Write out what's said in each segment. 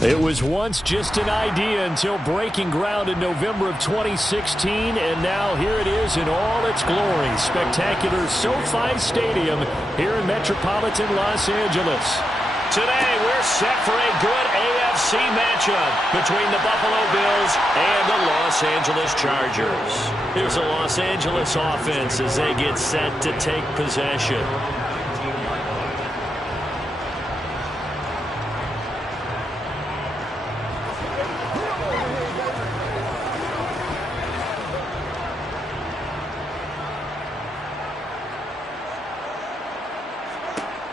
It was once just an idea until breaking ground in November of 2016, and now here it is in all its glory. Spectacular SoFi Stadium here in metropolitan Los Angeles. Today, we're set for a good AFC matchup between the Buffalo Bills and the Los Angeles Chargers. Here's the Los Angeles offense as they get set to take possession.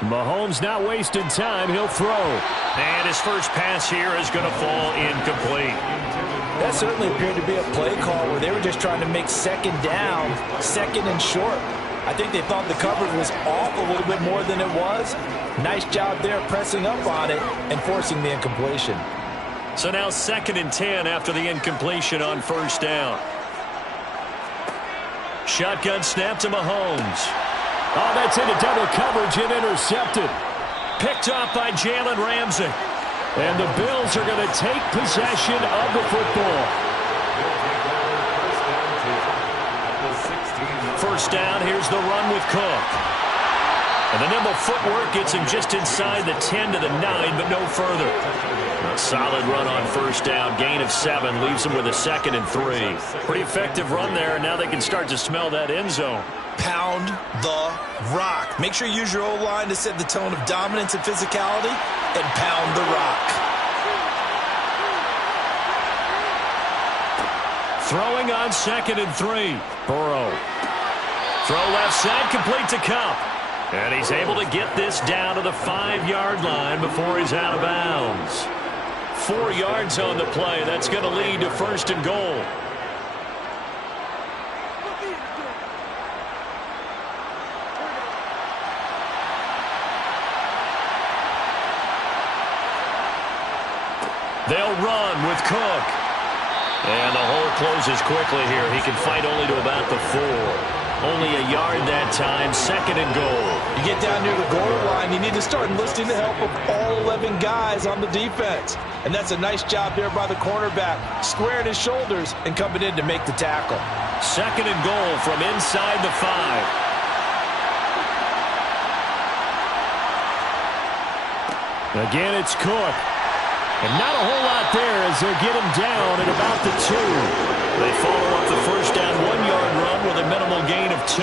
Mahomes not wasting time. He'll throw. And his first pass here is going to fall incomplete. That certainly appeared to be a play call where they were just trying to make second down, second and short. I think they thought the coverage was off a little bit more than it was. Nice job there pressing up on it and forcing the incompletion. So now 2nd and 10 after the incompletion on first down. Shotgun snap to Mahomes. Oh, that's into double coverage and intercepted. Picked off by Jalen Ramsey. And the Bills are going to take possession of the football. First down, here's the run with Cook. And the nimble footwork gets him just inside the 10 to the 9, but no further. A solid run on first down. Gain of 7 leaves him with a 2nd and 3. Pretty effective run there, and now they can start to smell that end zone. Pound the rock. Make sure you use your O-line to set the tone of dominance and physicality, and pound the rock. Throwing on 2nd and 3. Burrow. Throw left side, complete to Kupp. And he's able to get this down to the 5-yard line before he's out of bounds. 4 yards on the play. That's going to lead to 1st and goal. They'll run with Cook. And the hole closes quickly here. He can fight only to about the 4. Only a yard that time, 2nd and goal. You get down near the goal line, you need to start enlisting the help of all 11 guys on the defense. And that's a nice job there by the cornerback, squaring his shoulders and coming in to make the tackle. 2nd and goal from inside the 5. Again, it's Cook. And not a whole lot there as they'll get him down at about the 2. They follow up the first down 1-yard run with a minimal gain of 2.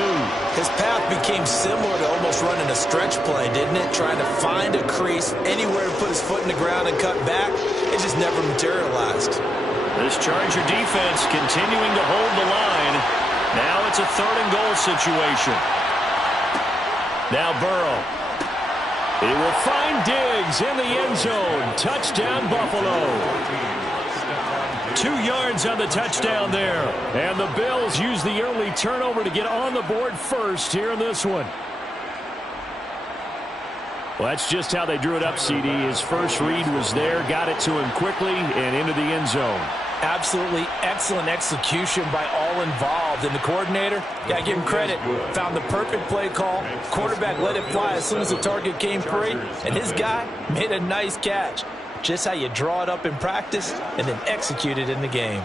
His path became similar to almost running a stretch play, didn't it? Trying to find a crease, anywhere to put his foot in the ground and cut back. It just never materialized. This Charger defense continuing to hold the line. Now it's a 3rd and goal situation. Now Burrow. He will find Diggs in the end zone. Touchdown, Buffalo. 2 yards on the touchdown there. And the Bills use the early turnover to get on the board first here in this one. Well, that's just how they drew it up, CD. His first read was there, got it to him quickly, and into the end zone. Absolutely excellent execution by all involved. And the coordinator, got to give him credit, found the perfect play call. Quarterback let it fly as soon as the target came free. And his guy made a nice catch. Just how you draw it up in practice and then execute it in the game.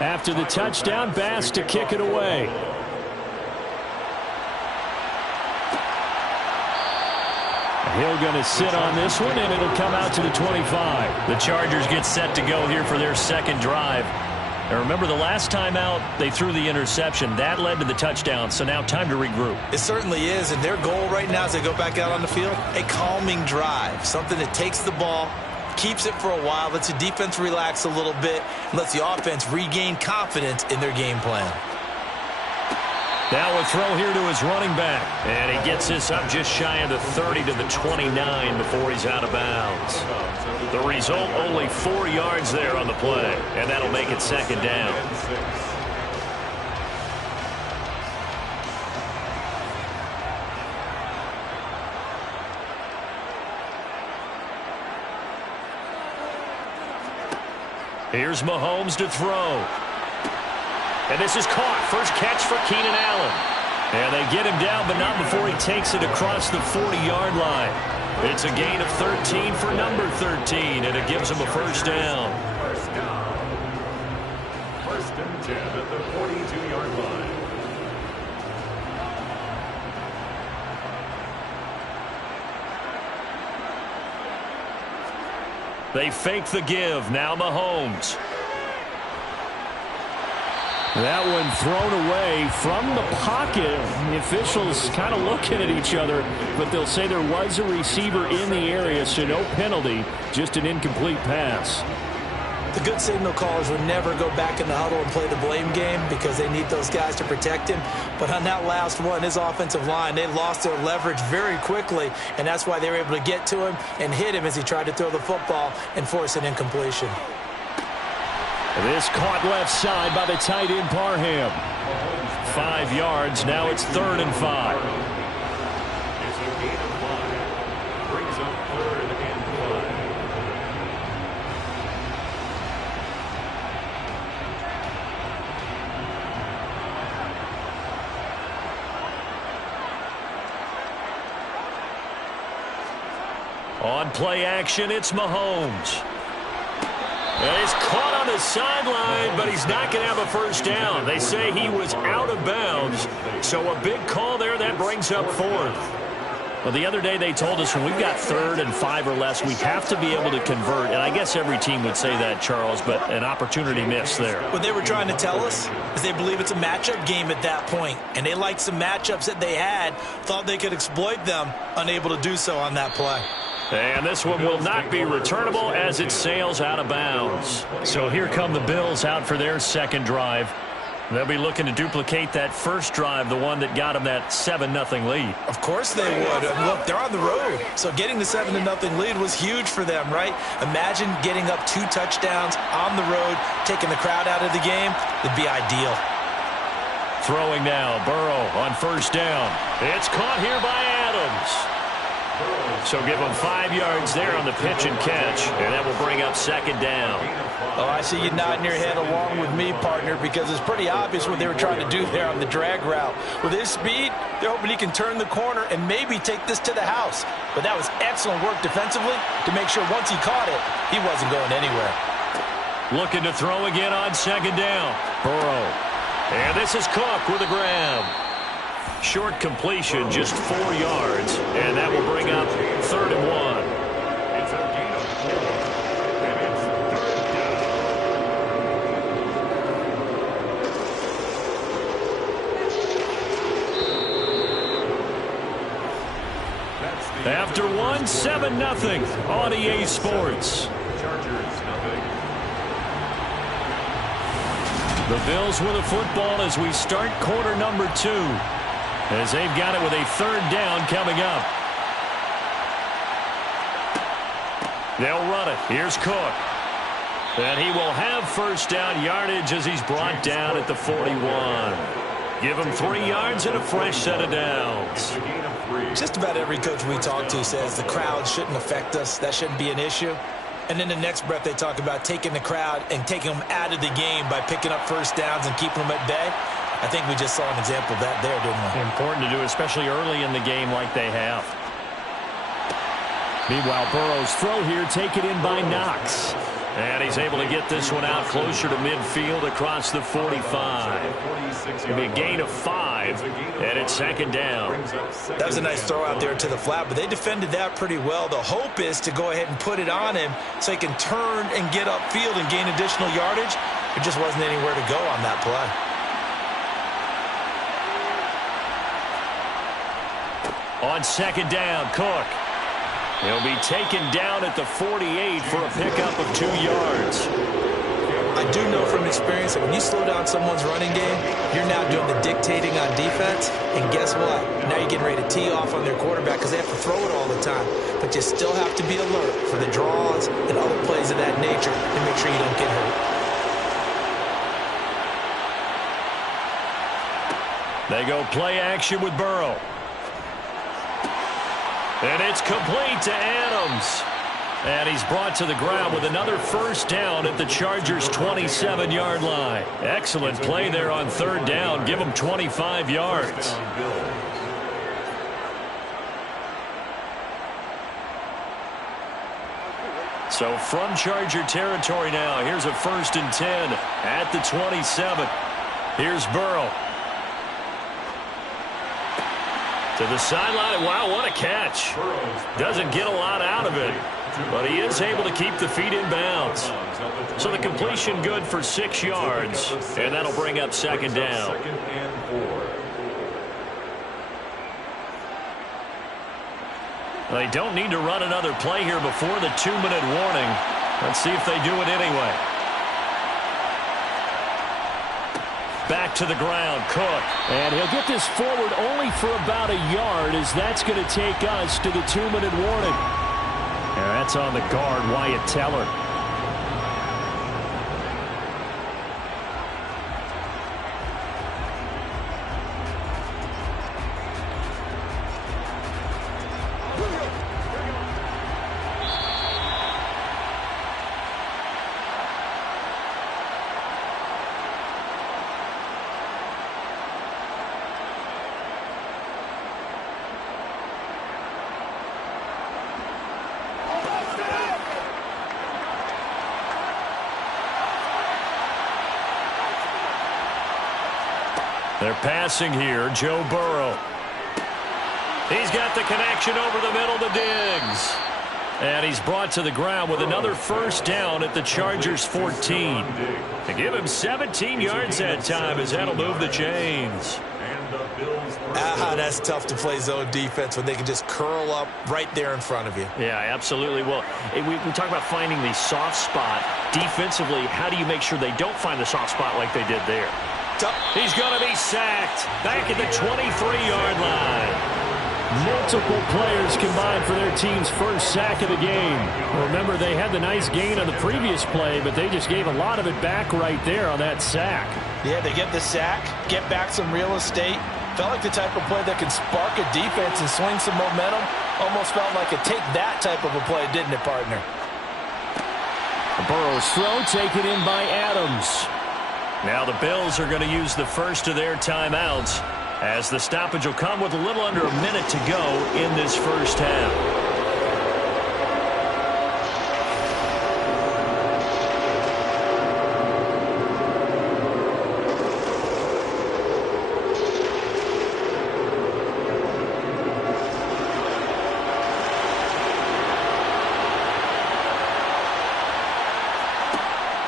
After the touchdown, Bass to kick it away. Hill going to sit on this one, and it'll come out to the 25. The Chargers get set to go here for their 2nd drive. And remember, the last time out, they threw the interception. That led to the touchdown, so now time to regroup. It certainly is, and their goal right now as they go back out on the field, a calming drive, something that takes the ball, keeps it for a while, lets the defense relax a little bit, and lets the offense regain confidence in their game plan. Now a throw here to his running back. And he gets this up just shy of the 30 to the 29 before he's out of bounds. The result, only 4 yards there on the play. And that'll make it second down. Here's Mahomes to throw. And this is caught. First catch for Keenan Allen. And they get him down, but not before he takes it across the 40-yard line. It's a gain of 13 for number 13, and it gives him a first down. First and 10 at the 42-yard line. They fake the give. Now Mahomes. That one thrown away from the pocket. The officials kind of looking at each other, but they'll say there was a receiver in the area, so no penalty, just an incomplete pass. The good signal callers would never go back in the huddle and play the blame game because they need those guys to protect him. But on that last one, his offensive line, they lost their leverage very quickly, and that's why they were able to get to him and hit him as he tried to throw the football and force an incompletion. This caught left side by the tight end Parham. 5 yards. Now it's 3rd and 5. It's a gain of 5. Brings up 3rd and 5. On play action, it's Mahomes. And he's caught on the sideline, but he's not going to have a first down. They say he was out of bounds, so a big call there. That brings up 4th. Well, the other day they told us when we've got 3rd and 5 or less, we have to be able to convert. And I guess every team would say that, Charles, but an opportunity missed there. What they were trying to tell us is they believe it's a matchup game at that point, and they liked some matchups that they had, thought they could exploit them, unable to do so on that play. And this one will not be returnable as it sails out of bounds. So here come the Bills out for their second drive. They'll be looking to duplicate that first drive, the one that got them that 7-0 lead. Of course they would. Look, they're on the road. So getting the 7-0 lead was huge for them, right? Imagine getting up 2 touchdowns on the road, taking the crowd out of the game. It'd be ideal. Throwing now, Burrow on first down. It's caught here by Adams. So give them 5 yards there on the pitch and catch, and that will bring up second down. Oh, I see you nodding your head along with me, partner, because it's pretty obvious what they were trying to do there on the drag route. With his speed, they're hoping he can turn the corner and maybe take this to the house. But that was excellent work defensively to make sure once he caught it, he wasn't going anywhere. Looking to throw again on second down. Burrow. And this is Cook with a grab. Short completion, just 4 yards, and that will bring up 3rd and 1. It's a gain of 4, and it's 3rd down. After 1, 7-0 on EA Sports. Chargers, nothing. The Bills with a football as we start quarter number 2. As they've got it with a 3rd down coming up. They'll run it. Here's Cook. And he will have first down yardage as he's brought down at the 41. Give him 3 yards and a fresh set of downs. Just about every coach we talk to says the crowd shouldn't affect us. That shouldn't be an issue. And in the next breath, they talk about taking the crowd and taking them out of the game by picking up first downs and keeping them at bay. I think we just saw an example of that there, didn't we? Important to do, especially early in the game like they have. Meanwhile, Burrow's throw here taken in by Knox. And he's able to get this one out closer to midfield across the 45. It'll be a gain of 5, and it's second down. That was a nice throw out there to the flat, but they defended that pretty well. The hope is to go ahead and put it on him so he can turn and get upfield and gain additional yardage. There just wasn't anywhere to go on that play. On second down, Cook. He'll be taken down at the 48 for a pickup of 2 yards. I do know from experience that when you slow down someone's running game, you're now doing the dictating on defense. And guess what? Now you're getting ready to tee off on their quarterback because they have to throw it all the time. But you still have to be alert for the draws and other plays of that nature and make sure you don't get hurt. They go play action with Burrow. And it's complete to Adams. And he's brought to the ground with another first down at the Chargers' 27-yard line. Excellent play there on third down. Give them 25 yards. So from Charger territory now, here's a 1st and 10 at the 27. Here's Burrow. To the sideline. Wow, what a catch. Doesn't get a lot out of it, but he is able to keep the feet in bounds. So the completion good for 6 yards, and that'll bring up 2nd down. They don't need to run another play here before the 2-minute warning. Let's see if they do it anyway. Back to the ground, Cook. And he'll get this forward only for about a yard, as that's going to take us to the 2-minute warning. And that's on the guard, Wyatt Teller. They're passing here, Joe Burrow. He's got the connection over the middle to Diggs. And he's brought to the ground with another first down at the Chargers' 14. To give him 17 yards that time, as that'll move the chains. That's tough to play zone defense when they can just curl up right there in front of you. Yeah, absolutely. Well, we talk about finding the soft spot. Defensively, how do you make sure they don't find the soft spot like they did there? He's going to be sacked back at the 23-yard line. Multiple players combined for their team's first sack of the game. Remember, they had the nice gain on the previous play, but they just gave a lot of it back right there on that sack. Yeah, they get the sack, get back some real estate. Felt like the type of play that can spark a defense and swing some momentum. Almost felt like a take that type of a play, didn't it, partner? Burrow's throw taken in by Adams. Now the Bills are going to use the first of their timeouts, as the stoppage will come with a little under a minute to go in this first half.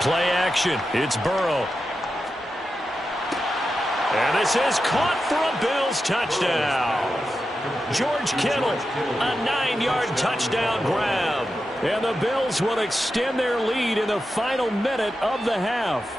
Play action. It's Burrow. And this is caught for a Bills touchdown. George Kittle, a 9-yard touchdown grab. And the Bills will extend their lead in the final minute of the half.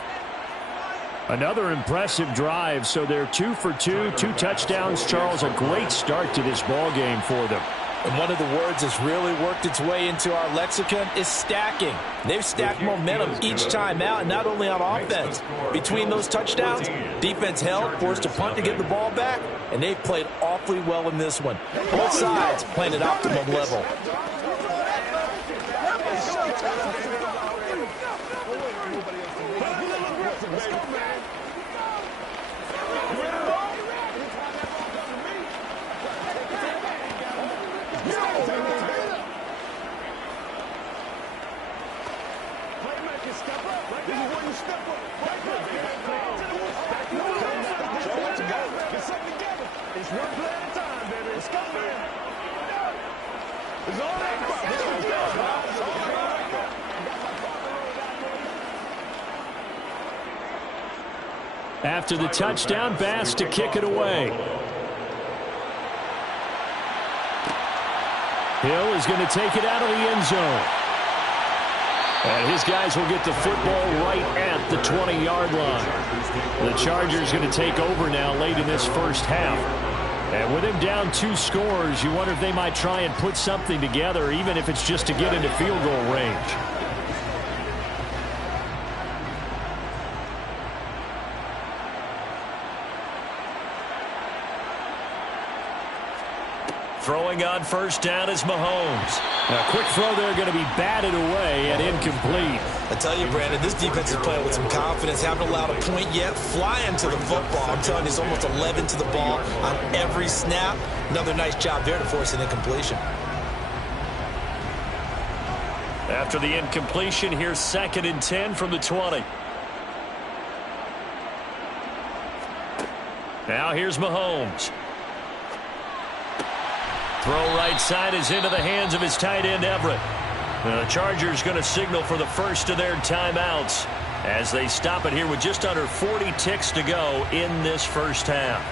Another impressive drive, so they're 2 for 2, 2 touchdowns. Charles, a great start to this ball game for them. And one of the words that's really worked its way into our lexicon is stacking. They've stacked momentum each time out, and not only on offense. Between those touchdowns, defense held, forced a punt to get the ball back, and they've played awfully well in this one. Both sides playing at optimum level. After the touchdown, Bass to kick it away. Hill is going to take it out of the end zone. And his guys will get the football right at the 20-yard line. The Chargers going to take over now late in this first half. And with him down 2 scores, you wonder if they might try and put something together, even if it's just to get into field goal range. Throwing on first down is Mahomes. Now, quick throw there going to be batted away and incomplete. I tell you, Brandon, this defense is playing with some confidence. Haven't allowed a point yet. Flying to the football. I'm telling you, it's almost 11 to the ball on every snap. Another nice job there to force an incompletion. After the incompletion, here's 2nd and 10 from the 20. Now here's Mahomes. Throw right side is into the hands of his tight end, Everett. The Chargers going to signal for the first of their timeouts as they stop it here with just under 40 ticks to go in this first half.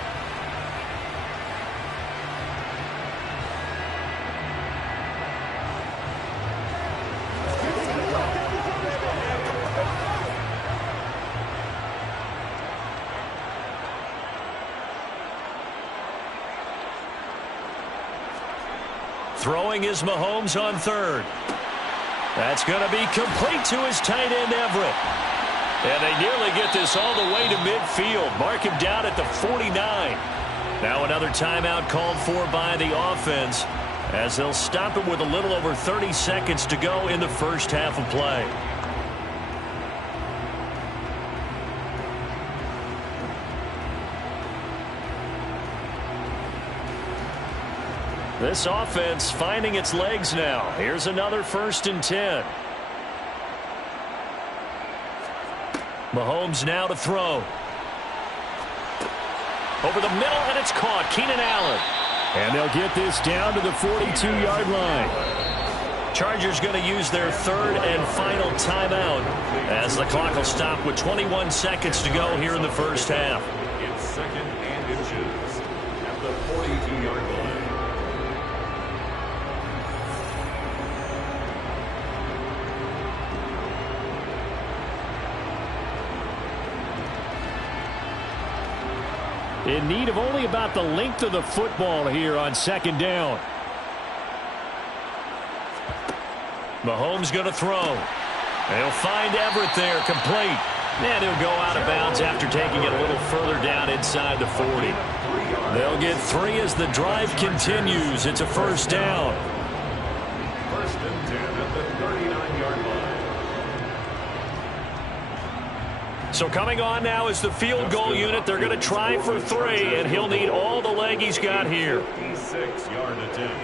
Throwing is Mahomes on 3rd. That's going to be complete to his tight end, Everett. And they nearly get this all the way to midfield. Mark him down at the 49. Now another timeout called for by the offense as they'll stop it with a little over 30 seconds to go in the first half of play. This offense finding its legs now. Here's another 1st and 10. Mahomes now to throw. Over the middle, and it's caught. Keenan Allen. And they'll get this down to the 42-yard line. Chargers going to use their 3rd and final timeout as the clock will stop with 21 seconds to go here in the first half. It's 2nd and inches at the 42-yard line. In need of only about the length of the football here on 2nd down. Mahomes going to throw. They'll find Everett there, complete. And he'll go out of bounds after taking it a little further down inside the 40. They'll get 3 as the drive continues. It's a 1st down. 1st and 10 at the 39-yard line. So coming on now is the field goal unit. They're going to try for 3, and he'll need all the leg he's got here. 56-yard attempt.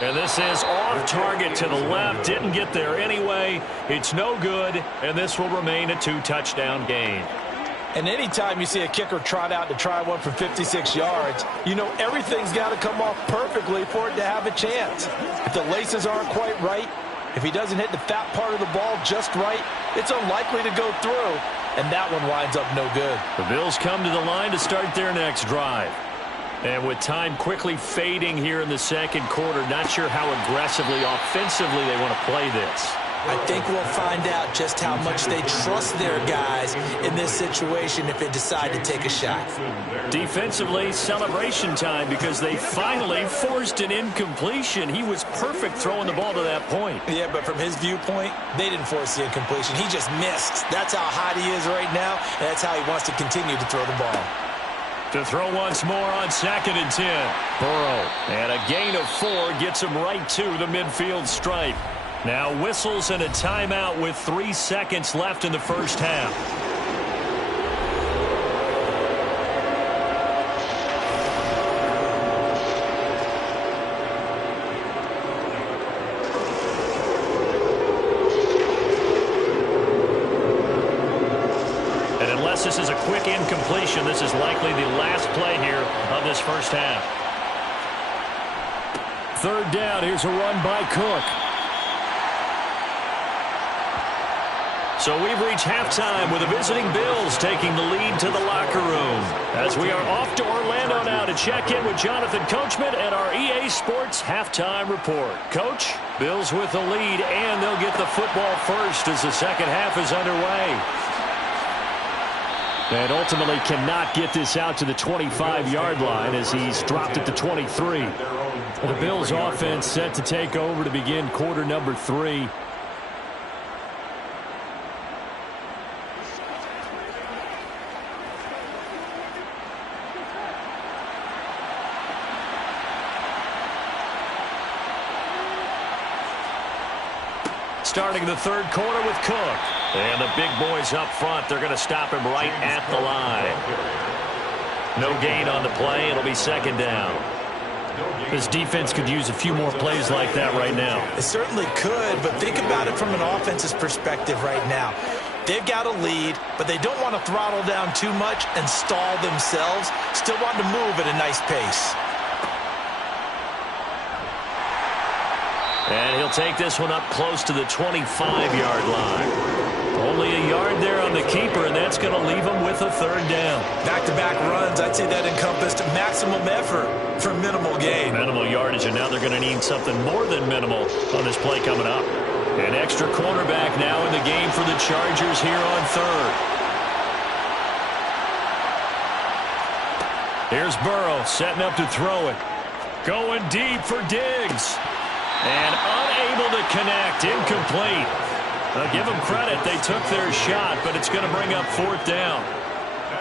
And this is off target to the left. Didn't get there anyway. It's no good, and this will remain a 2-touchdown game. And anytime you see a kicker trot out to try one for 56 yards, you know everything's got to come off perfectly for it to have a chance. If the laces aren't quite right, if he doesn't hit the fat part of the ball just right, it's unlikely to go through, and that one winds up no good. The Bills come to the line to start their next drive. And with time quickly fading here in the 2nd quarter, not sure how aggressively, offensively they want to play this. I think we'll find out just how much they trust their guys in this situation if they decide to take a shot. Defensively, celebration time because they finally forced an incompletion. He was perfect throwing the ball to that point. Yeah, but from his viewpoint, they didn't force the incompletion. He just missed. That's how hot he is right now, and that's how he wants to continue to throw the ball. To throw once more on 2nd and 10. Burrow. And a gain of 4 gets him right to the midfield stripe. Now whistles and a timeout with 3 seconds left in the first half. And unless this is a quick incompletion, this is likely the last play here of this first half. 3rd down. Here's a run by Cook. So we've reached halftime with the visiting Bills taking the lead to the locker room. As we are off to Orlando now to check in with Jonathan Coachman and our EA Sports halftime report. Coach, Bills with the lead, and they'll get the football first as the second half is underway. And ultimately cannot get this out to the 25-yard line as he's dropped it to 23. The Bills offense set to take over to begin quarter number 3. Starting the third quarter with Cook. And the big boys up front, they're going to stop him right at the line. No gain on the play. It'll be second down. This defense could use a few more plays like that right now. It certainly could, but think about it from an offense's perspective right now. They've got a lead, but they don't want to throttle down too much and stall themselves. Still want to move at a nice pace. And he'll take this one up close to the 25-yard line. Only a yard there on the keeper, and that's going to leave him with a third down. Back-to-back runs, I'd say that encompassed maximum effort for minimal gain. Minimal yardage, and now they're going to need something more than minimal on this play coming up. An extra cornerback now in the game for the Chargers here on third. Here's Burrow setting up to throw it. Going deep for Diggs. And unable to connect, incomplete. Give them credit, they took their shot, but it's going to bring up fourth down.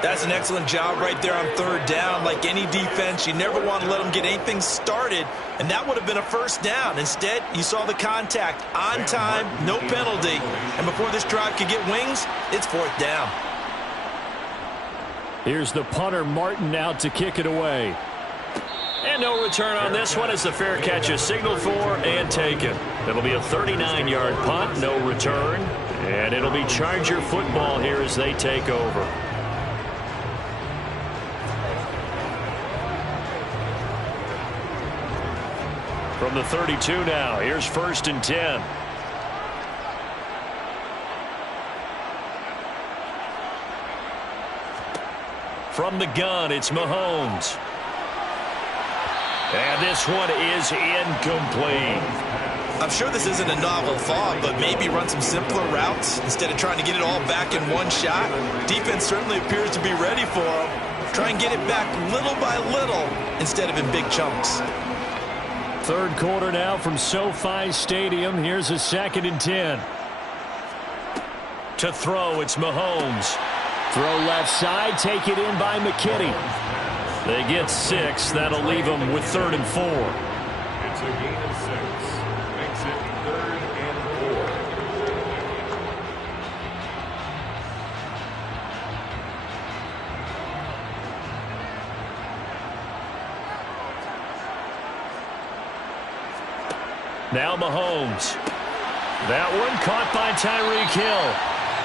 That's an excellent job right there on third down. Like any defense, you never want to let them get anything started, and that would have been a first down. Instead, you saw the contact on time, no penalty, and before this drive could get wings, it's fourth down. Here's the punter, Martin, out to kick it away. And no return on this one as the fair catch is signaled for and taken. It'll be a 39-yard punt, no return. And it'll be Charger football here as they take over. From the 32 now, here's 1st and 10. From the gun, it's Mahomes. And this one is incomplete. I'm sure this isn't a novel thought, but maybe run some simpler routes instead of trying to get it all back in one shot. Defense certainly appears to be ready for him. Try and get it back little by little instead of in big chunks. Third quarter now from SoFi Stadium. Here's a 2nd and 10. To throw, it's Mahomes. Throw left side, take it in by McKinney. They get 6. That'll leave them with 3rd and 4. It's a gain of 6. Makes it 3rd and 4. Now Mahomes. That one caught by Tyreek Hill.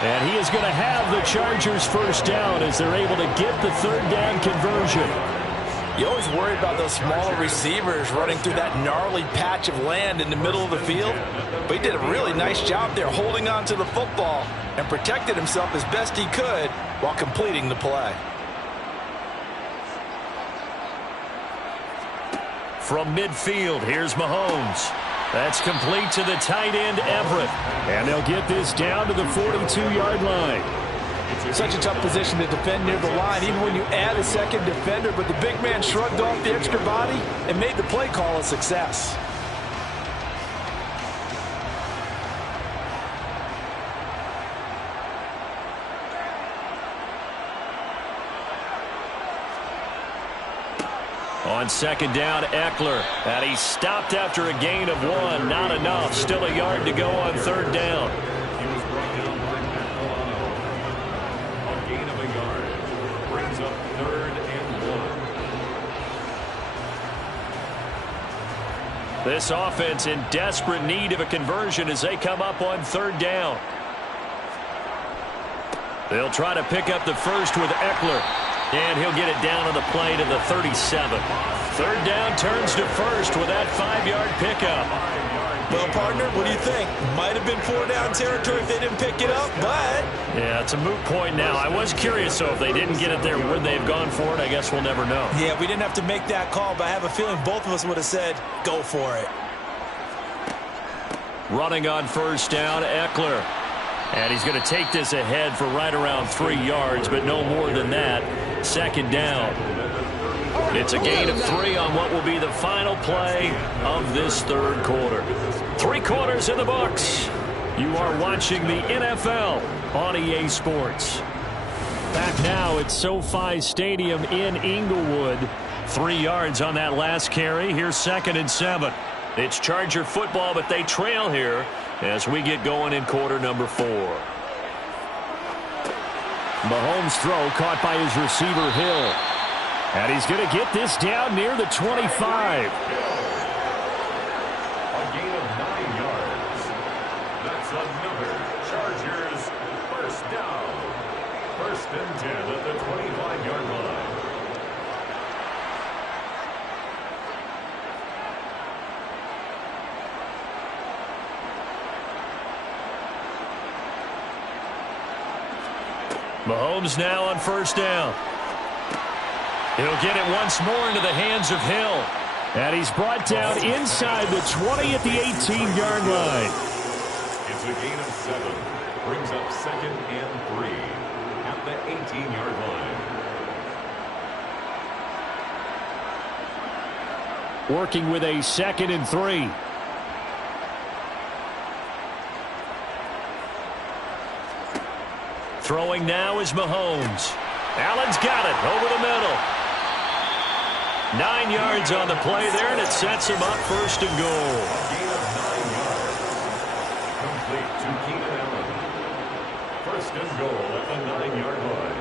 And he is going to have the Chargers first down as they're able to get the third down conversion. You always worry about those smaller receivers running through that gnarly patch of land in the middle of the field. But he did a really nice job there holding on to the football and protected himself as best he could while completing the play. From midfield, here's Mahomes. That's complete to the tight end, Everett. And they'll get this down to the 42-yard line. Such a tough position to defend near the line, even when you add a second defender. But the big man shrugged off the extra body and made the play call a success. On 2nd down, Eckler. And he stopped after a gain of 1. Not enough. Still a yard to go on 3rd down. He was brought down by Matt Milano. A gain of a yard. Brings up 3rd and 1. This offense in desperate need of a conversion as they come up on 3rd down. They'll try to pick up the first with Eckler. And he'll get it down on the play to the 37. 3rd down turns to 1st with that 5-yard pickup. Well, partner, what do you think? Might have been 4-down territory if they didn't pick it up, but... Yeah, it's a moot point now. I was curious, so if they didn't get it there, would they have gone for it? I guess we'll never know. Yeah, we didn't have to make that call, but I have a feeling both of us would have said, go for it. Running on first down, Eckler. And he's going to take this ahead for right around 3 yards, but no more than that. Second down. It's a gain of 3 on what will be the final play of this third quarter. 3 quarters in the books. You are watching the NFL on EA Sports. Back now at SoFi Stadium in Inglewood. 3 yards on that last carry. Here's 2nd and 7. It's Charger football, but they trail here as we get going in quarter number 4. Mahomes' throw caught by his receiver, Hill. And he's going to get this down near the 25. A gain of 9 yards. That's another Chargers first down. 1st and 10 at the 25-yard line. Mahomes now on first down. He'll get it once more into the hands of Hill. And he's brought down inside the 20 at the 18-yard line. It's a gain of 7. Brings up 2nd and 3 at the 18-yard line. Working with a 2nd and 3. Throwing now is Mahomes. Allen's got it over the middle. 9 yards on the play there, and it sets him up 1st and goal. Gain of 9 yards. Complete to Keenan Allen. 1st and goal at the 9-yard line.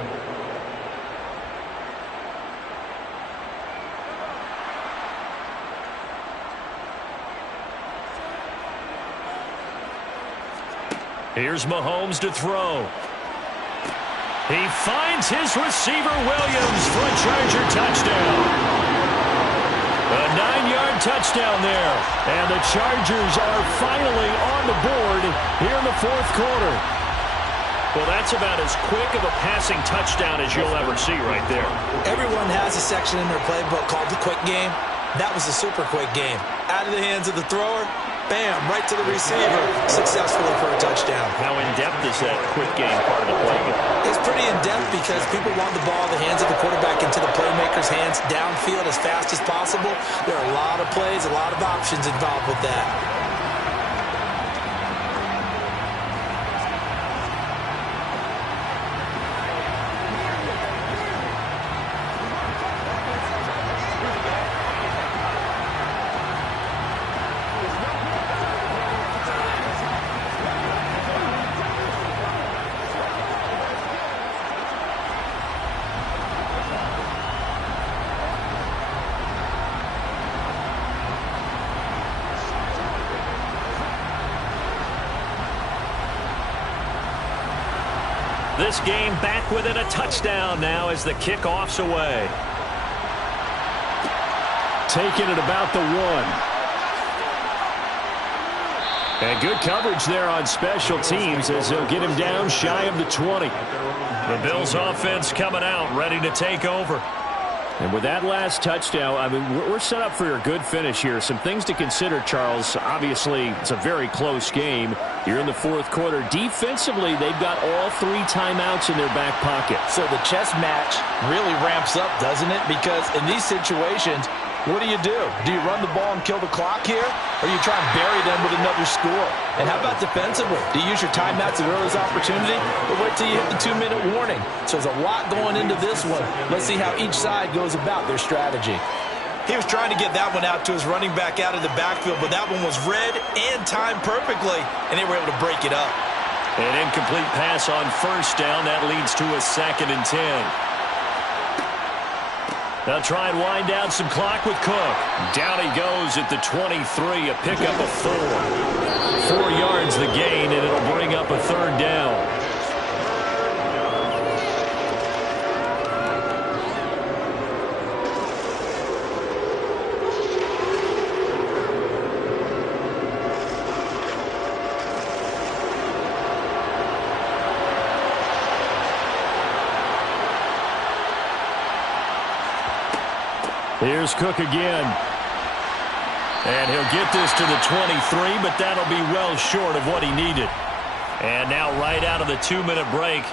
Here's Mahomes to throw. He finds his receiver, Williams, for a Charger touchdown. A 9-yard touchdown there. And the Chargers are finally on the board here in the 4th quarter. Well, that's about as quick of a passing touchdown as you'll ever see right there. Everyone has a section in their playbook called the quick game. That was a super quick game. Out of the hands of the thrower, bam, right to the receiver, successfully for a touchdown. How in-depth is that quick game part of the playbook? It's pretty in-depth because people want the ball in the hands of the quarterback into the playmaker's hands downfield as fast as possible. There are a lot of plays, a lot of options involved with that. This game back within a touchdown now as the kickoff's away. Taking it about the 1. And good coverage there on special teams as they'll get him down shy of the 20. The Bills offense coming out, ready to take over. And with that last touchdown, I mean, we're set up for a good finish here. Some things to consider, Charles. Obviously, it's a very close game. You're in the 4th quarter. Defensively, they've got all 3 timeouts in their back pocket. So the chess match really ramps up, doesn't it? Because in these situations, what do? Do you run the ball and kill the clock here? Or you try and bury them with another score? And how about defensively? Do you use your timeouts at earliest opportunity? Or wait till you hit the 2-minute warning? So there's a lot going into this one. Let's see how each side goes about their strategy. He was trying to get that one out to his running back out of the backfield, but that one was read and timed perfectly, and they were able to break it up. An incomplete pass on first down. That leads to a 2nd and 10. They'll try and wind down some clock with Cook. Down he goes at the 23, a pickup of 4. 4 yards the gain, and it'll bring up a 3rd down. Here's Cook again. And he'll get this to the 23, but that'll be well short of what he needed. And now right out of the 2-minute break,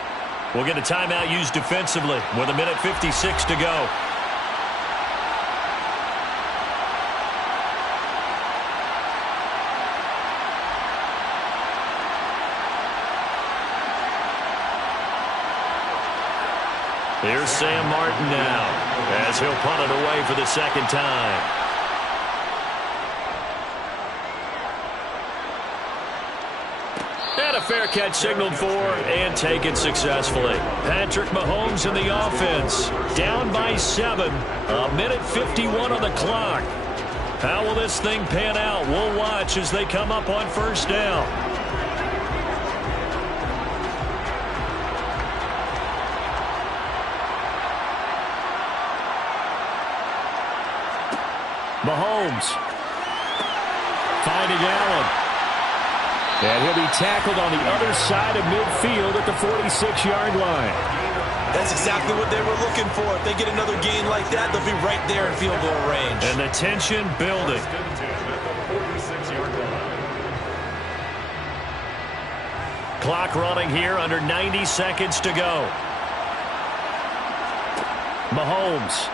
we'll get a timeout used defensively with 1:56 to go. Here's Sam Martin now as he'll punt it away for the second time. And a fair catch signaled for and taken successfully. Patrick Mahomes in the offense. Down by 7. 1:51 on the clock. How will this thing pan out? We'll watch as they come up on first down. Mahomes finding Allen. And he'll be tackled on the other side of midfield at the 46-yard line. That's exactly what they were looking for. If they get another gain like that, they'll be right there in field goal range. And the tension building. Clock running here, under 90 seconds to go. Mahomes.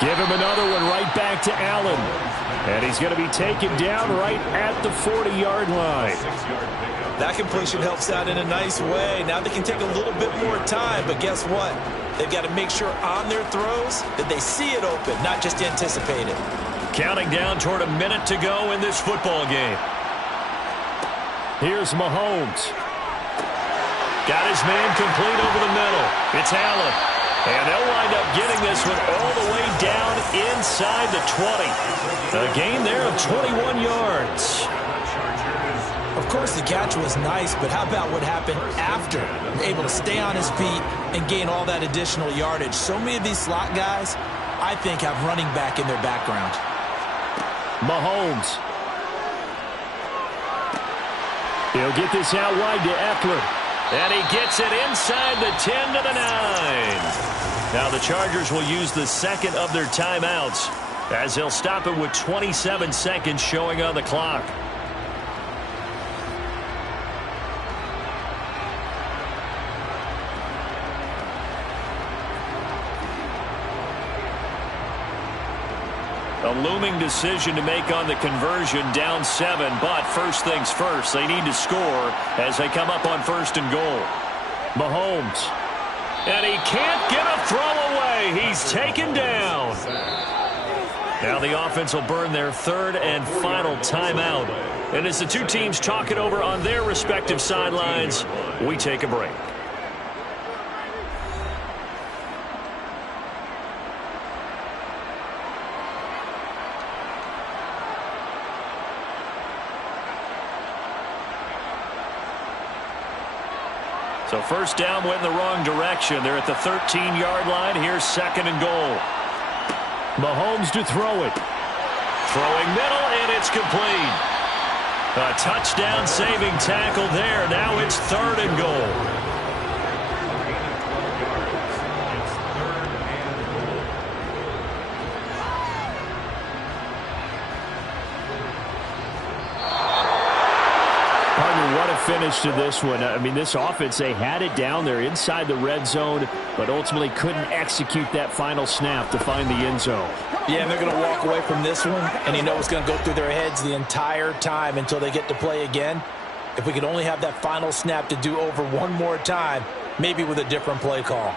Give him another one right back to Allen. And he's going to be taken down right at the 40-yard line. That completion helps out in a nice way. Now they can take a little bit more time, but guess what? They've got to make sure on their throws that they see it open, not just anticipate it. Counting down toward a minute to go in this football game. Here's Mahomes. Got his man complete over the middle. It's Allen. And they'll wind up getting this one all the way down inside the 20. A gain there of 21 yards. Of course, the catch was nice, but how about what happened after? Able to stay on his feet and gain all that additional yardage. So many of these slot guys, I think, have running back in their background. Mahomes. He'll get this out wide to Eckler. And he gets it inside the 10 to the 9. Now the Chargers will use the second of their timeouts as they'll stop it with 27 seconds showing on the clock. A looming decision to make on the conversion, down 7, but first things first, they need to score as they come up on first and goal. Mahomes, and he can't get a throw away. He's taken down. Now the offense will burn their third and final timeout. And as the two teams talk it over on their respective sidelines, we take a break. So first down went in the wrong direction. They're at the 13-yard line. Here's second and goal. Mahomes to throw it. Throwing middle, and it's complete. A touchdown saving tackle there. Now it's third and goal. What a finish to this one. I mean, this offense, they had it down there inside the red zone, but ultimately couldn't execute that final snap to find the end zone. Yeah, and they're going to walk away from this one, and you know it's going to go through their heads the entire time until they get to play again. If we could only have that final snap to do over one more time, maybe with a different play call.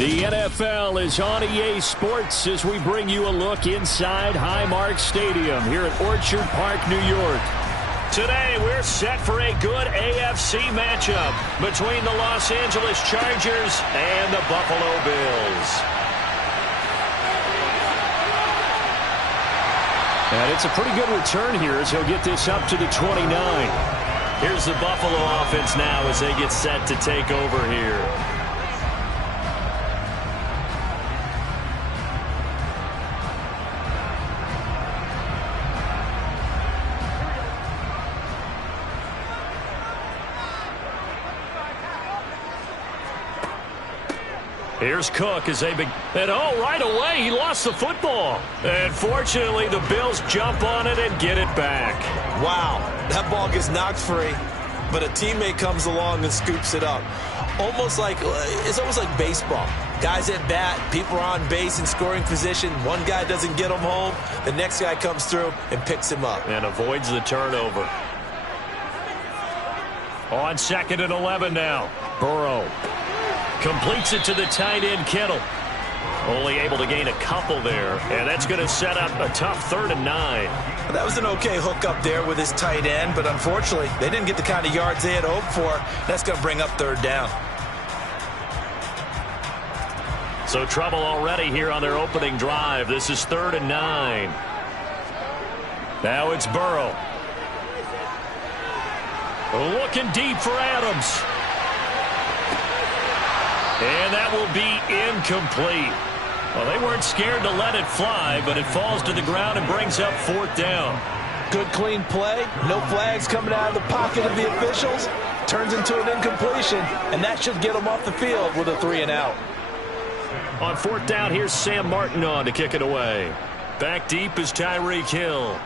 The NFL is on EA Sports as we bring you a look inside Highmark Stadium here at Orchard Park, New York. Today, we're set for a good AFC matchup between the Los Angeles Chargers and the Buffalo Bills. And it's a pretty good return here as he'll get this up to the 29. Here's the Buffalo offense now as they get set to take over here. Here's Cook as they begin. And right away, he lost the football. And fortunately, the Bills jump on it and get it back. Wow, that ball gets knocked free, but a teammate comes along and scoops it up. It's almost like baseball. Guys at bat, people are on base in scoring position. One guy doesn't get him home. The next guy comes through and picks him up. And avoids the turnover. On 2nd and 11 now. Burrow completes it to the tight end, Kittle. Only able to gain a couple there, and that's going to set up a tough 3rd and 9. Well, that was an okay hook up there with his tight end, but unfortunately, they didn't get the kind of yards they had hoped for. That's going to bring up 3rd down. So trouble already here on their opening drive. This is 3rd and 9. Now it's Burrow. Looking deep for Adams. And that will be incomplete. Well, they weren't scared to let it fly, but it falls to the ground and brings up 4th down. Good, clean play. No flags coming out of the pocket of the officials. Turns into an incompletion, and that should get them off the field with a 3 and out. On 4th down, here's Sam Martin on to kick it away. Back deep is Tyreek Hill.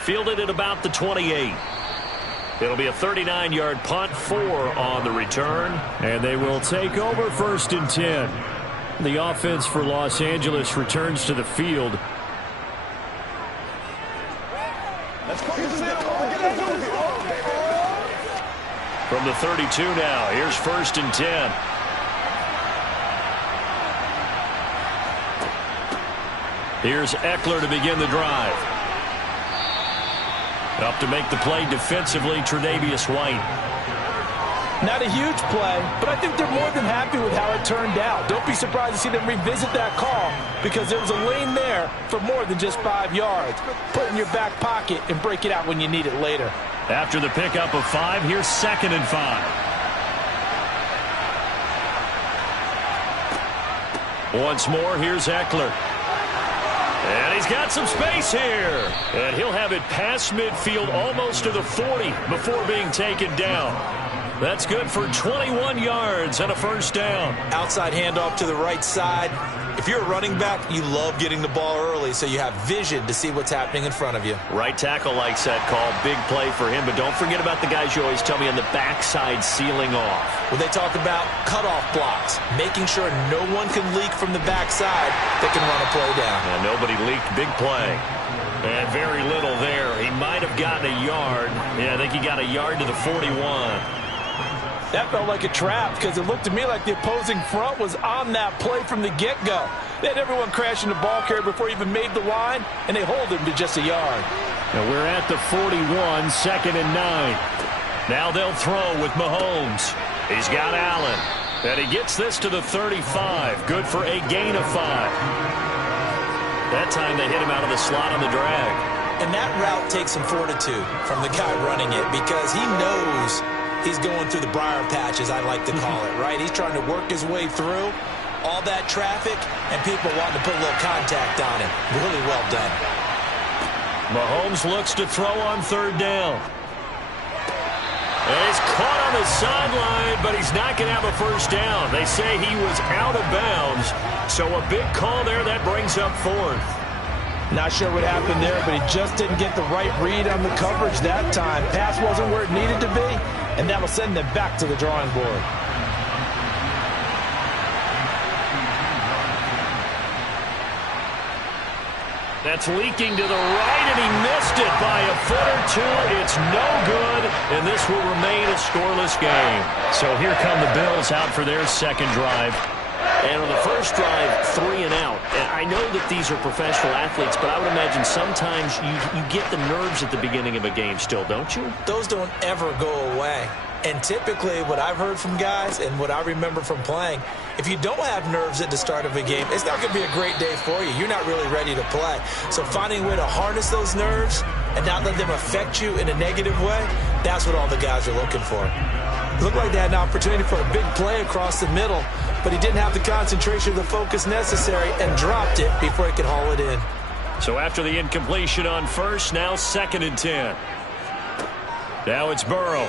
Fielded at about the 28. It'll be a 39-yard punt, 4 on the return. And they will take over 1st and 10. The offense for Los Angeles returns to the field. From the 32 now, here's 1st and 10. Here's Eckler to begin the drive. Up to make the play defensively, Tre'Davious White. Not a huge play, but I think they're more than happy with how it turned out. Don't be surprised to see them revisit that call because there was a lane there for more than just 5 yards. Put it in your back pocket and break it out when you need it later. After the pickup of 5, here's 2nd and 5. Once more, here's Eckler. And he's got some space here. And he'll have it past midfield almost to the 40 before being taken down. That's good for 21 yards and a 1st down. Outside handoff to the right side. If you're a running back, you love getting the ball early so you have vision to see what's happening in front of you. Right tackle likes that call. Big play for him. But don't forget about the guys you always tell me on the backside sealing off. When they talk about cutoff blocks, making sure no one can leak from the backside that can run a play down. And nobody leaked. Big play. And very little there. He might have gotten a yard. Yeah, I think he got a yard to the 41. That felt like a trap because it looked to me like the opposing front was on that play from the get-go. They had everyone crashing the ball carrier before he even made the line, and they hold him to just a yard. Now we're at the 41, 2nd and 9. Now they'll throw with Mahomes. He's got Allen. And he gets this to the 35. Good for a gain of 5. That time they hit him out of the slot on the drag. And that route takes some fortitude from the guy running it because he knows he's going through the briar patch, as I like to call it, right? He's trying to work his way through all that traffic and people wanting to put a little contact on him. Really well done. Mahomes looks to throw on 3rd down. And he's caught on the sideline, but he's not going to have a 1st down. They say he was out of bounds. So a big call there that brings up 4th. Not sure what happened there, but he just didn't get the right read on the coverage that time. Pass wasn't where it needed to be, and that will send them back to the drawing board. That's leaking to the right, and he missed it by a a foot or two. It's no good, and this will remain a scoreless game. So here come the Bills out for their second drive. And on the first drive, 3 and out. And I know that these are professional athletes, but I would imagine sometimes you get the nerves at the beginning of a game still, don't you? Those don't ever go away. And typically what I've heard from guys and what I remember from playing, if you don't have nerves at the start of a game, it's not going to be a great day for you. You're not really ready to play. So finding a way to harness those nerves and not let them affect you in a negative way, that's what all the guys are looking for. It looked like they had an opportunity for a big play across the middle, but he didn't have the concentration or the focus necessary and dropped it before he could haul it in. So after the incompletion on first, now 2nd and 10. Now it's Burrow.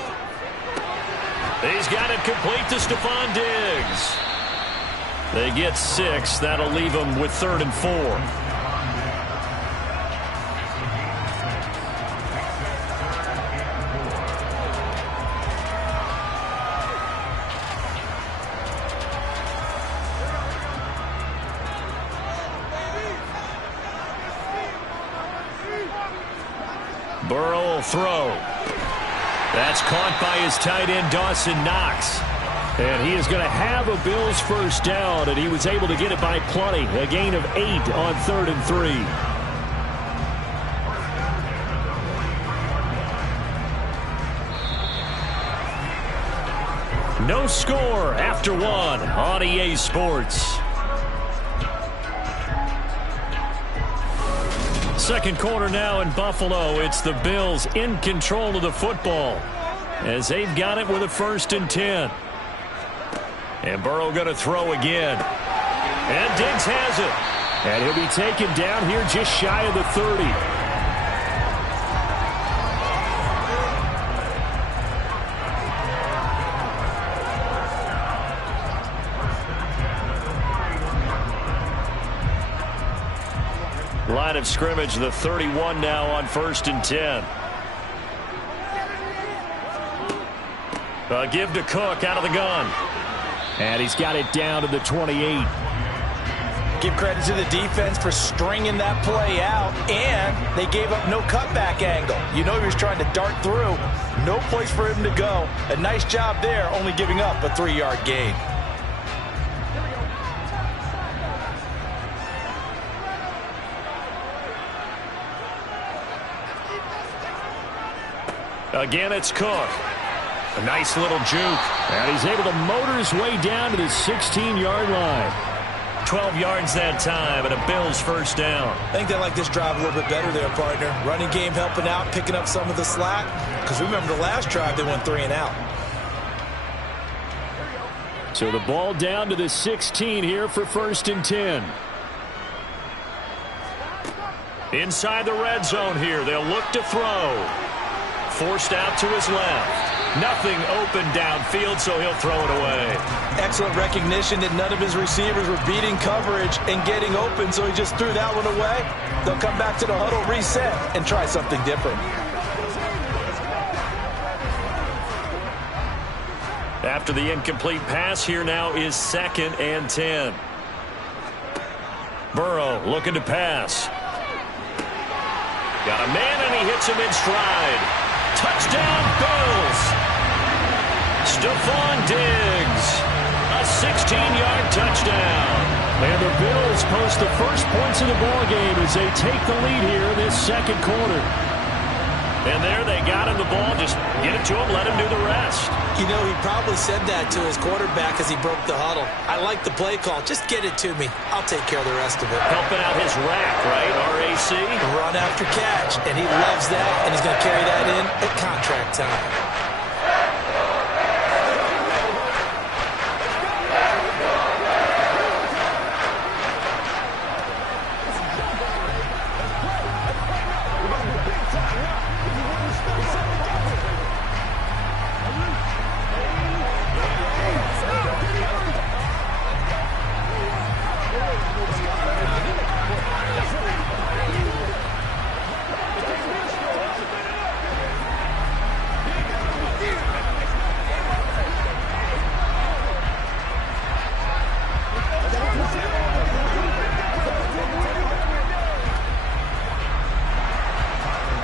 He's got it complete to Stephon Diggs. They get 6. That'll leave them with 3rd and 4. Burrow will throw. That's caught by his tight end, Dawson Knox. And he is going to have a Bills first down, and he was able to get it by plenty. A gain of 8 on 3rd and 3. No score after 1 on EA Sports. Second quarter now in Buffalo. It's the Bills in control of the football as they've got it with a 1st and 10. And Burrow going to throw again. And Diggs has it. And he'll be taken down here just shy of the 30. Line of scrimmage, the 31 now on 1st and 10. A give to Cook out of the gun. And he's got it down to the 28. Give credit to the defense for stringing that play out, and they gave up no cutback angle. You know he was trying to dart through. No place for him to go. A nice job there, only giving up a 3-yard gain. Again, it's Cook. A nice little juke. And he's able to motor his way down to the 16-yard line. 12 yards that time, and a Bills first down. I think they like this drive a little bit better there, partner. Running game helping out, picking up some of the slack. Because remember the last drive, they went 3 and out. So the ball down to the 16 here for 1st and 10. Inside the red zone here. They'll look to throw. Forced out to his left. Nothing open downfield, so he'll throw it away. Excellent recognition that none of his receivers were beating coverage and getting open, so he just threw that one away. They'll come back to the huddle, reset, and try something different. After the incomplete pass, here now is 2nd and 10. Burrow looking to pass. Got a man, and he hits him in stride. Touchdown, Bills. Stephon Diggs. A 16-yard touchdown. And the Bills post the first points of the ballgame as they take the lead here in this second quarter. And there they got him the ball. Just get it to him, let him do the rest. You know, he probably said that to his quarterback as he broke the huddle. I like the play call. Just get it to me. I'll take care of the rest of it. Helping out his rack, right? RAC. Run after catch. And he loves that, and he's going to carry that in at contract time.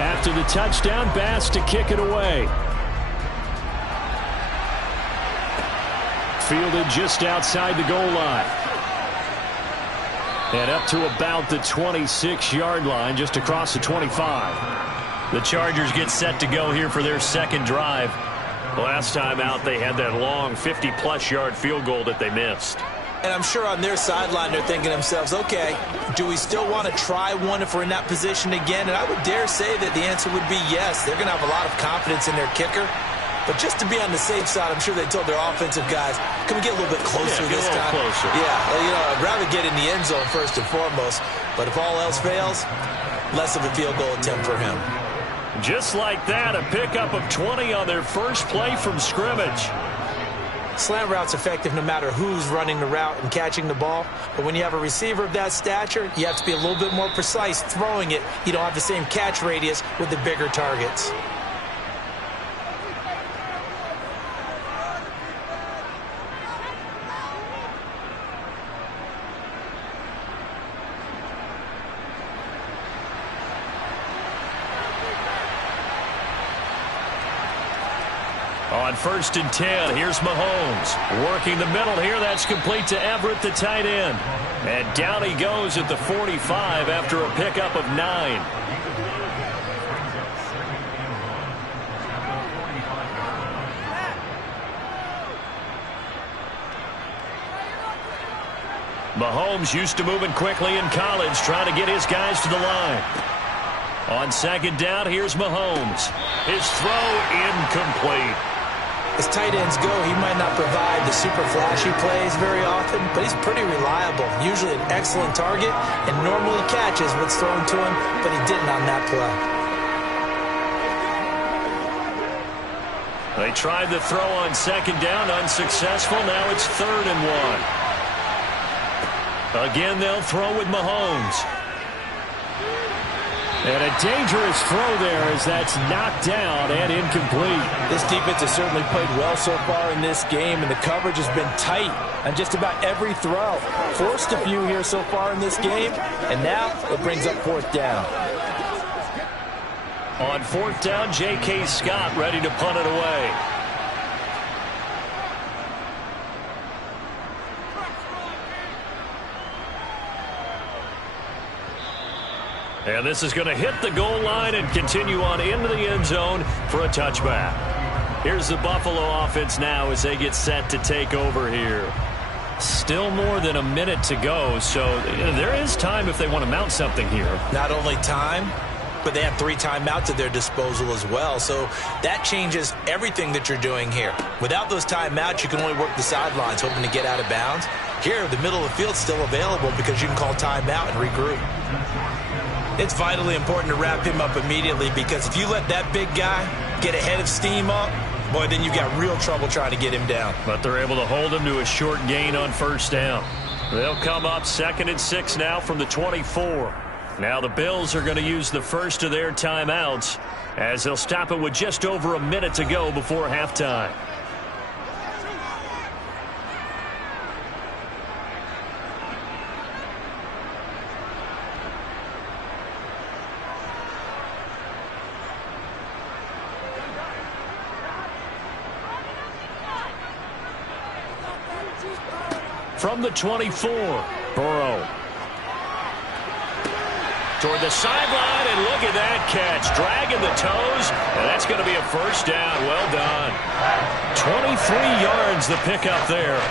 After the touchdown, Bass to kick it away. Fielded just outside the goal line. And up to about the 26-yard line, just across the 25. The Chargers get set to go here for their second drive. Last time out, they had that long 50-plus yard field goal that they missed. And I'm sure on their sideline they're thinking to themselves, okay, do we still want to try one if we're in that position again? And I would dare say that the answer would be yes. They're going to have a lot of confidence in their kicker. But just to be on the safe side, I'm sure they told their offensive guys, can we get a little bit closer this time? Closer. Yeah, you know, I'd rather get in the end zone first and foremost. But if all else fails, less of a field goal attempt for him. Just like that, a pickup of 20 on their first play from scrimmage. Slant route's effective no matter who's running the route and catching the ball. But when you have a receiver of that stature, you have to be a little bit more precise throwing it. You don't have the same catch radius with the bigger targets. On 1st and 10, here's Mahomes. Working the middle here, that's complete to Everett, the tight end. And down he goes at the 45 after a pickup of 9. Mahomes used to moving quickly in college, trying to get his guys to the line. On 2nd down, here's Mahomes. His throw incomplete. As tight ends go, he might not provide the super flashy plays very often, but he's pretty reliable. Usually an excellent target and normally catches what's thrown to him, but he didn't on that play. They tried the throw on 2nd down, unsuccessful. Now it's 3rd and 1. Again, they'll throw with Mahomes. And a dangerous throw there as that's knocked down and incomplete. This defense has certainly played well so far in this game, and the coverage has been tight on just about every throw. Forced a few here so far in this game, and now it brings up 4th down. On 4th down, J.K. Scott ready to punt it away. And this is going to hit the goal line and continue on into the end zone for a touchback. Here's the Buffalo offense now as they get set to take over here. Still more than a minute to go, so there is time if they want to mount something here. Not only time, but they have 3 timeouts at their disposal as well, so that changes everything that you're doing here. Without those timeouts, you can only work the sidelines, hoping to get out of bounds. Here, the middle of the field's still available because you can call timeout and regroup. It's vitally important to wrap him up immediately because if you let that big guy get ahead of steam up, boy, then you've got real trouble trying to get him down. But they're able to hold him to a short gain on 1st down. They'll come up 2nd and 6 now from the 24. Now the Bills are going to use the first of their timeouts as they'll stop it with just over a minute to go before halftime. From the 24, Burrow. Toward the sideline, and look at that catch. Dragging the toes, and that's going to be a 1st down. Well done. 23 yards the pickup there.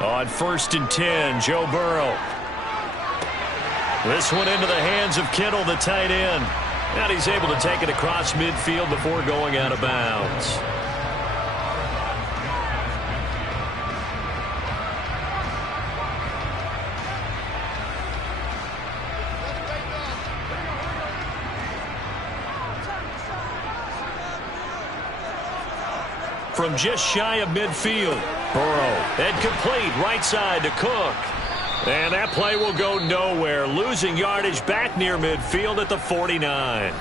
On 1st and 10, Joe Burrow. This one into the hands of Kittle, the tight end. And he's able to take it across midfield before going out of bounds. From just shy of midfield, Burrow. And complete right side to Cook. And that play will go nowhere. Losing yardage back near midfield at the 49.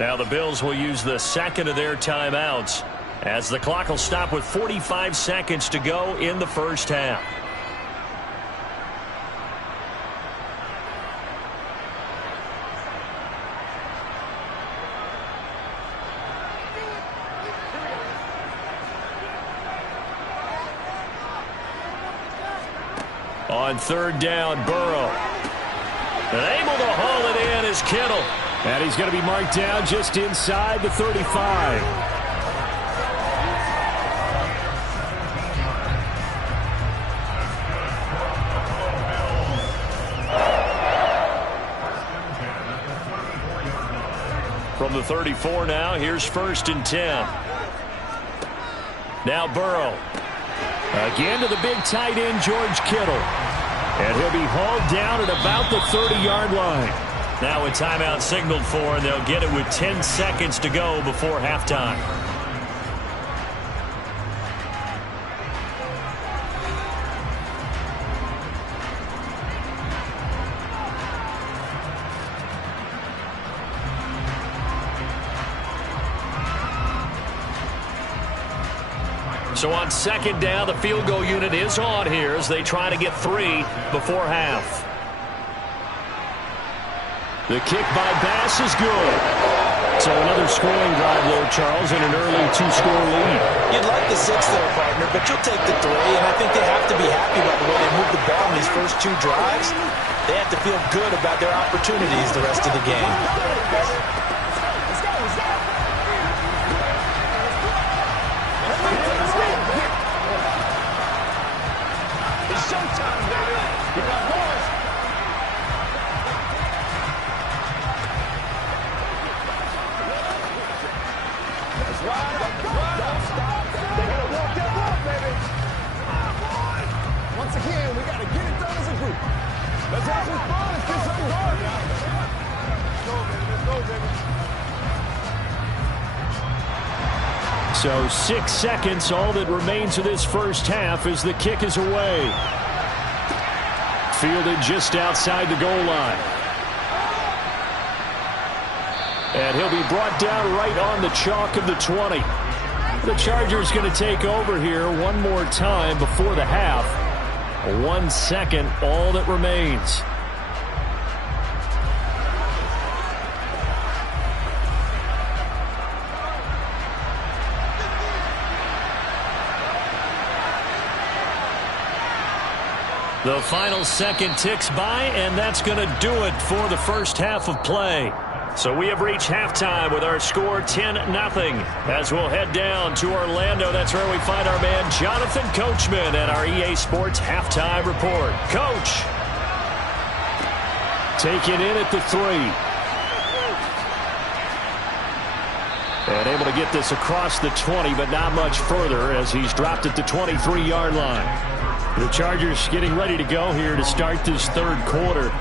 Now the Bills will use the second of their timeouts as the clock will stop with 45 seconds to go in the first half. On third down, Burrow. And able to haul it in is Kittle. And he's going to be marked down just inside the 35. From the 34 now, here's 1st and 10. Now Burrow. Again to the big tight end, George Kittle. And he'll be hauled down at about the 30-yard line. Now a timeout signaled for, and they'll get it with 10 seconds to go before halftime. So on second down, the field goal unit is on here as they try to get 3 before half. The kick by Bass is good. So another scoring drive there, Charles, and an early 2-score lead. You'd like the 6 there, partner, but you'll take the 3, and I think they have to be happy about the way they moved the ball in these first 2 drives. They have to feel good about their opportunities the rest of the game. Once again, we got to get it done as a group. Let's have some fun. Let's get something going now. Let's go, baby. Let's go, baby. So 6 seconds, all that remains of this first half as the kick is away. Fielded just outside the goal line. And he'll be brought down right on the chalk of the 20. The Chargers going to take over here one more time before the half. 1 second, all that remains. The final second ticks by, and that's going to do it for the first half of play. So we have reached halftime with our score 10-0 as we'll head down to Orlando. That's where we find our man Jonathan Coachman at our EA Sports Halftime Report. Coach. Taken in at the 3. And able to get this across the 20, but not much further as he's dropped at the 23-yard line. The Chargers getting ready to go here to start this third quarter.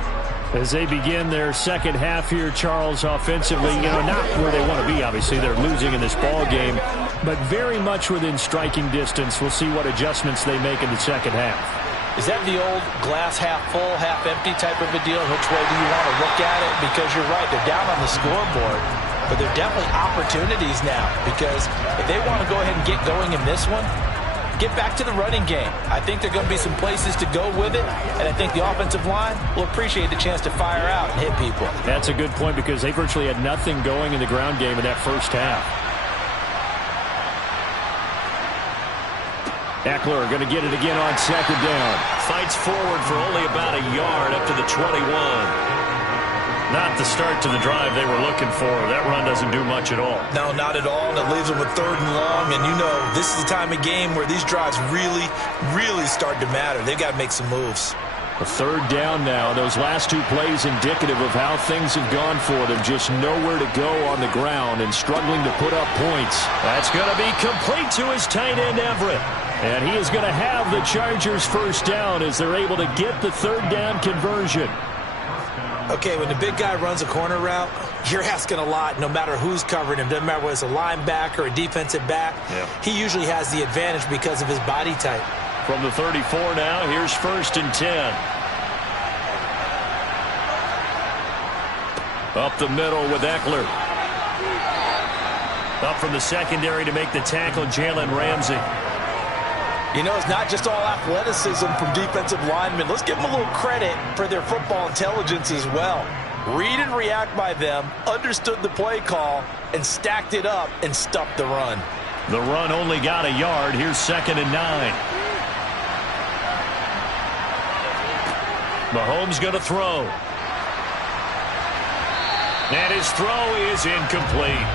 As they begin their second half here, Charles, offensively, not where they want to be, obviously. They're losing in this ball game, but very much within striking distance. We'll see what adjustments they make in the second half. Is that the old glass half full, half empty type of a deal? Which way do you want to look at it? Because you're right, they're down on the scoreboard, but they're definitely opportunities now, because if they want to go ahead and get going in this one, get back to the running game. I think there are going to be some places to go with it, and I think the offensive line will appreciate the chance to fire out and hit people. That's a good point because they virtually had nothing going in the ground game in that first half. Eckler going to get it again on second down. Fights forward for only about a yard up to the 21. Not the start to the drive they were looking for. That run doesn't do much at all. No, not at all, and it leaves them with 3rd and long. And this is the time of game where these drives really, really start to matter. They've got to make some moves. A 3rd down now. Those last 2 plays indicative of how things have gone for them. Just nowhere to go on the ground and struggling to put up points. That's going to be complete to his tight end, Everett. And he is going to have the Chargers first down as they're able to get the 3rd down conversion. Okay, when the big guy runs a corner route, you're asking a lot no matter who's covering him. Doesn't matter whether it's a linebacker or a defensive back. Yeah. He usually has the advantage because of his body type. From the 34 now, here's 1st and 10. Up the middle with Eckler. Up from the secondary to make the tackle, Jalen Ramsey. You know, it's not just all athleticism from defensive linemen. Let's give them a little credit for their football intelligence as well. Read and react by them, understood the play call, and stacked it up and stuffed the run. The run only got a yard. Here's 2nd and 9. Mahomes going to throw. And his throw is incomplete.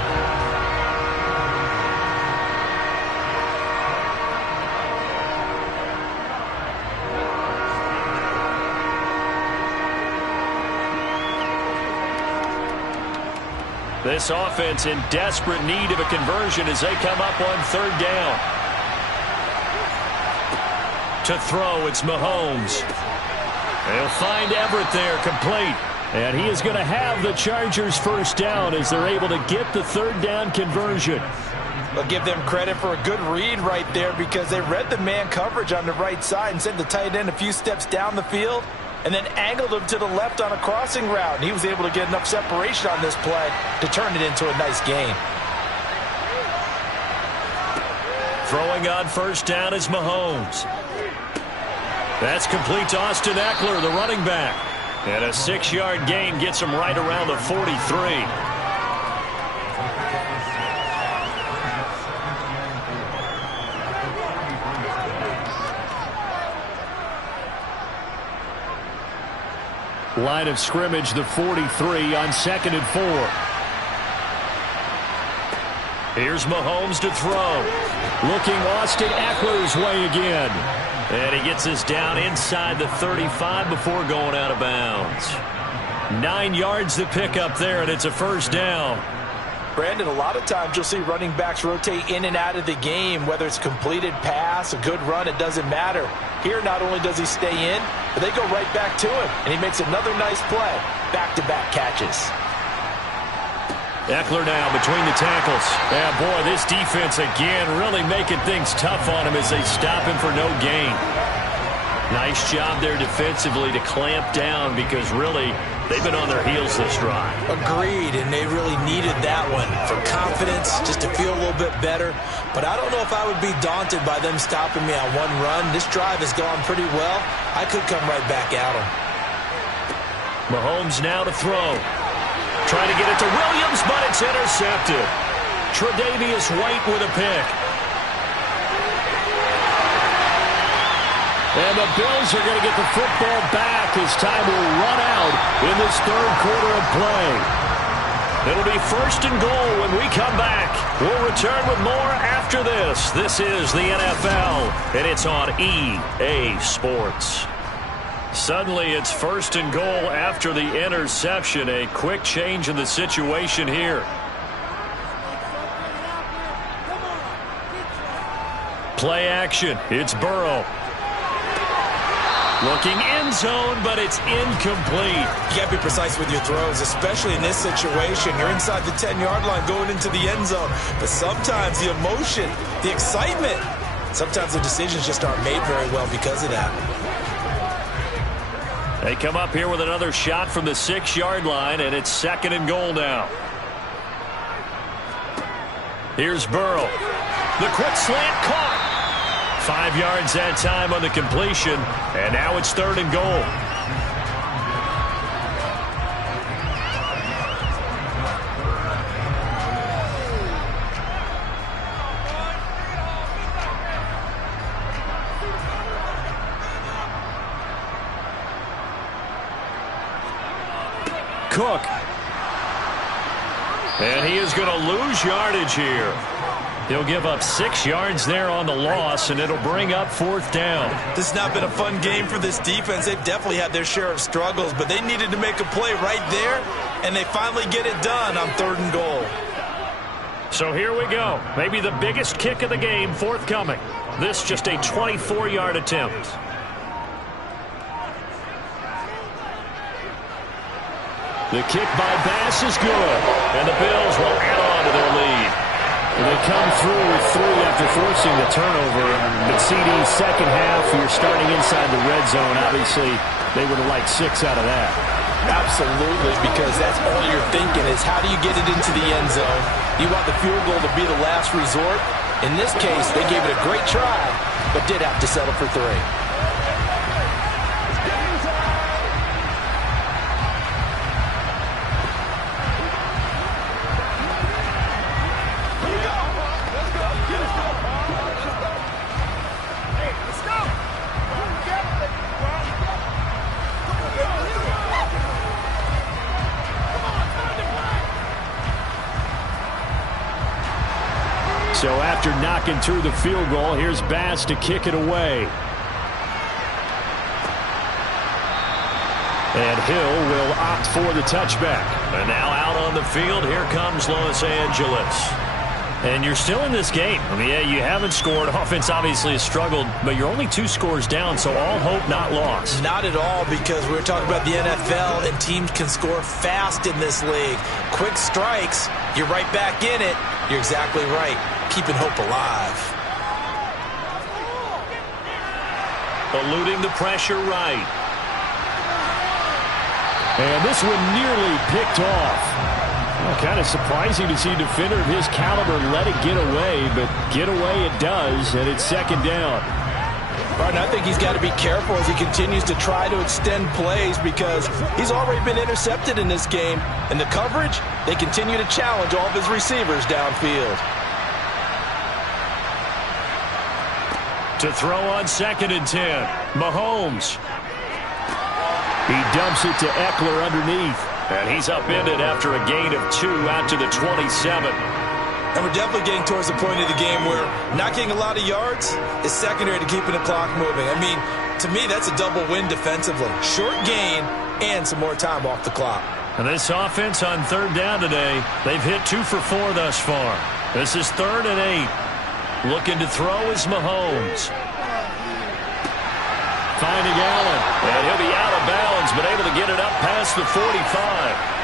This offense in desperate need of a conversion as they come up on 3rd down. To throw, it's Mahomes. They'll find Everett there, complete. And he is going to have the Chargers 1st down as they're able to get the 3rd down conversion. I'll give them credit for a good read right there because they read the man coverage on the right side and sent the tight end a few steps down the field and then angled him to the left on a crossing route. And he was able to get enough separation on this play to turn it into a nice gain. Throwing on 1st down is Mahomes. That's complete to Austin Eckler, the running back. And a 6-yard gain gets him right around the 43. Line of scrimmage, the 43 on 2nd and 4. Here's Mahomes to throw. Looking Austin Eckler's way again. And he gets us down inside the 35 before going out of bounds. 9 yards to pick up there, and it's a 1st down. Brandon, a lot of times you'll see running backs rotate in and out of the game, whether it's completed pass, a good run, it doesn't matter. Here, not only does he stay in, but they go right back to him, and he makes another nice play. Back-to-back catches. Eckler now between the tackles. Yeah, boy, this defense again really making things tough on him as they stop him for no gain. Nice job there defensively to clamp down because really they've been on their heels this drive. Agreed, and they really needed that one for confidence, just to feel a little bit better. But I don't know if I would be daunted by them stopping me on one run. This drive has gone pretty well. I could come right back at them. Mahomes now to throw. Trying to get it to Williams, but it's intercepted. Tre'Davious White with a pick. And the Bills are going to get the football back as time will run out in this 3rd quarter of play. It'll be 1st and goal when we come back. We'll return with more after this. This is the NFL, and it's on EA Sports. Suddenly, it's 1st and goal after the interception. A quick change in the situation here. Play action. It's Burrow. Looking end zone, but it's incomplete. You got to be precise with your throws, especially in this situation. You're inside the 10-yard line going into the end zone. But sometimes the emotion, the excitement, sometimes the decisions just aren't made very well because of that. They come up here with another shot from the 6-yard line, and it's 2nd and goal now. Here's Burrow. The quick slant caught. 5 yards that time on the completion, and now it's 3rd and goal. Cook. And he is going to lose yardage here. He'll give up 6 yards there on the loss, and it'll bring up 4th down. This has not been a fun game for this defense. They've definitely had their share of struggles, but they needed to make a play right there, and they finally get it done on 3rd and goal. So here we go. Maybe the biggest kick of the game forthcoming. This just a 24-yard attempt. The kick by Bass is good, and the Bills will add on to their lead. They come through with 3 after forcing the turnover. But CD's second half, you're starting inside the red zone. Obviously, they would have liked 6 out of that. Absolutely, because that's all you're thinking is how do you get it into the end zone? You want the field goal to be the last resort. In this case, they gave it a great try, but did have to settle for 3. So after knocking through the field goal, here's Bass to kick it away. And Hill will opt for the touchback. And now out on the field, here comes Los Angeles. And you're still in this game. I mean, yeah, you haven't scored. Offense obviously has struggled, but you're only 2 scores down, so all hope not lost. Not at all, because we're talking about the NFL, and teams can score fast in this league. Quick strikes, you're right back in it. You're exactly right. Keeping hope alive. Eluding the pressure right. And this one nearly picked off. Well, kind of surprising to see a defender of his caliber let it get away, but get away it does, and it's second down. Martin, I think he's got to be careful as he continues to try to extend plays because he's already been intercepted in this game. And the coverage, they continue to challenge all of his receivers downfield. To throw on 2nd and 10. Mahomes. He dumps it to Eckler underneath. And he's upended after a gain of 2 out to the 27. And we're definitely getting towards the point of the game where not getting a lot of yards is secondary to keeping the clock moving. I mean, to me, that's a double win defensively. Short gain and some more time off the clock. And this offense on 3rd down today, they've hit 2 for 4 thus far. This is 3rd and 8. Looking to throw is Mahomes. Finding Allen. And he'll be out of bounds, but able to get it up past the 45.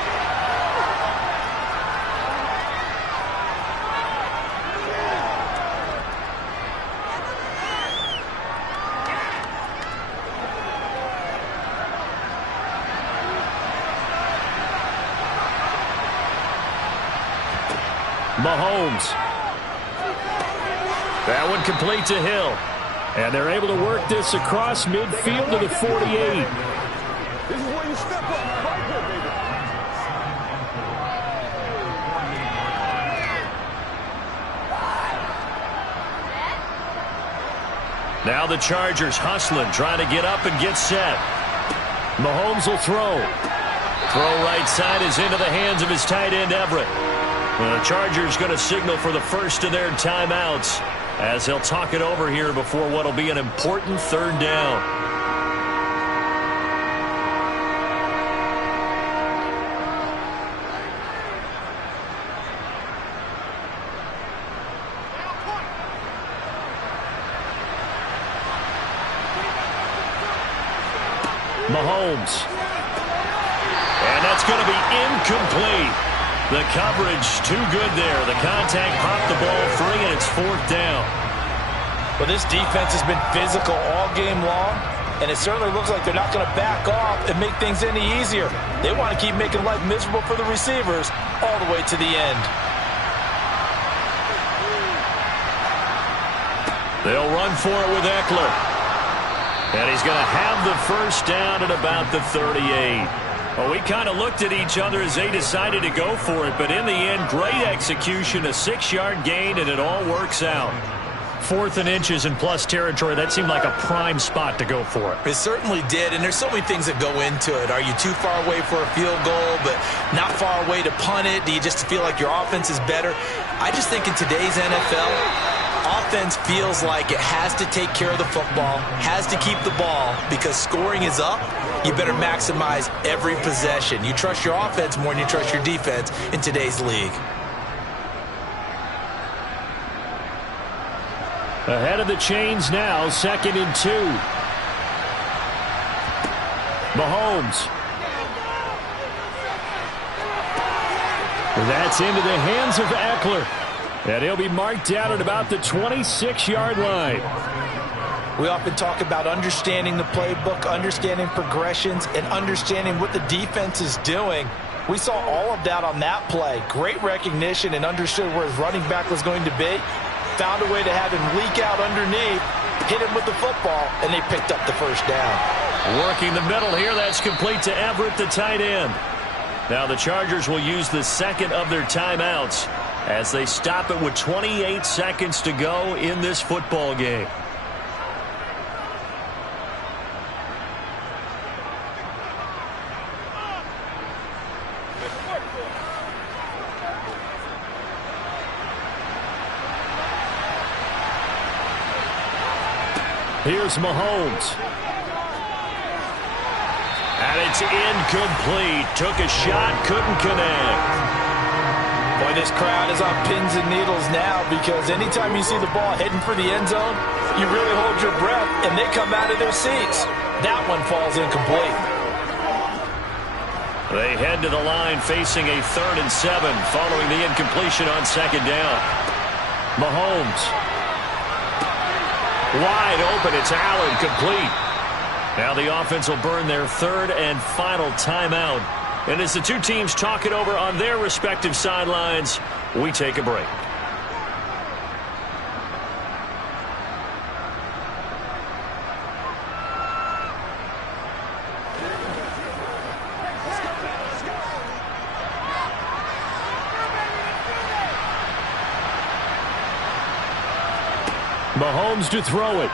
Mahomes. That one complete to Hill. And they're able to work this across midfield to the 48. This is where you step up. Right here, baby. Now the Chargers hustling, trying to get up and get set. Mahomes will throw. Throw right side is into the hands of his tight end, Everett. And the Chargers going to signal for the first of their timeouts as they'll talk it over here before what will be an important 3rd down. Mahomes. And that's going to be incomplete. The coverage too good there. The contact popped the ball free, and it's 4th down. Well, this defense has been physical all game long, and it certainly looks like they're not going to back off and make things any easier. They want to keep making life miserable for the receivers all the way to the end. They'll run for it with Eckler. And he's going to have the first down at about the 38. Well, we kind of looked at each other as they decided to go for it, but in the end, great execution, a 6-yard gain, and it all works out. 4th and inches in plus territory, that seemed like a prime spot to go for it. It certainly did, and there's so many things that go into it. Are you too far away for a field goal, but not far away to punt it? Do you just feel like your offense is better? I just think in today's NFL, offense feels like it has to take care of the football, has to keep the ball, because scoring is up. You better maximize every possession. You trust your offense more than you trust your defense in today's league. Ahead of the chains now, 2nd and 2. Mahomes. That's into the hands of Eckler. And he'll be marked down at about the 26-yard line. We often talk about understanding the playbook, understanding progressions, and understanding what the defense is doing. We saw all of that on that play. Great recognition and understood where his running back was going to be. Found a way to have him leak out underneath, hit him with the football, and they picked up the first down. Working the middle here, that's complete to Everett, the tight end. Now the Chargers will use the second of their timeouts as they stop it with 28 seconds to go in this football game. Here's Mahomes. And it's incomplete. Took a shot, couldn't connect. Boy, this crowd is on pins and needles now because anytime you see the ball heading for the end zone, you really hold your breath, and they come out of their seats. That one falls incomplete. They head to the line facing a 3rd and 7 following the incompletion on second down. Mahomes. Wide open, it's Allen, complete. Now the offense will burn their 3rd and final timeout. And as the two teams talk it over on their respective sidelines, we take a break. Mahomes to throw it.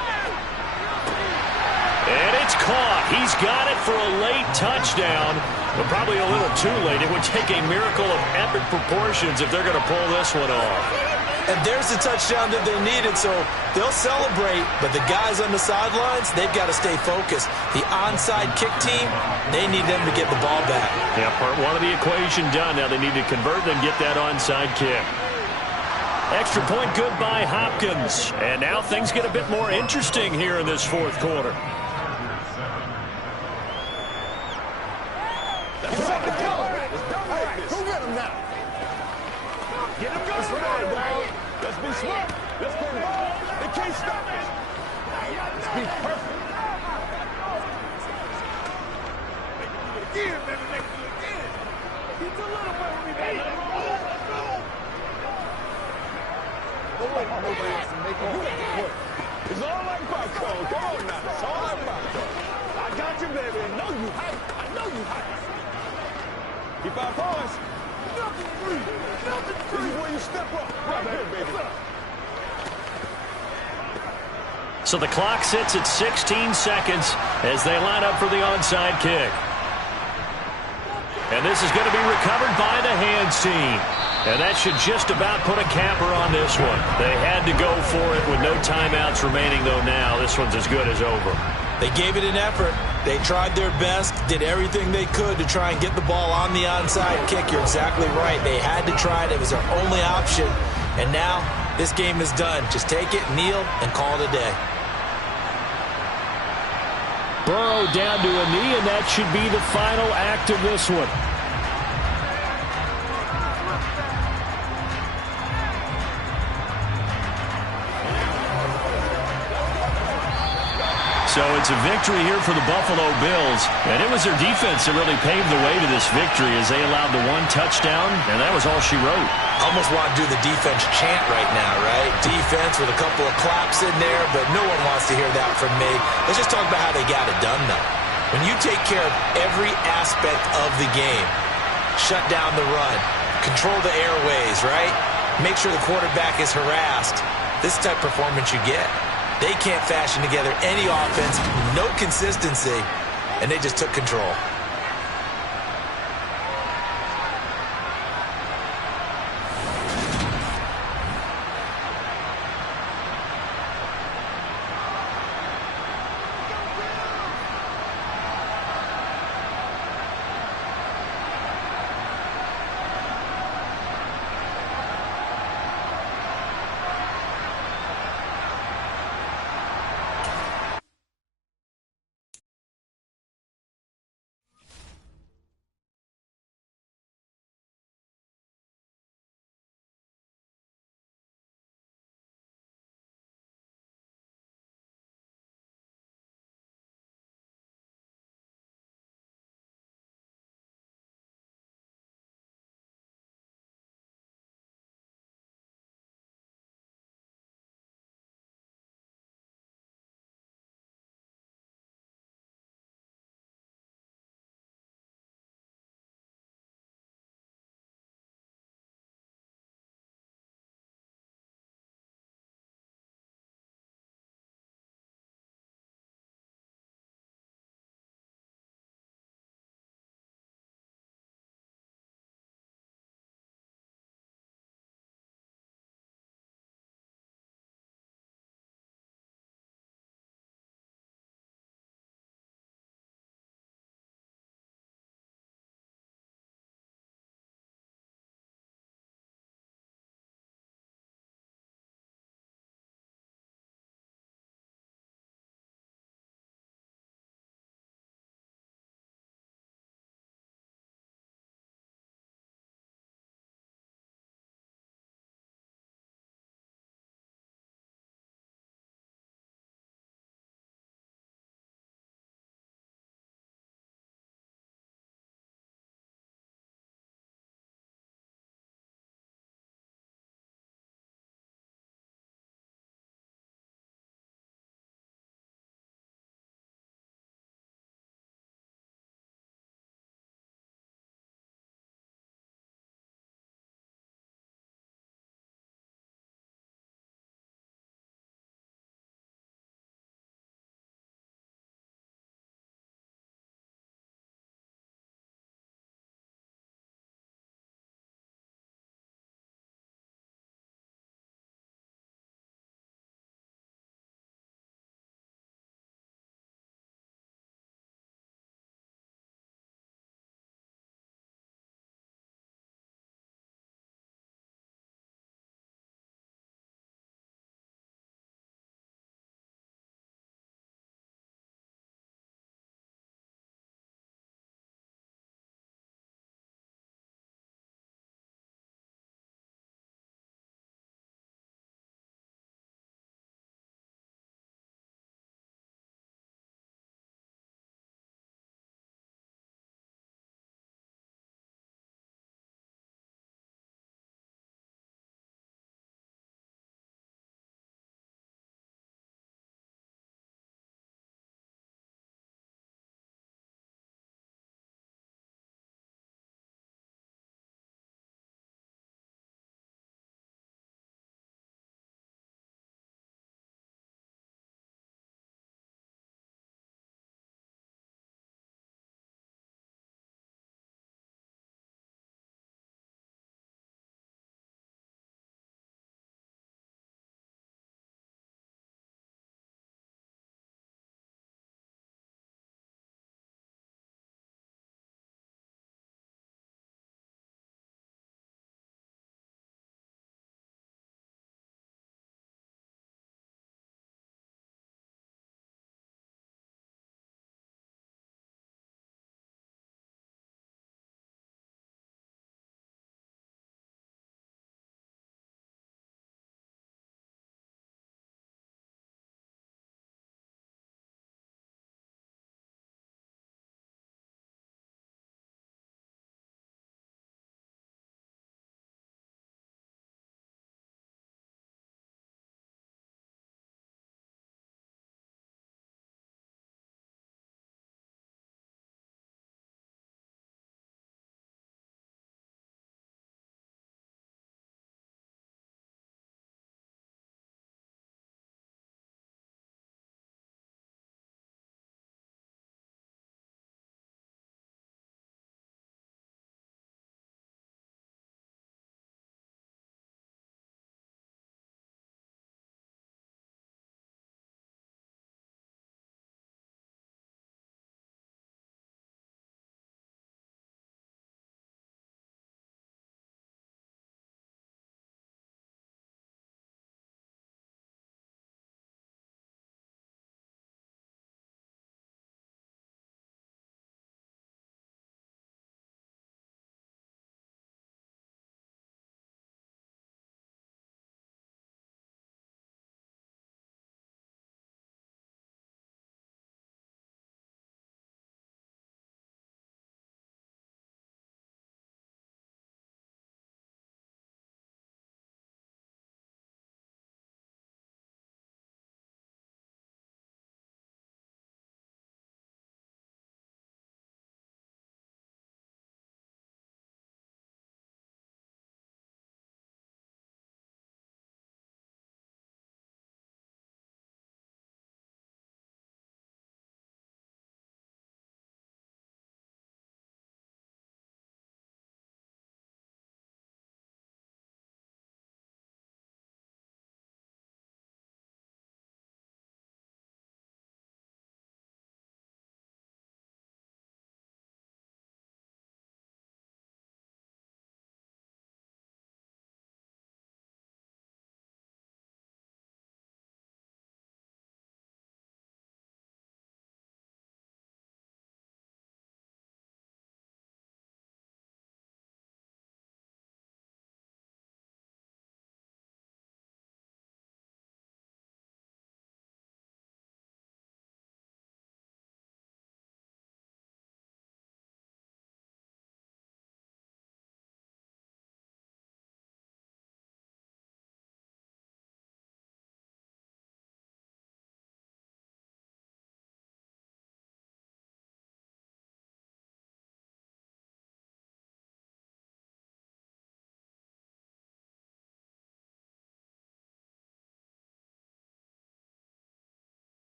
And it's caught. He's got it for a late touchdown, but probably a little too late. It would take a miracle of epic proportions if they're going to pull this one off. And there's the touchdown that they needed, so they'll celebrate, but the guys on the sidelines, they've got to stay focused. The onside kick team, they need them to get the ball back. Yeah, part one of the equation done. Now they need to convert and get that onside kick. Extra point good by Hopkins. And now things get a bit more interesting here in this fourth quarter. Let's be smart. Let's play the ball. They can't stop us. Let's be perfect. Again, baby, make it again. He's a little bit with me, baby. Nobody wants to make it. It's all like popcorn. Come on now. It's all like popcorn. I got you, baby. I know you hype. I know you hype. Keep our points. Nothing free. Nothing free. This is where you step up. Right here, baby. So the clock sits at 16 seconds as they line up for the onside kick. And this is going to be recovered by the hands team. And that should just about put a capper on this one. They had to go for it with no timeouts remaining, though now this one's as good as over. They gave it an effort. They tried their best, did everything they could to try and get the ball on the onside kick. You're exactly right. They had to try it. It was their only option. And now this game is done. Just take it, kneel, and call it a day. Burrow down to a knee, and that should be the final act of this one. So it's a victory here for the Buffalo Bills, and it was their defense that really paved the way to this victory as they allowed the one touchdown, and that was all she wrote. Almost want to do the defense chant right now, right? Defense with a couple of claps in there, but no one wants to hear that from me. Let's just talk about how they got it done, though. When you take care of every aspect of the game, shut down the run, control the airways, right? Make sure the quarterback is harassed. This is the type of performance you get. They can't fashion together any offense, no consistency, and they just took control.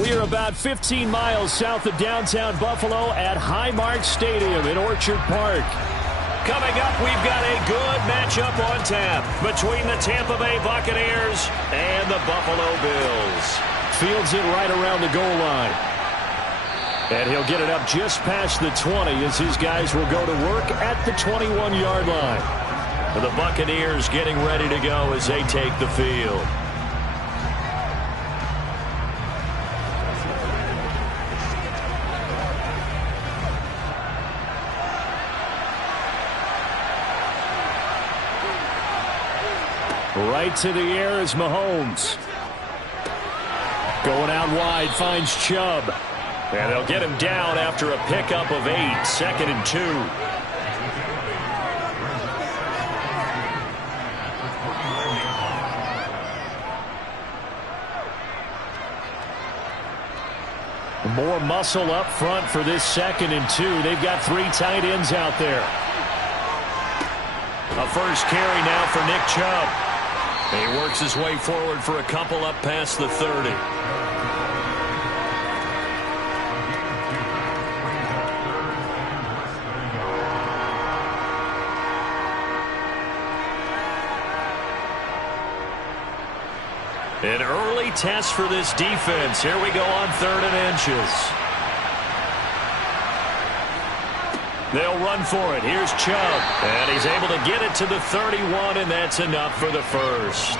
We are about 15 miles south of downtown Buffalo at Highmark Stadium in Orchard Park. Coming up, we've got a good matchup on tap between the Tampa Bay Buccaneers and the Buffalo Bills. Fields it right around the goal line. And he'll get it up just past the 20 as his guys will go to work at the 21-yard line. The Buccaneers getting ready to go as they take the field. Right to the air is Mahomes. Going out wide, finds Chubb. And they'll get him down after a pickup of 8, 2nd and 2. More muscle up front for this 2nd and 2. They've got 3 tight ends out there. A first carry now for Nick Chubb. He works his way forward for a couple up past the 30. An early test for this defense. Here we go on 3rd and inches. They'll run for it. Here's Chubb. And he's able to get it to the 31, and that's enough for the first.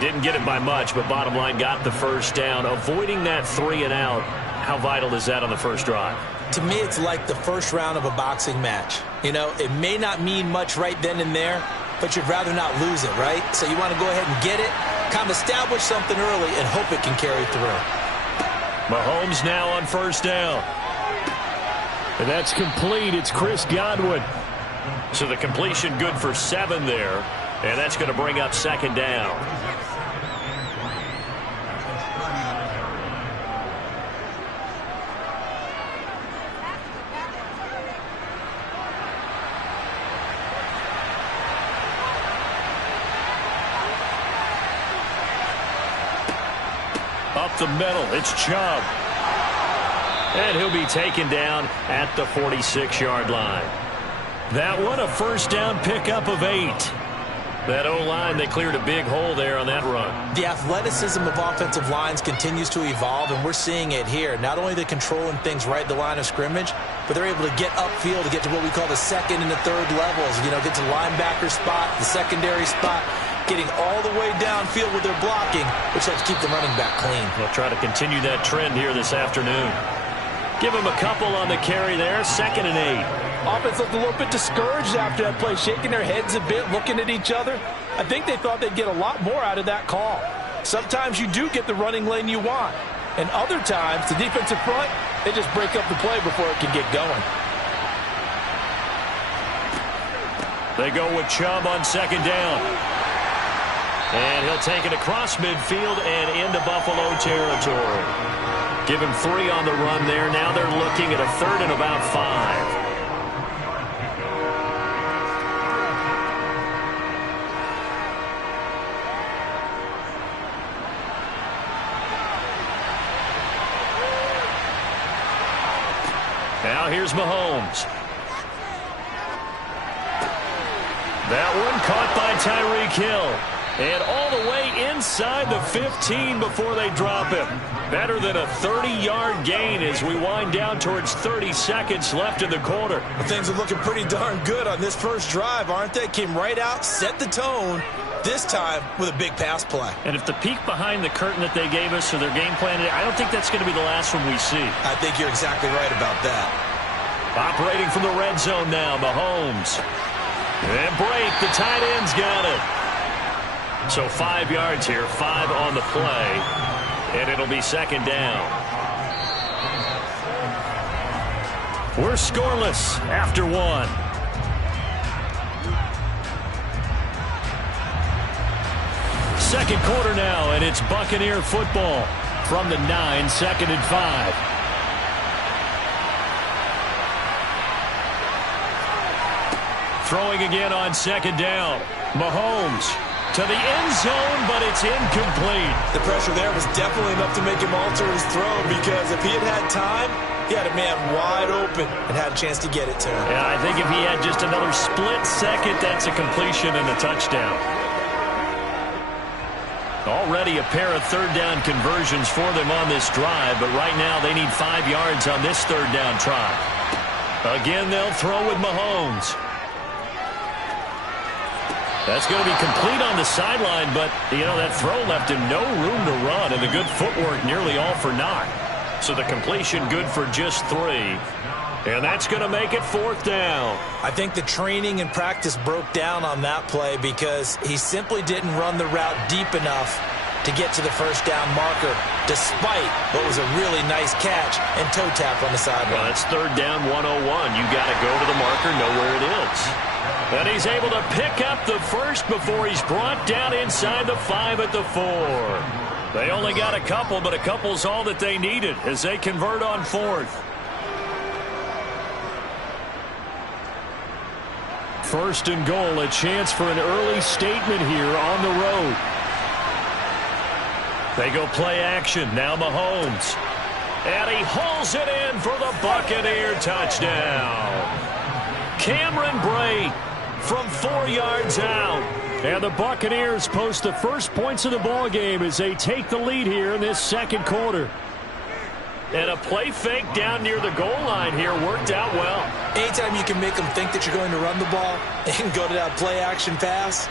Didn't get it by much, but bottom line got the first down. Avoiding that 3 and out, how vital is that on the first drive? To me, it's like the first round of a boxing match. You know, it may not mean much right then and there, but you'd rather not lose it, right? So you want to go ahead and get it, kind of establish something early, and hope it can carry through. Mahomes now on first down. And that's complete. It's Chris Godwin. So the completion good for 7 there. And that's going to bring up 2nd down. Up the middle, it's Chubb. And he'll be taken down at the 46-yard line. That one, a first down pickup of 8. That O-line, they cleared a big hole there on that run. The athleticism of offensive lines continues to evolve, and we're seeing it here. Not only they're controlling things right at the line of scrimmage, but they're able to get upfield to get to what we call the 2nd and the 3rd levels. You know, get to the linebacker spot, the secondary spot, getting all the way downfield with their blocking, which helps keep the running back clean. They'll try to continue that trend here this afternoon. Give him a couple on the carry there, 2nd and 8. Offense looked a little bit discouraged after that play, shaking their heads a bit, looking at each other. I think they thought they'd get a lot more out of that call. Sometimes you do get the running lane you want, and other times, the defensive front, they just break up the play before it can get going. They go with Chubb on 2nd down. And he'll take it across midfield and into Buffalo territory. Give him 3 on the run there. Now they're looking at a 3rd and about 5. Now here's Mahomes. That one caught by Tyreek Hill. And all the way inside the 15 before they drop him. Better than a 30-yard gain as we wind down towards 30 seconds left in the quarter. Well, things are looking pretty darn good on this first drive, aren't they? Came right out, set the tone, this time with a big pass play. And if the peek behind the curtain that they gave us or their game plan, I don't think that's going to be the last one we see. I think you're exactly right about that. Operating from the red zone now, Mahomes. And break, the tight end's got it. So 5 yards here, 5 on the play, and it'll be 2nd down. We're scoreless after 1. Second quarter now, and it's Buccaneer football from the 9, 2nd and 5. Throwing again on 2nd down. Mahomes to the end zone, but it's incomplete. The pressure there was definitely enough to make him alter his throw, because if he had had time, he had a man wide open and had a chance to get it to him. Yeah, I think if he had just another split second, that's a completion and a touchdown. Already a pair of third-down conversions for them on this drive, but right now they need 5 yards on this third-down try. Again, they'll throw with Mahomes. That's going to be complete on the sideline, but, you know, that throw left him no room to run, and the good footwork nearly all for naught. So the completion good for just 3. And that's going to make it 4th down. I think the training and practice broke down on that play because he simply didn't run the route deep enough to get to the first down marker, despite what was a really nice catch and toe tap on the sideline. Well, it's 3rd down 101. You got to go to the marker, know where it is. And he's able to pick up the first before he's brought down inside the 5 at the 4. They only got a couple, but a couple's all that they needed as they convert on 4th. 1st and goal, a chance for an early statement here on the road. They go play action. Now Mahomes. And he hauls it in for the Buccaneer touchdown. Cameron Brate from 4 yards out. And the Buccaneers post the first points of the ball game as they take the lead here in this second quarter. And a play fake down near the goal line here worked out well. Anytime you can make them think that you're going to run the ball and go to that play action pass,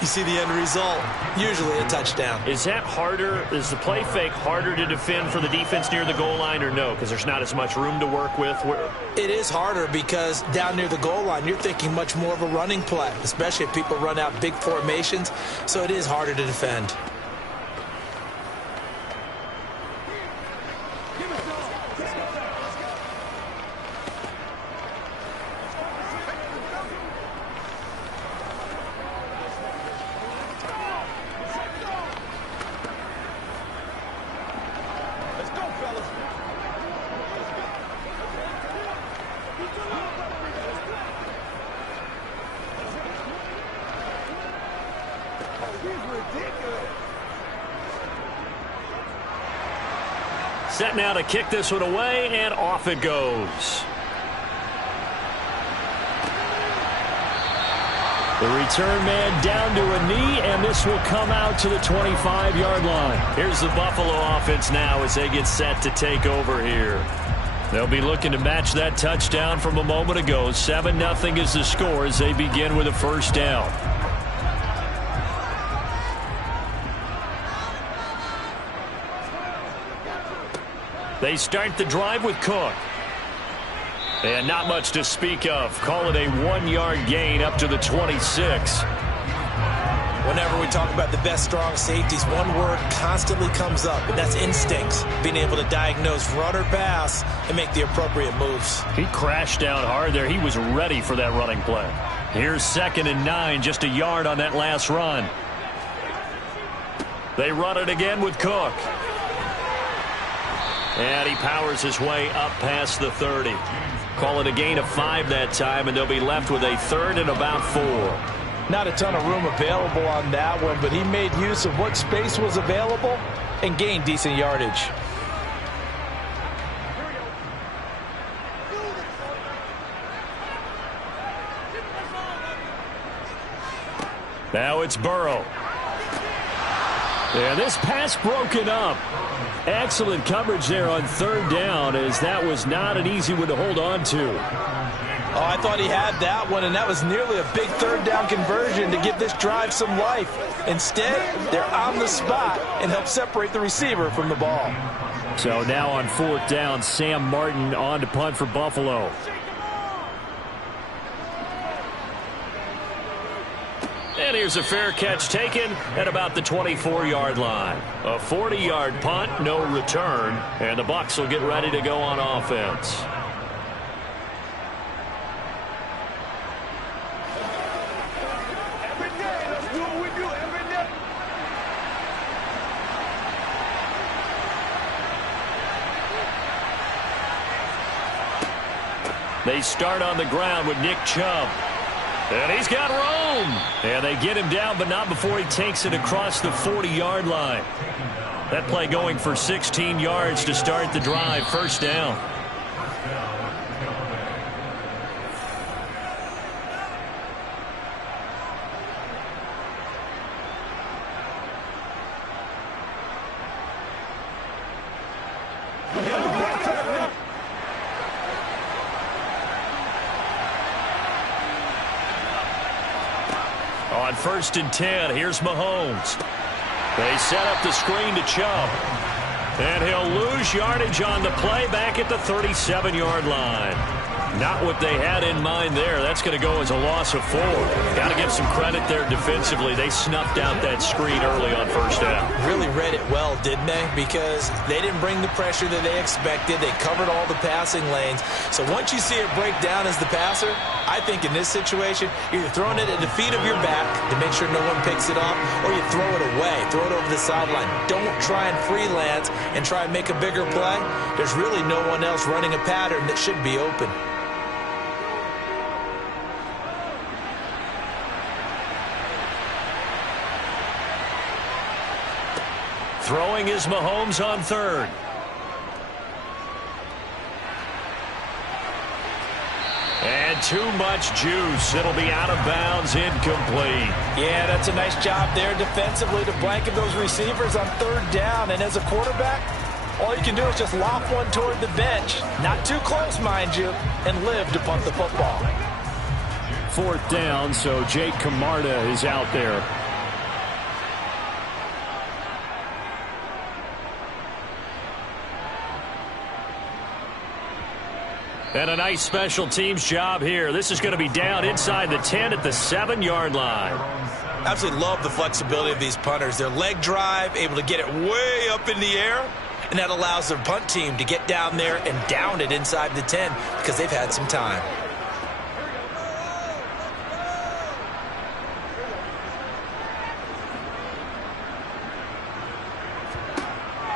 you see the end result, usually a touchdown. Is that harder? Is the play fake harder to defend for the defense near the goal line or no? Because there's not as much room to work with? It is harder because down near the goal line, you're thinking much more of a running play, especially if people run out big formations. So it is harder to defend. Set now to kick this one away, and off it goes. The return man down to a knee, and this will come out to the 25-yard line. Here's the Buffalo offense now as they get set to take over here. They'll be looking to match that touchdown from a moment ago. 7-0 is the score as they begin with a first down. They start the drive with Cook. And not much to speak of. Call it a 1-yard gain up to the 26. Whenever we talk about the best strong safeties, one word constantly comes up, and that's instincts. Being able to diagnose run or pass and make the appropriate moves. He crashed down hard there. He was ready for that running play. Here's 2nd and 9, just a yard on that last run. They run it again with Cook. And he powers his way up past the 30. Call it a gain of 5 that time, and they'll be left with a 3rd and about 4. Not a ton of room available on that one, but he made use of what space was available and gained decent yardage. Now it's Burrow. And this pass broken up. Excellent coverage there on 3rd down, as that was not an easy one to hold on to. Oh, I thought he had that one, and that was nearly a big 3rd down conversion to give this drive some life. Instead, they're on the spot and help separate the receiver from the ball. So now on 4th down, Sam Martin on to punt for Buffalo. And here's a fair catch taken at about the 24-yard line. A 40-yard punt, no return, and the Bucs will get ready to go on offense. Every day, let's do what we do every day. They start on the ground with Nick Chubb. And he's got room. And they get him down, but not before he takes it across the 40-yard line. That play going for 16 yards to start the drive. First down. On 1st and 10, here's Mahomes. They set up the screen to Chubb. And he'll lose yardage on the play back at the 37-yard line. Not what they had in mind there. That's going to go as a loss of 4. Got to give some credit there defensively. They snuffed out that screen early on first down. Really read it well, didn't they? Because they didn't bring the pressure that they expected. They covered all the passing lanes. So once you see it break down as the passer, I think in this situation, you're either throwing it at the feet of your back to make sure no one picks it off, or you throw it away, throw it over the sideline. Don't try and freelance and try and make a bigger play. There's really no one else running a pattern that should be open. Throwing is Mahomes on 3rd. And too much juice. It'll be out of bounds, incomplete. Yeah, that's a nice job there defensively to blanket those receivers on 3rd down. And as a quarterback, all you can do is just lob one toward the bench. Not too close, mind you, and live to punt the football. 4th down, so Jake Camarda is out there. And a nice special teams job here. This is going to be down inside the 10 at the 7-yard line. Absolutely love the flexibility of these punters. Their leg drive, able to get it way up in the air, and that allows their punt team to get down there and down it inside the 10 because they've had some time.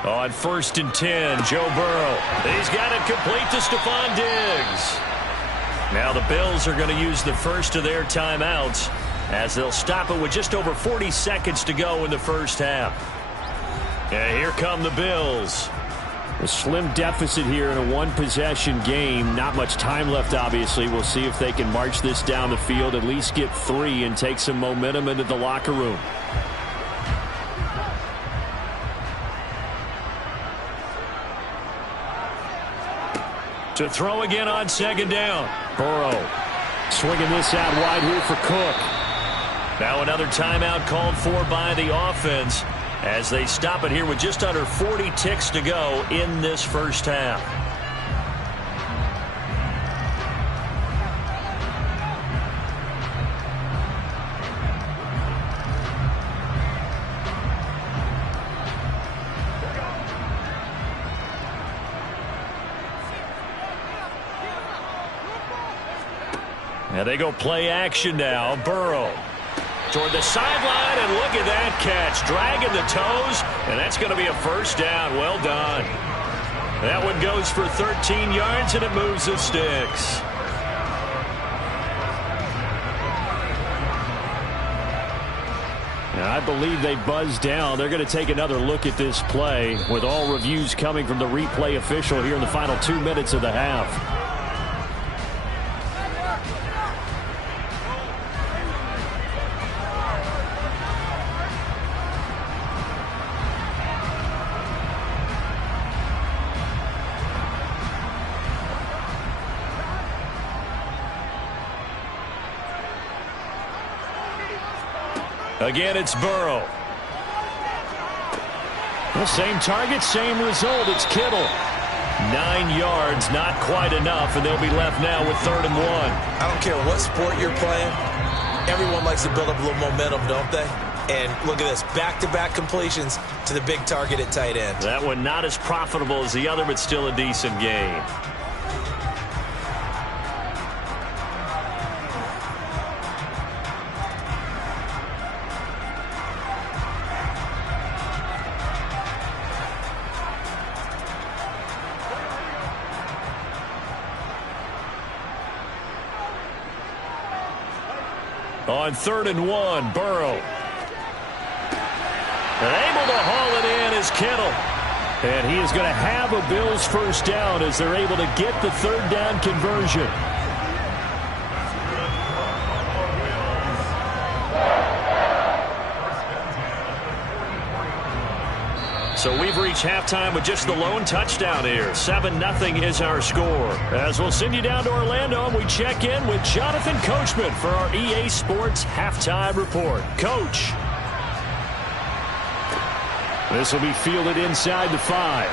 On 1st and 10, Joe Burrow. He's got it complete to Stephon Diggs. Now the Bills are going to use the first of their timeouts as they'll stop it with just over 40 seconds to go in the first half. And here come the Bills. A slim deficit here in a one-possession game. Not much time left, obviously. We'll see if they can march this down the field, at least get 3 and take some momentum into the locker room. To throw again on 2nd down. Burrow swinging this out wide here for Cook. Now another timeout called for by the offense as they stop it here with just under 40 ticks to go in this first half. Now they go play action now. Burrow toward the sideline, and look at that catch. Dragging the toes, and that's going to be a first down. Well done. That one goes for 13 yards, and it moves the sticks. Now, I believe they buzzed down. They're going to take another look at this play with all reviews coming from the replay official here in the final 2 minutes of the half. Again, it's Burrow. The same target, same result. It's Kittle. 9 yards, not quite enough, and they'll be left now with 3rd and 1. I don't care what sport you're playing. Everyone likes to build up a little momentum, don't they? And look at this, back-to-back completions to the big target at tight end. That one not as profitable as the other, but still a decent game. On 3rd and 1, Burrow. And able to haul it in is Kittle. And he is going to have a Bills first down as they're able to get the 3rd down conversion. So we've reached halftime with just the lone touchdown here. 7-0 is our score. As we'll send you down to Orlando, and we check in with Jonathan Coachman for our EA Sports Halftime Report. Coach. This will be fielded inside the 5.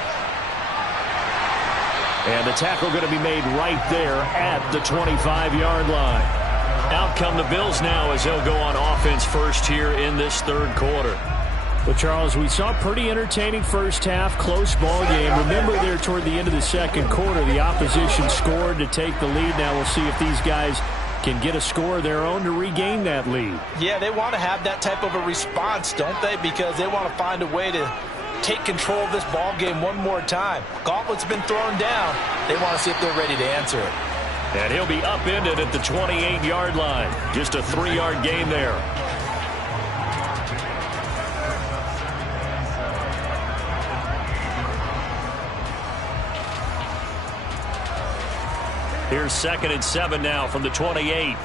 And the tackle going to be made right there at the 25-yard line. Out come the Bills now as they'll go on offense first here in this 3rd quarter. Well, Charles, we saw a pretty entertaining first half, close ball game. Remember there toward the end of the 2nd quarter, the opposition scored to take the lead. Now we'll see if these guys can get a score of their own to regain that lead. Yeah, they want to have that type of a response, don't they? Because they want to find a way to take control of this ball game one more time. Gauntlet's been thrown down. They want to see if they're ready to answer it. And he'll be upended at the 28-yard line. Just a 3-yard gain there. Here's 2nd and 7 now from the 28.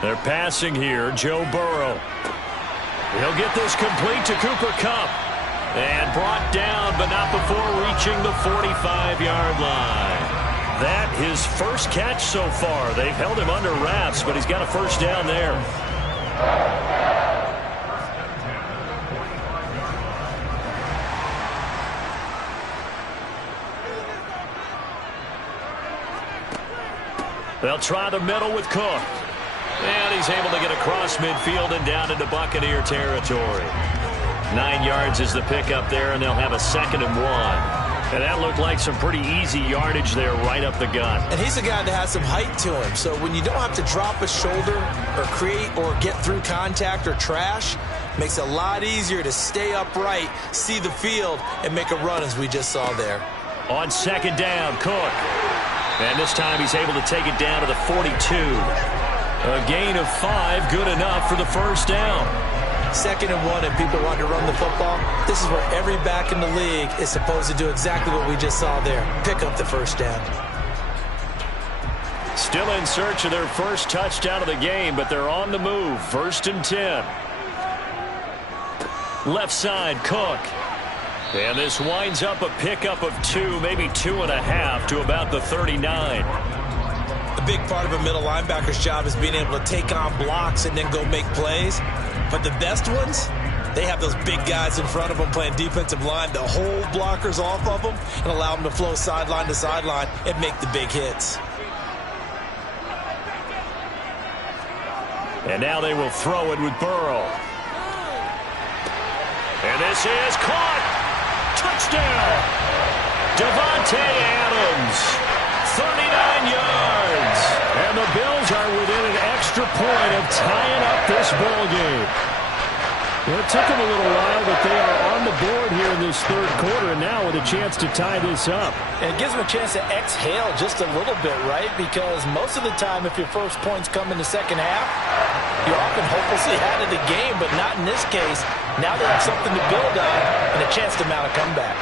They're passing here. Joe Burrow. He'll get this complete to Cooper Kupp. And brought down, but not before reaching the 45-yard line. That his first catch so far. They've held him under wraps, but he's got a first down there. They'll try the middle with Cook. And he's able to get across midfield and down into Buccaneer territory. 9 yards is the pickup there, and they'll have a 2nd and 1. And that looked like some pretty easy yardage there right up the gut. And he's a guy that has some height to him. So when you don't have to drop a shoulder or create or get through contact or trash, makes it a lot easier to stay upright, see the field, and make a run as we just saw there. On 2nd down, Cook. And this time he's able to take it down to the 42. A gain of 5, good enough for the first down. 2nd and 1, and people want to run the football. This is where every back in the league is supposed to do exactly what we just saw there. Pick up the first down. Still in search of their first touchdown of the game, but they're on the move. 1st and 10. Left side, Cook. And this winds up a pickup of 2, maybe 2.5 to about the 39. A big part of a middle linebacker's job is being able to take on blocks and then go make plays. But the best ones, they have those big guys in front of them playing defensive line to hold blockers off of them and allow them to flow sideline to sideline and make the big hits. And now they will throw it with Burrow. And this is caught. Touchdown. Devontae Adams. 39 yards. And the Bills are within an extra point of tying up this ball game. Well, it took them a little while, but they are on the board here in this 3rd quarter, and now with a chance to tie this up. And it gives them a chance to exhale just a little bit, right? Because most of the time, if your first points come in the 2nd half, you're often hopelessly out of the game, but not in this case. Now they have something to build on and a chance to mount a comeback.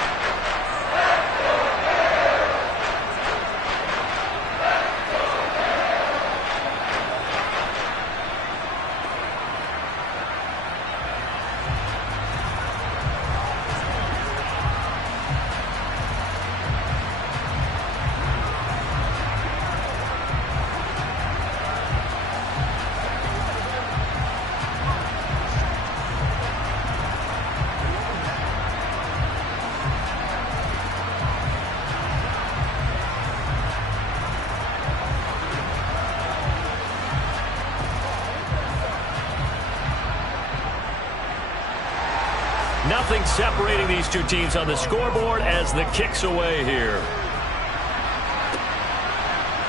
Nothing separating these two teams on the scoreboard as the kick's away here.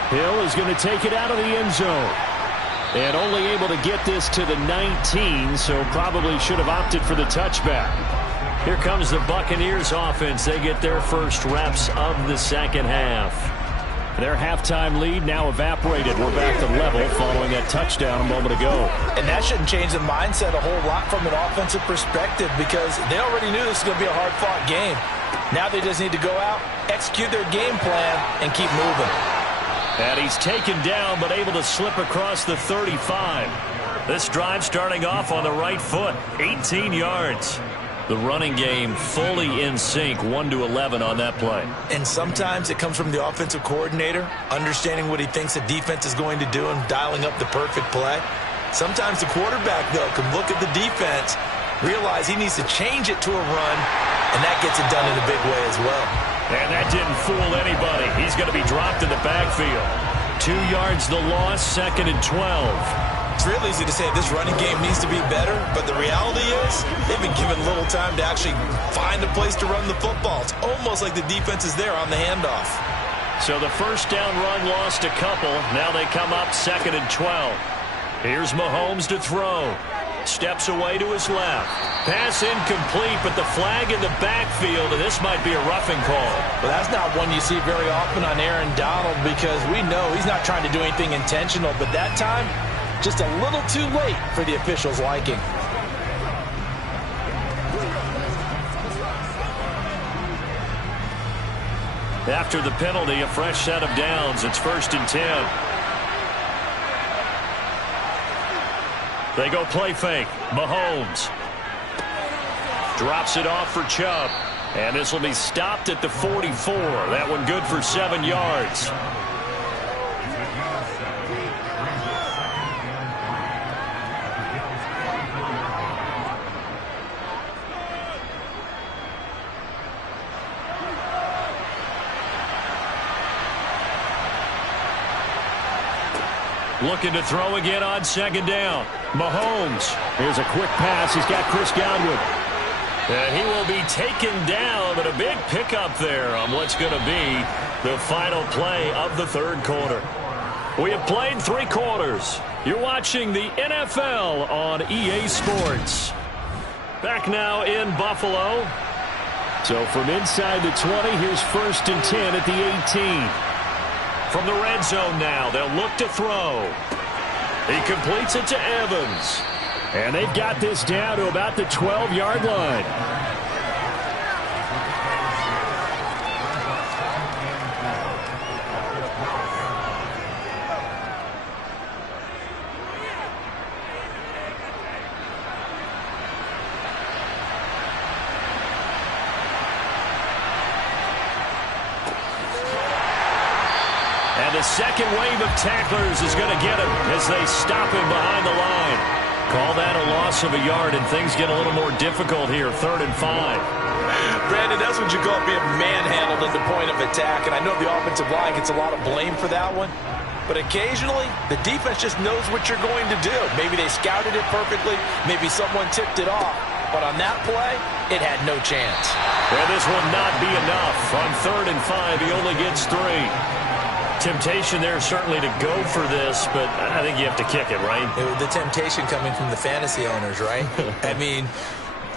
Hill is going to take it out of the end zone. And only able to get this to the 19, so probably should have opted for the touchback. Here comes the Buccaneers offense. They get their first reps of the 2nd half. Their halftime lead now evaporated. We're back to level following that touchdown a moment ago. And that shouldn't change the mindset a whole lot from an offensive perspective because they already knew this was going to be a hard-fought game. Now they just need to go out, execute their game plan, and keep moving. And he's taken down but able to slip across the 35. This drive starting off on the right foot, 18 yards. The running game fully in sync, 1-11 on that play. And sometimes it comes from the offensive coordinator, understanding what he thinks the defense is going to do and dialing up the perfect play. Sometimes the quarterback, though, can look at the defense, realize he needs to change it to a run, and that gets it done in a big way as well. And that didn't fool anybody. He's going to be dropped in the backfield. 2 yards the loss, 2nd and 12. It's real easy to say this running game needs to be better, but the reality is they've been given little time to actually find a place to run the football. It's almost like the defense is there on the handoff. So the first down run lost a couple. Now they come up 2nd and 12. Here's Mahomes to throw. Steps away to his left. Pass incomplete, but the flag in the backfield, and this might be a roughing call. Well, that's not one you see very often on Aaron Donald because we know he's not trying to do anything intentional, but that time, just a little too late for the officials' liking. After the penalty, a fresh set of downs. It's 1st and 10. They go play fake. Mahomes drops it off for Chubb. And this will be stopped at the 44. That one good for 7 yards. Looking to throw again on 2nd down. Mahomes. Here's a quick pass. He's got Chris Godwin. And he will be taken down, but a big pickup there on what's going to be the final play of the 3rd quarter. We have played 3 quarters. You're watching the NFL on EA Sports. Back now in Buffalo. So from inside the 20, here's 1st and 10 at the 18. From the red zone now, they'll look to throw. He completes it to Evans. And they've got this down to about the 12-yard line. And the second wave of tacklers is going to get him as they stop him behind the line. Call that a loss of a yard, and things get a little more difficult here, 3rd and 5. Brandon, that's what you call being manhandled at the point of attack, and I know the offensive line gets a lot of blame for that one, but occasionally the defense just knows what you're going to do. Maybe they scouted it perfectly, maybe someone tipped it off, but on that play, it had no chance. And this will not be enough. On 3rd and 5, he only gets 3. Temptation there certainly to go for this, but I think you have to kick it, right? The temptation coming from the fantasy owners, right? I mean,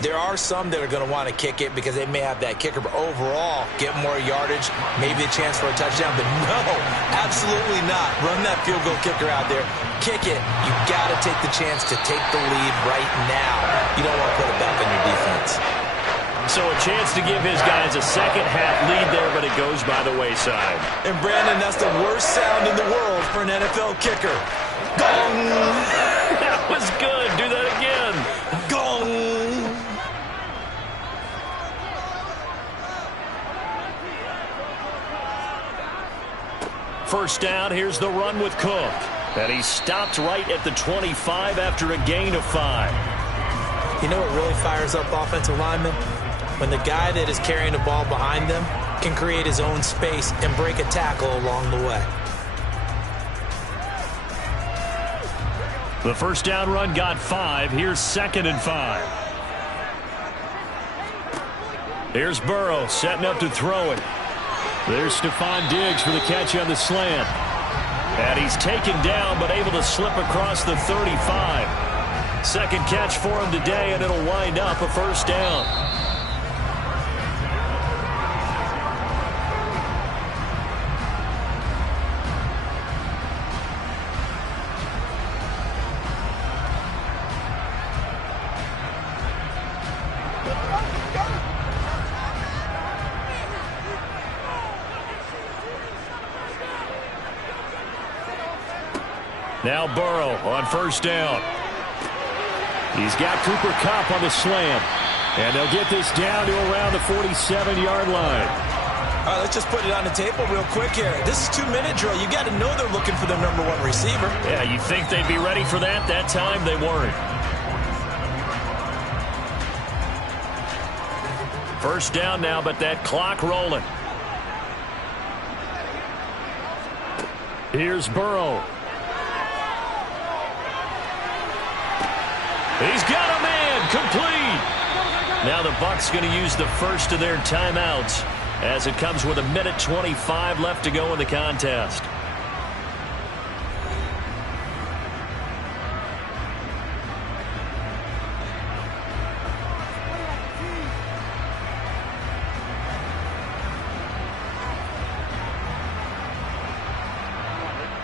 there are some that are going to want to kick it because they may have that kicker, but overall, get more yardage, maybe a chance for a touchdown, but no, absolutely not. Run that field goal kicker out there. Kick it. You got to take the chance to take the lead right now. You don't want to put it back on your defense. So a chance to give his guys a second-half lead there, but it goes by the wayside. And, Brandon, that's the worst sound in the world for an NFL kicker. Gong! That was good. Do that again. Gong! First down, here's the run with Cook. And he stopped right at the 25 after a gain of 5. You know what really fires up offensive linemen? When the guy that is carrying the ball behind them can create his own space and break a tackle along the way. The first down run got 5. Here's 2nd and 5. Here's Burrow setting up to throw it. There's Stephon Diggs for the catch on the slant. And he's taken down but able to slip across the 35. Second catch for him today, and it'll wind up a first down. Now Burrow on first down. He's got Cooper Kupp on the slant. And they'll get this down to around the 47-yard line. All right, let's just put it on the table real quick here. This is 2-minute drill. You got to know they're looking for their number 1 receiver. Yeah, you'd think they'd be ready for that. That time they weren't. First down now, but that clock rolling. Here's Burrow. He's got a man, complete. Now the Bucs going to use the first of their timeouts as it comes with 1:25 left to go in the contest.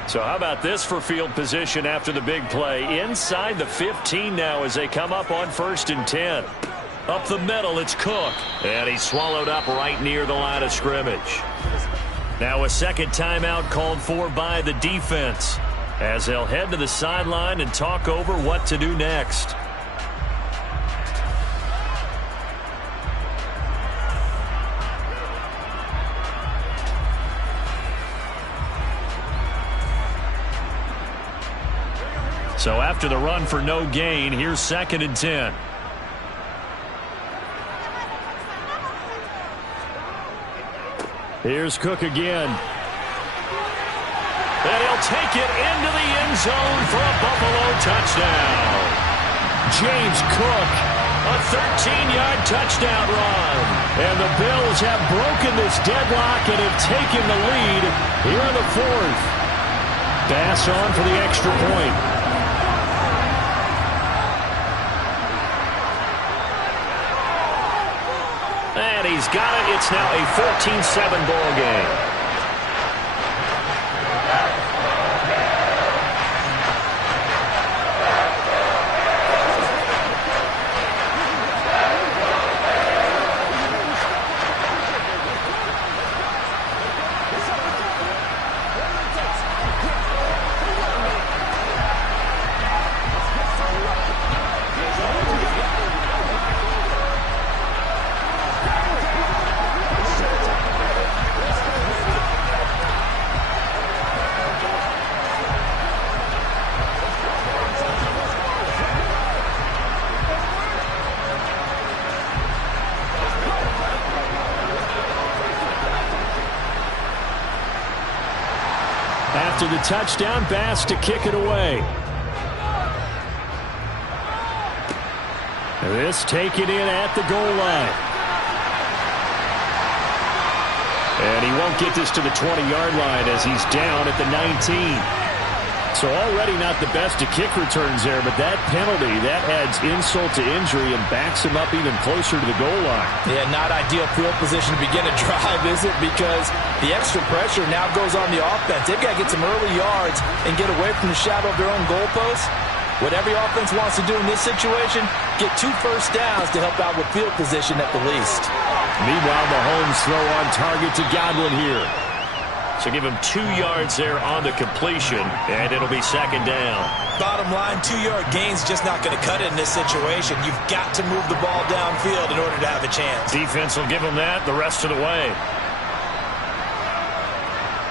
So how about this for field position after the big play? Inside the 15 now as they come up on 1st and 10. Up the middle, it's Cook. And he's swallowed up right near the line of scrimmage. Now a second timeout called for by the defense as they'll head to the sideline and talk over what to do next. So after the run for no gain, here's 2nd and 10. Here's Cook again. And he'll take it into the end zone for a Buffalo touchdown. James Cook, a 13-yard touchdown run. And the Bills have broken this deadlock and have taken the lead here in the 4th. Bass on for the extra point. And he's got it. It's now a 14-7 ball game. After the touchdown, Bass to kick it away. This taken in at the goal line. And he won't get this to the 20-yard line as he's down at the 19. So already not the best of kick returns there, but that penalty, that adds insult to injury and backs him up even closer to the goal line. Yeah, not ideal field position to begin a drive, is it? Because the extra pressure now goes on the offense. They've got to get some early yards and get away from the shadow of their own goalposts. What every offense wants to do in this situation, get 2 first downs to help out with field position at the least. Meanwhile, Mahomes throw on target to Godwin here. So give him 2 yards there on the completion, and it'll be 2nd down. Bottom line, 2-yard gain's just not going to cut it in this situation. You've got to move the ball downfield in order to have a chance. Defense will give him that the rest of the way.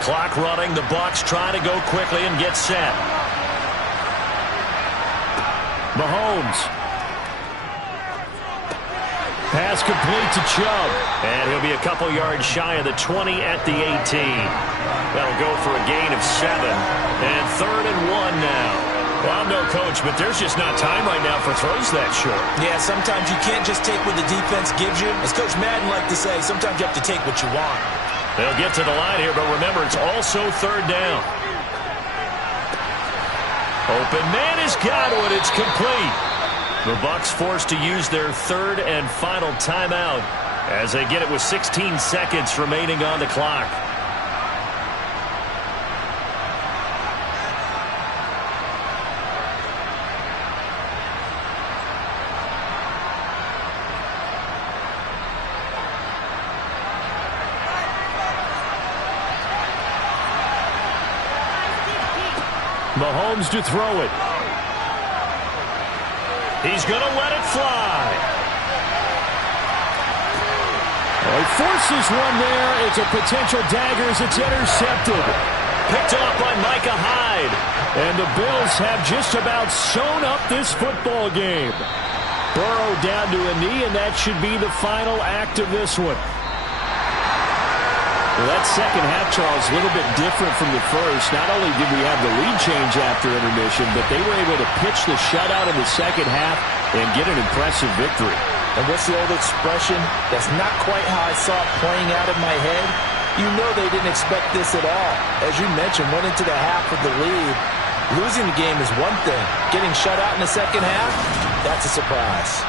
Clock running. The Bucs trying to go quickly and get set. Mahomes. Pass complete to Chubb. And he'll be a couple yards shy of the 20 at the 18. That'll go for a gain of 7. And 3rd and 1 now. Well, I'm no coach, but there's just not time right now for throws that short. Yeah, sometimes you can't just take what the defense gives you. As Coach Madden liked to say, sometimes you have to take what you want. They'll get to the line here, but remember, it's also 3rd down. Open man is Godwin. It's complete. The Bucs forced to use their 3rd and final timeout as they get it with 16 seconds remaining on the clock. Mahomes to throw it. He's going to let it fly. He forces one there. It's a potential dagger as it's intercepted. Picked off by Micah Hyde. And the Bills have just about sewn up this football game. Burrow down to a knee, and that should be the final act of this one. Well, that second half, Charles, a little bit different from the first. Not only did we have the lead change after intermission, but they were able to pitch the shutout in the second half and get an impressive victory. And what's the old expression? That's not quite how I saw it playing out in my head. You know they didn't expect this at all. As you mentioned, went into the half with the lead. Losing the game is one thing. Getting shut out in the second half, that's a surprise.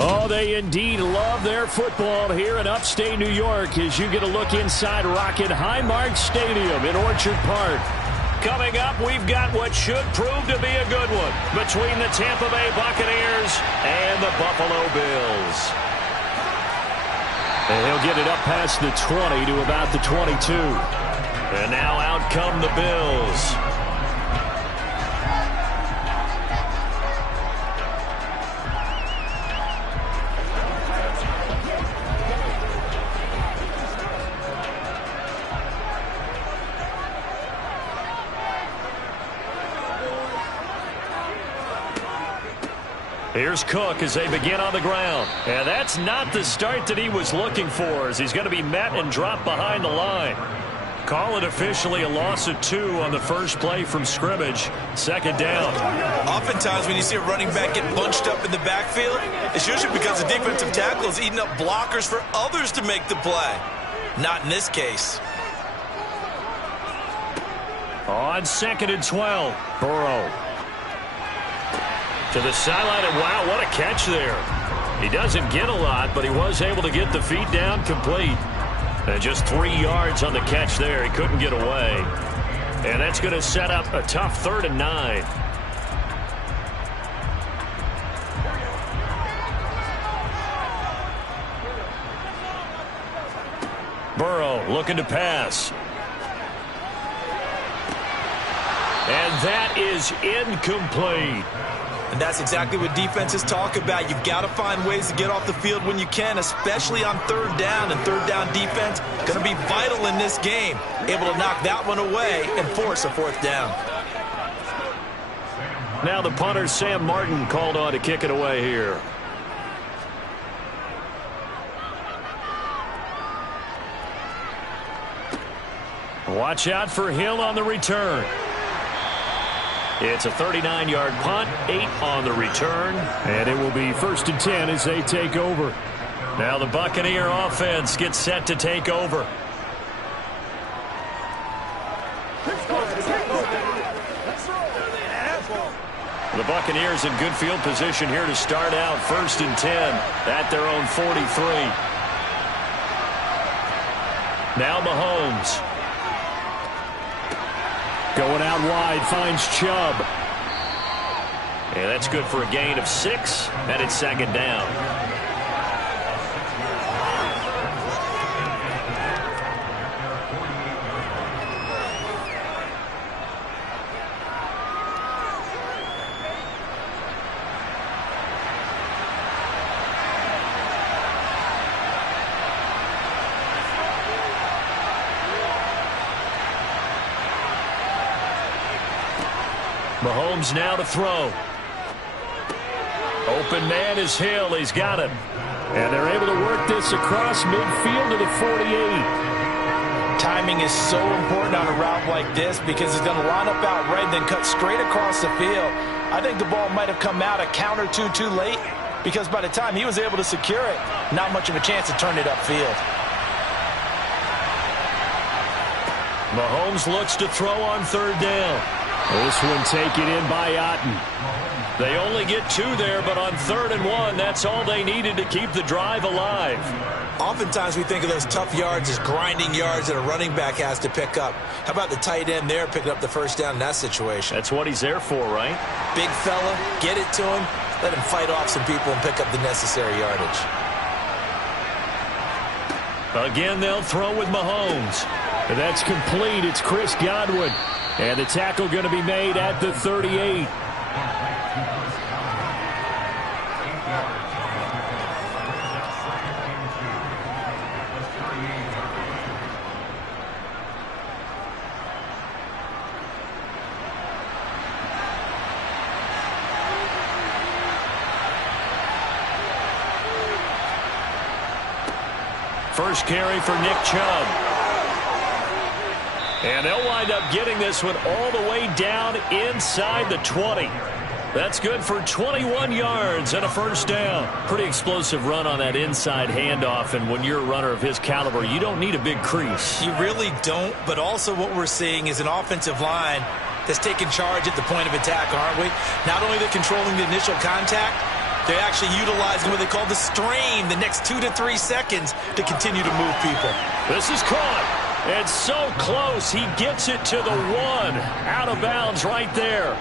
Oh, they indeed love their football here in upstate New York as you get a look inside Rocket Highmark Stadium in Orchard Park. Coming up, we've got what should prove to be a good one between the Tampa Bay Buccaneers and the Buffalo Bills. And he'll get it up past the 20 to about the 22. And now out come the Bills. Here's Cook as they begin on the ground. And that's not the start that he was looking for, as he's going to be met and dropped behind the line. Call it officially a loss of 2 on the first play from scrimmage. Second down. Oftentimes when you see a running back get bunched up in the backfield, it's usually because the defensive tackle is eating up blockers for others to make the play. Not in this case. On 2nd and 12, Burrow. To the sideline, and wow, what a catch there. He doesn't get a lot, but he was able to get the feet down complete. And just 3 yards on the catch there. He couldn't get away. And that's going to set up a tough 3rd and 9. Burrow looking to pass. And that is incomplete. And that's exactly what defenses talk about. You've got to find ways to get off the field when you can, especially on 3rd down. And 3rd down defense going to be vital in this game. Able to knock that one away and force a 4th down. Now the punter, Sam Martin, called on to kick it away here. Watch out for Hill on the return. It's a 39-yard punt, 8 on the return, and it will be 1st and 10 as they take over. Now the Buccaneer offense gets set to take over. The Buccaneers in good field position here to start out 1st and 10 at their own 43. Now Mahomes. Going out wide, finds Chubb. And that's good for a gain of 6, and it's 2nd down. Mahomes now to throw. Open man is Hill. He's got it. And they're able to work this across midfield to the 48. Timing is so important on a route like this because he's going to line up out right and then cut straight across the field. I think the ball might have come out a count or two too late because by the time he was able to secure it, not much of a chance to turn it upfield. Mahomes looks to throw on 3rd down. This one taken in by Otten. They only get 2 there, but on 3rd and 1, that's all they needed to keep the drive alive. Oftentimes we think of those tough yards as grinding yards that a running back has to pick up. How about the tight end there picking up the 1st down in that situation? That's what he's there for, right? Big fella, get it to him, let him fight off some people and pick up the necessary yardage. Again, they'll throw with Mahomes. And that's complete. It's Chris Godwin. And the tackle going to be made at the 38. First carry for Nick Chubb. And they'll wind up getting this one all the way down inside the 20. That's good for 21 yards and a 1st down. Pretty explosive run on that inside handoff, and when you're a runner of his caliber, you don't need a big crease. You really don't, but also what we're seeing is an offensive line that's taking charge at the point of attack, aren't we? Not only they're controlling the initial contact, They actually utilize what they call the stream, the next 2 to 3 seconds to continue to move people. This is caught. And so close, he gets it to the 1. Out of bounds right there.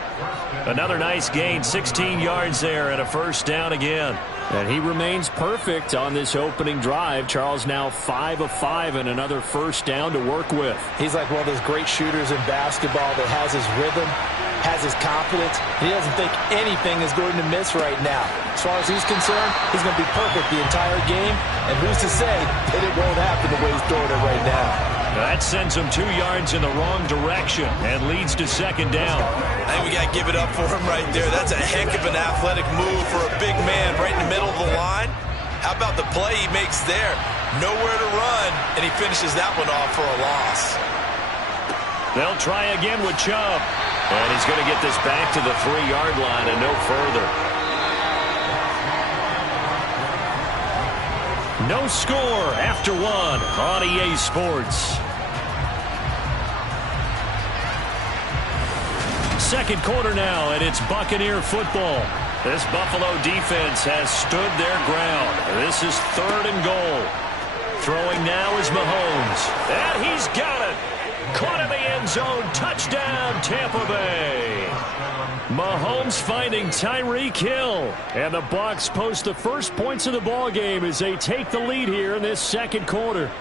Another nice gain, 16 yards there and a first down again. And he remains perfect on this opening drive. Charles now 5 of 5 and another first down to work with. He's like one of those great shooters in basketball that has his rhythm, has his confidence. He doesn't think anything is going to miss right now. As far as he's concerned, he's going to be perfect the entire game. And who's to say that it won't happen the way he's throwing it right now? That sends him 2 yards in the wrong direction and leads to second down. I think we got to give it up for him right there. That's a heck of an athletic move for a big man right in the middle of the line. How about the play he makes there? Nowhere to run, and he finishes that one off for a loss. They'll try again with Chubb. And he's going to get this back to the 3-yard line and no further. No score after 1 on EA Sports. Second quarter now, and it's Buccaneer football. This Buffalo defense has stood their ground. This is 3rd and goal. Throwing now is Mahomes. And he's got it. Caught in the end zone. Touchdown, Tampa Bay. Mahomes finding Tyreek Hill. And the Bucs post the first points of the ball game as they take the lead here in this second quarter.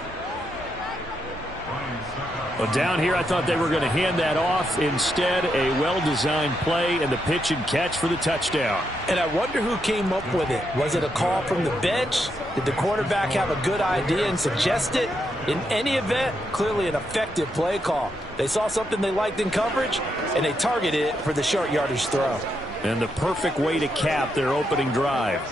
Well, down here, I thought they were going to hand that off. Instead, a well-designed play and the pitch and catch for the touchdown. And I wonder who came up with it. Was it a call from the bench? Did the quarterback have a good idea and suggest it? In any event, clearly an effective play call. They saw something they liked in coverage, and they targeted it for the short yardage throw. And the perfect way to cap their opening drive.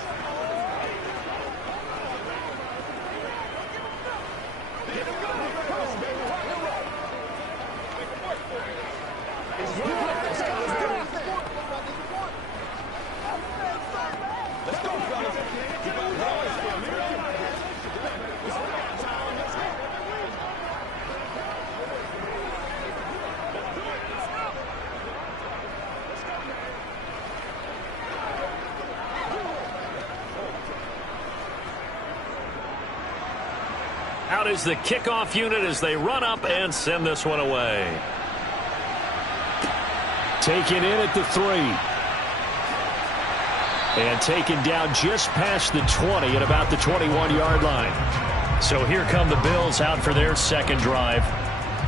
Out is the kickoff unit as they run up and send this one away. Taken in at the 3. And taken down just past the 20 at about the 21-yard line. So here come the Bills out for their second drive.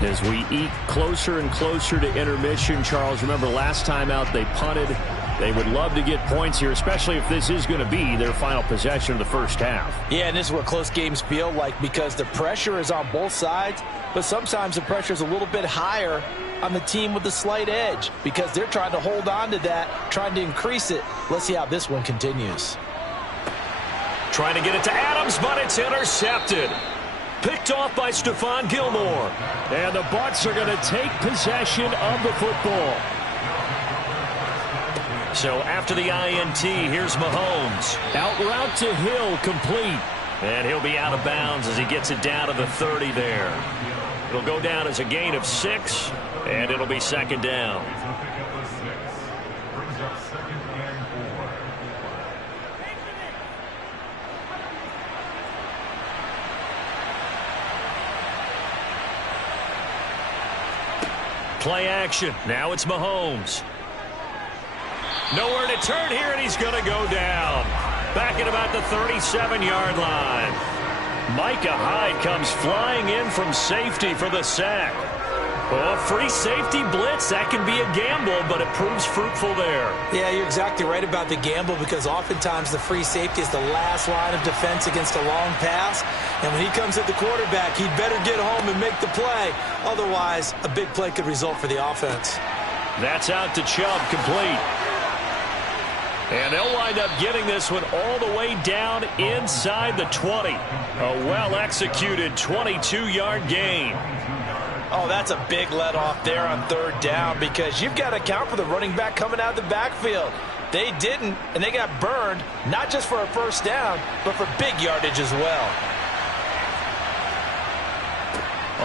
As we eke closer and closer to intermission, Charles, remember last time out they punted. They would love to get points here, especially if this is going to be their final possession of the first half. Yeah, and this is what close games feel like because the pressure is on both sides, but sometimes the pressure is a little bit higher on the team with the slight edge because they're trying to hold on to that, trying to increase it. Let's see how this one continues. Trying to get it to Adams, but it's intercepted. Picked off by Stephon Gilmore. And the Bucs are going to take possession of the football. So after the INT, here's Mahomes. Out route to Hill, complete. And he'll be out of bounds as he gets it down to the 30 there. It'll go down as a gain of 6, and it'll be second down. Play action. Now it's Mahomes. Nowhere to turn here, and he's going to go down. Back at about the 37-yard line. Micah Hyde comes flying in from safety for the sack. Oh, free safety blitz. That can be a gamble, but it proves fruitful there. Yeah, you're exactly right about the gamble because oftentimes the free safety is the last line of defense against a long pass. And when he comes at the quarterback, he'd better get home and make the play. Otherwise, a big play could result for the offense. That's out to Chubb, complete. And they'll wind up getting this one all the way down inside the 20. A well-executed 22-yard gain. Oh, that's a big let-off there on third down because you've got to account for the running back coming out of the backfield. They didn't, and they got burned, not just for a first down, but for big yardage as well.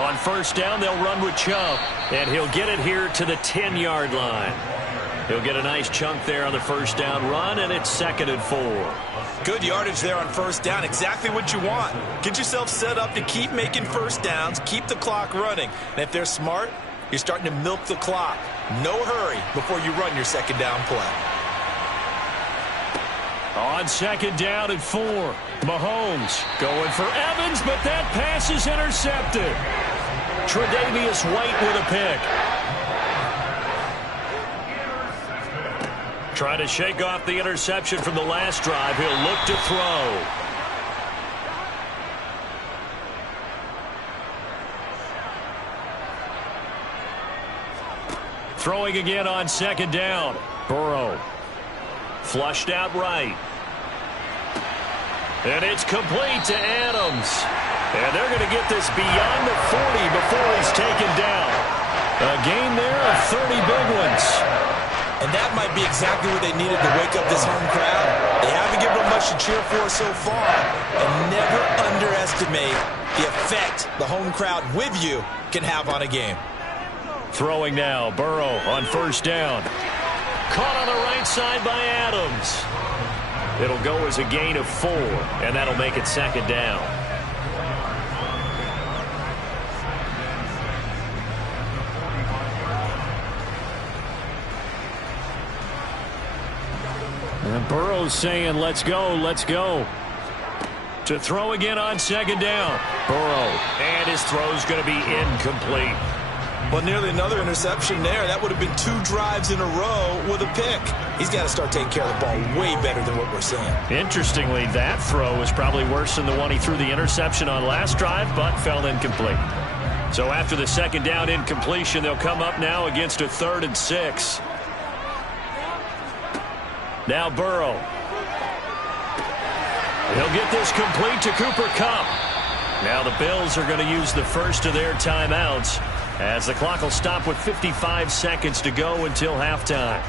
On first down, they'll run with Chubb, and he'll get it here to the 10-yard line. He'll get a nice chunk there on the first down run, and it's 2nd and 4. Good yardage there on first down. Exactly what you want. Get yourself set up to keep making first downs, keep the clock running. And if they're smart, you're starting to milk the clock. No hurry before you run your second down play. On 2nd down and 4, Mahomes going for Evans, but that pass is intercepted. Tre'Davious White with a pick. Trying to shake off the interception from the last drive. He'll look to throw. Throwing again on 2nd down. Burrow. Flushed out right. And it's complete to Adams. And they're going to get this beyond the 40 before he's taken down. A gain there of 30 big ones. And that might be exactly what they needed to wake up this home crowd. They haven't given them much to cheer for so far. And never underestimate the effect the home crowd with you can have on a game. Throwing now, Burrow on first down. Caught on the right side by Adams. It'll go as a gain of 4, and that'll make it 2nd down. And Burrow's saying, let's go, let's go. To throw again on 2nd down. Burrow, and his throw's going to be incomplete. Well, nearly another interception there. That would have been 2 drives in a row with a pick. He's got to start taking care of the ball way better than what we're seeing. Interestingly, that throw was probably worse than the one he threw the interception on last drive, but fell incomplete. So after the 2nd down incompletion, they'll come up now against a 3rd and 6. Now Burrow. He'll get this complete to Cooper Kupp. Now the Bills are going to use the first of their timeouts, as the clock will stop with 55 seconds to go until halftime.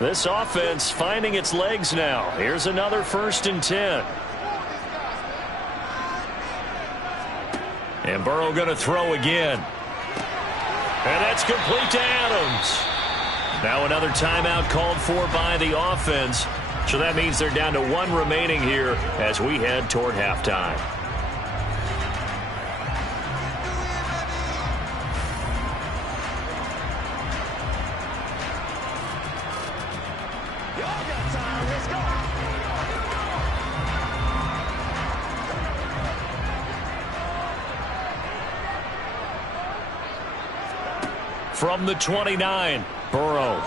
This offense finding its legs now. Here's another 1st and 10. And Burrow going to throw again. And that's complete to Adams. Now another timeout called for by the offense. So that means they're down to 1 remaining here as we head toward halftime. From the 29, Burrow.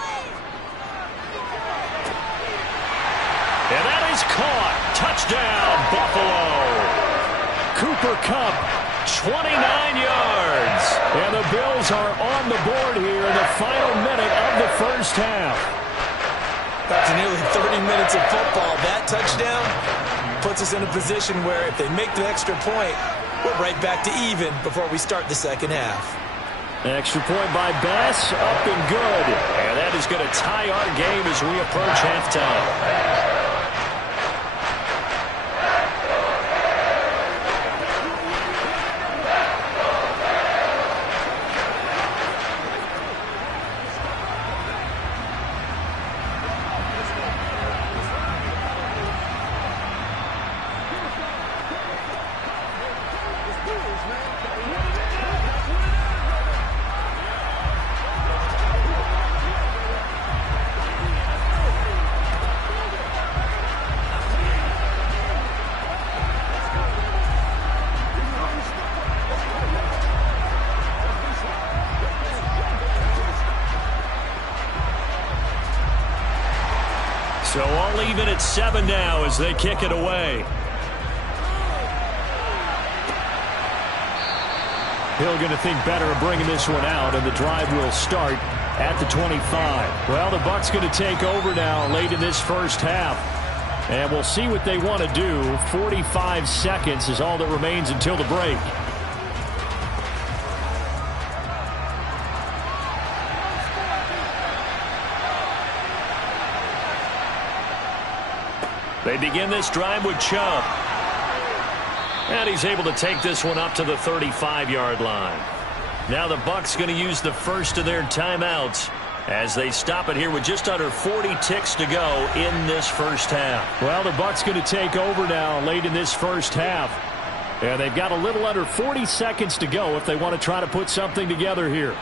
And that is caught. Touchdown, Buffalo. Cooper Kupp, 29 yards. And the Bills are on the board here in the final minute of the first half. After nearly 30 minutes of football, that touchdown puts us in a position where if they make the extra point, we're right back to even before we start the second half. Extra point by Bass, up and good. And that is going to tie our game as we approach halftime. So all even at 7 now as they kick it away. Hill going to think better of bringing this one out, and the drive will start at the 25. Well, the Bucs going to take over now late in this first half. And we'll see what they want to do. 45 seconds is all that remains until the break. They begin this drive with Chubb. And he's able to take this one up to the 35-yard line. Now the Bucs going to use the first of their timeouts as they stop it here with just under 40 ticks to go in this first half. Well, the Bucs going to take over now late in this first half. And they've got a little under 40 seconds to go if they want to try to put something together here.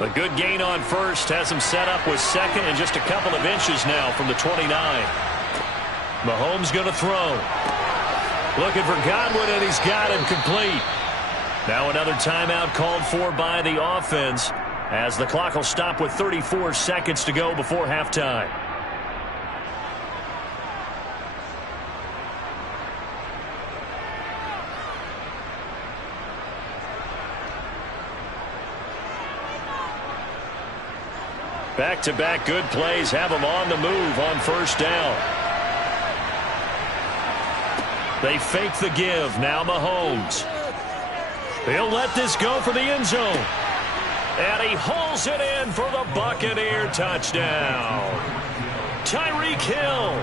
A good gain on first has him set up with second and just a couple of inches now from the 29. Mahomes going to throw. Looking for Godwin, and he's got him complete. Now another timeout called for by the offense as the clock will stop with 34 seconds to go before halftime. Back-to-back good plays have them on the move on first down. They fake the give. Now Mahomes. He'll let this go for the end zone. And he hauls it in for the Buccaneer touchdown. Tyreek Hill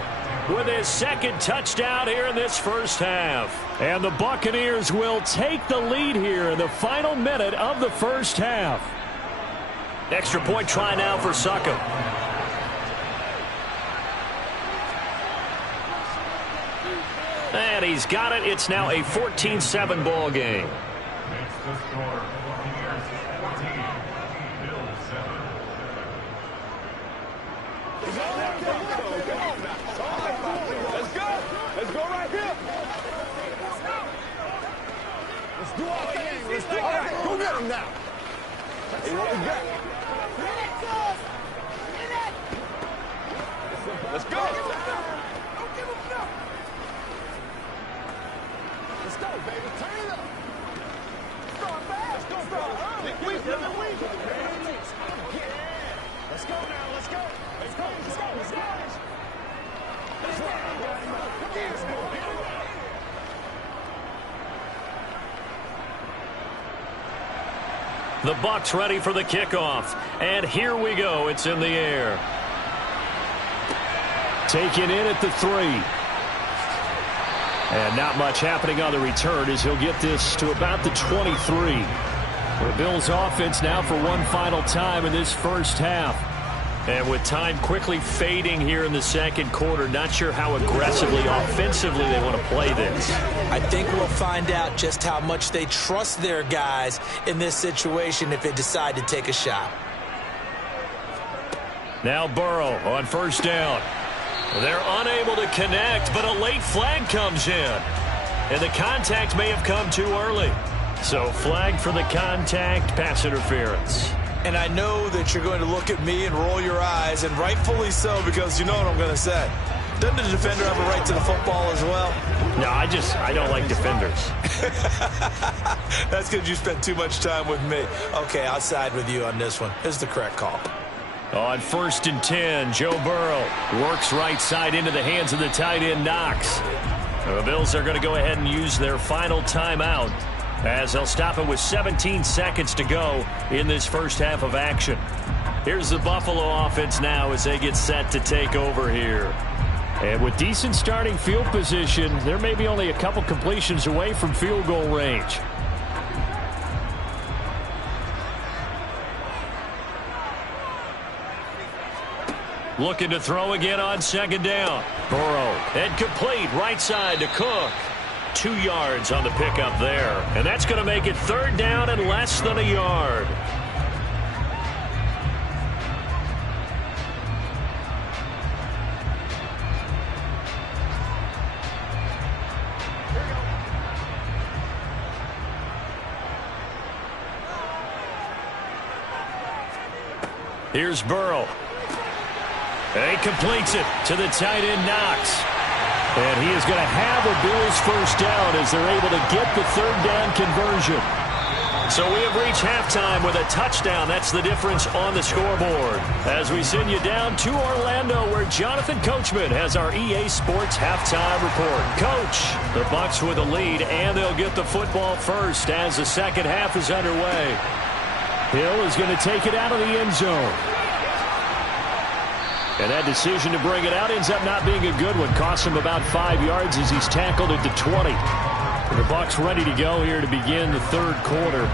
with his second touchdown here in this first half. And the Buccaneers will take the lead here in the final minute of the first half. Extra point try now for Succop. And he's got it. It's now a 14-7 ball game. Makes the score Buccaneers 14, Bills 7. Let's go. Let's go right here. Let's do our thing. Let's do our thing. Go get him now. Hey, what we got? Let's go. Let's go, baby. Turn it up. Start fast. Let's go early. Let's go now. Let's go. Let's go. Let's go. Let's go. Let's go. Let's go. The Bucs ready for the kickoff. And here we go. It's in the air. Taken in at the 3. And not much happening on the return as he'll get this to about the 23. The Bills offense now for one final time in this first half. And with time quickly fading here in the second quarter, not sure how aggressively, offensively they want to play this. I think we'll find out just how much they trust their guys in this situation if they decide to take a shot. Now Burrow on first down. They're unable to connect, but a late flag comes in. And the contact may have come too early. So flag for the contact, pass interference. And I know that you're going to look at me and roll your eyes, and rightfully so, because you know what I'm going to say. Doesn't the defender have a right to the football as well? No, I don't like defenders. That's because you spent too much time with me. Okay, I'll side with you on this one. This is the correct call. On first and 10, Joe Burrow works right side into the hands of the tight end Knox. The Bills are going to go ahead and use their final timeout as they'll stop it with 17 seconds to go in this first half of action. Here's the Buffalo offense now as they get set to take over here. And with decent starting field position, they're maybe only a couple completions away from field goal range. Looking to throw again on second down. Burrow, and complete right side to Cook. 2 yards on the pickup there. And that's going to make it third down and less than a yard. Here's Burrow. And he completes it to the tight end Knox. And he is going to have a Bills first down as they're able to get the third down conversion. So we have reached halftime with a touchdown. That's the difference on the scoreboard. As we send you down to Orlando where Jonathan Coachman has our EA Sports halftime report. Coach, the Bucs with the lead, and they'll get the football first as the second half is underway. Hill is going to take it out of the end zone. And that decision to bring it out ends up not being a good one. Costs him about 5 yards as he's tackled at the 20. And the Bucs ready to go here to begin the third quarter.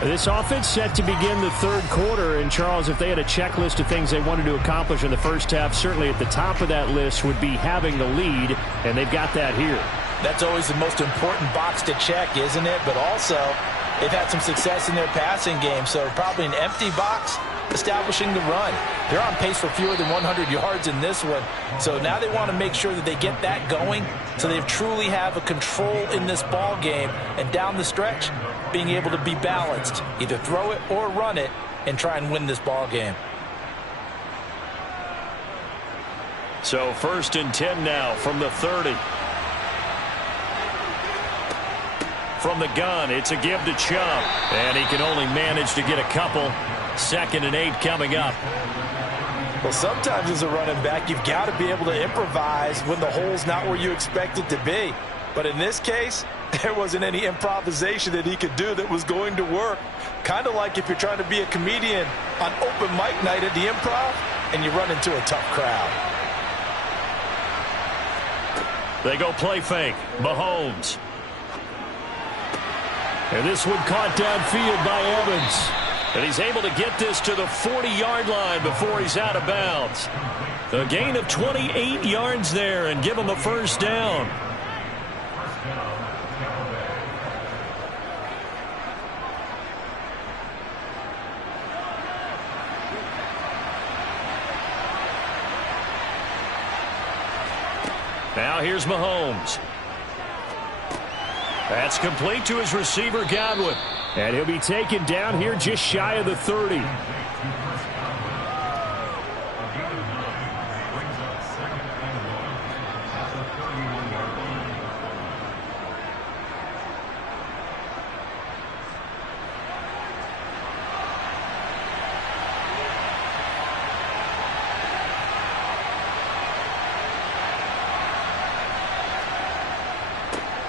This offense set to begin the third quarter. And, Charles, if they had a checklist of things they wanted to accomplish in the first half, certainly at the top of that list would be having the lead, and they've got that here. That's always the most important box to check, isn't it? But also, they've had some success in their passing game, so probably an empty box establishing the run. They're on pace for fewer than 100 yards in this one. So now they want to make sure that they get that going so they truly have a control in this ball game. And down the stretch, being able to be balanced, either throw it or run it, and try and win this ball game. So 1st and 10 now from the 30. From the gun, it's a give to Chubb. And he can only manage to get a couple. 2nd and 8 coming up. Well, sometimes as a running back, you've got to be able to improvise when the hole's not where you expect it to be. But in this case, there wasn't any improvisation that he could do that was going to work. Kind of like if you're trying to be a comedian on open mic night at the Improv and you run into a tough crowd. They go play fake. Mahomes. And this one caught downfield by Evans. And he's able to get this to the 40-yard line before he's out of bounds. A gain of 28 yards there and give him a first down. Now here's Mahomes. That's complete to his receiver, Godwin. And he'll be taken down here just shy of the 30.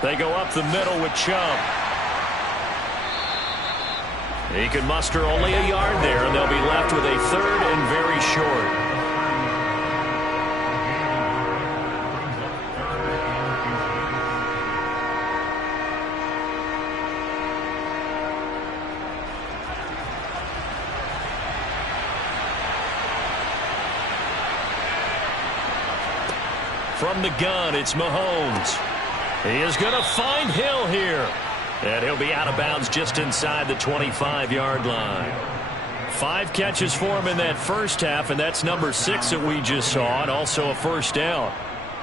They go up the middle with Chubb. He can muster only a yard there, and they'll be left with a 3rd and very short. From the gun, it's Mahomes. He is going to find Hill here. And he'll be out of bounds just inside the 25-yard line. 5 catches for him in that first half, and that's number 6 that we just saw, and also a first down.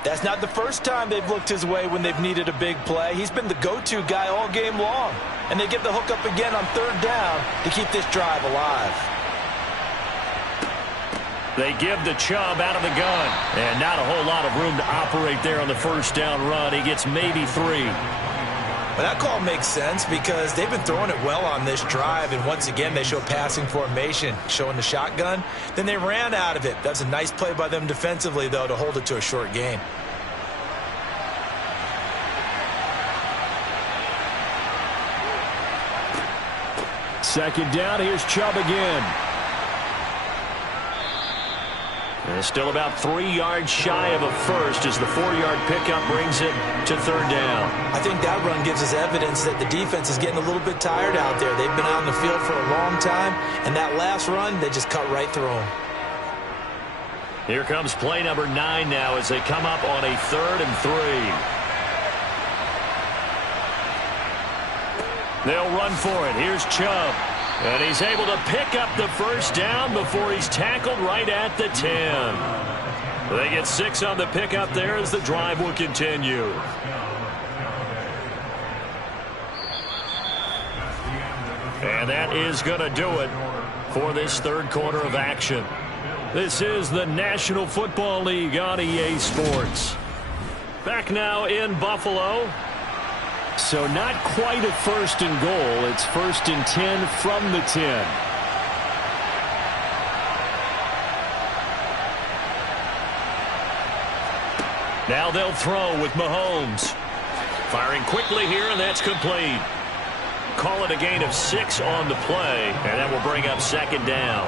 That's not the first time they've looked his way when they've needed a big play. He's been the go-to guy all game long. And they get the hook up again on 3rd down to keep this drive alive. They give the Chubb out of the gun. And not a whole lot of room to operate there on the first down run. He gets maybe 3. Well, that call makes sense because they've been throwing it well on this drive. And once again, they show passing formation, showing the shotgun. Then they ran out of it. That's a nice play by them defensively, though, to hold it to a short gain. Second down, here's Chubb again. And still about 3 yards shy of a first as the 4-yard pickup brings it to 3rd down. I think that run gives us evidence that the defense is getting a little bit tired out there. They've been out on the field for a long time, and that last run, they just cut right through them. Here comes play number 9 now as they come up on a 3rd and 3. They'll run for it. Here's Chubb. And he's able to pick up the first down before he's tackled right at the 10. They get 6 on the pickup there as the drive will continue. And that is going to do it for this third quarter of action. This is the National Football League on EA Sports. Back now in Buffalo. So not quite a 1st and goal. It's 1st and 10 from the 10. Now they'll throw with Mahomes. Firing quickly here, and that's complete. Call it a gain of 6 on the play, and that will bring up 2nd down.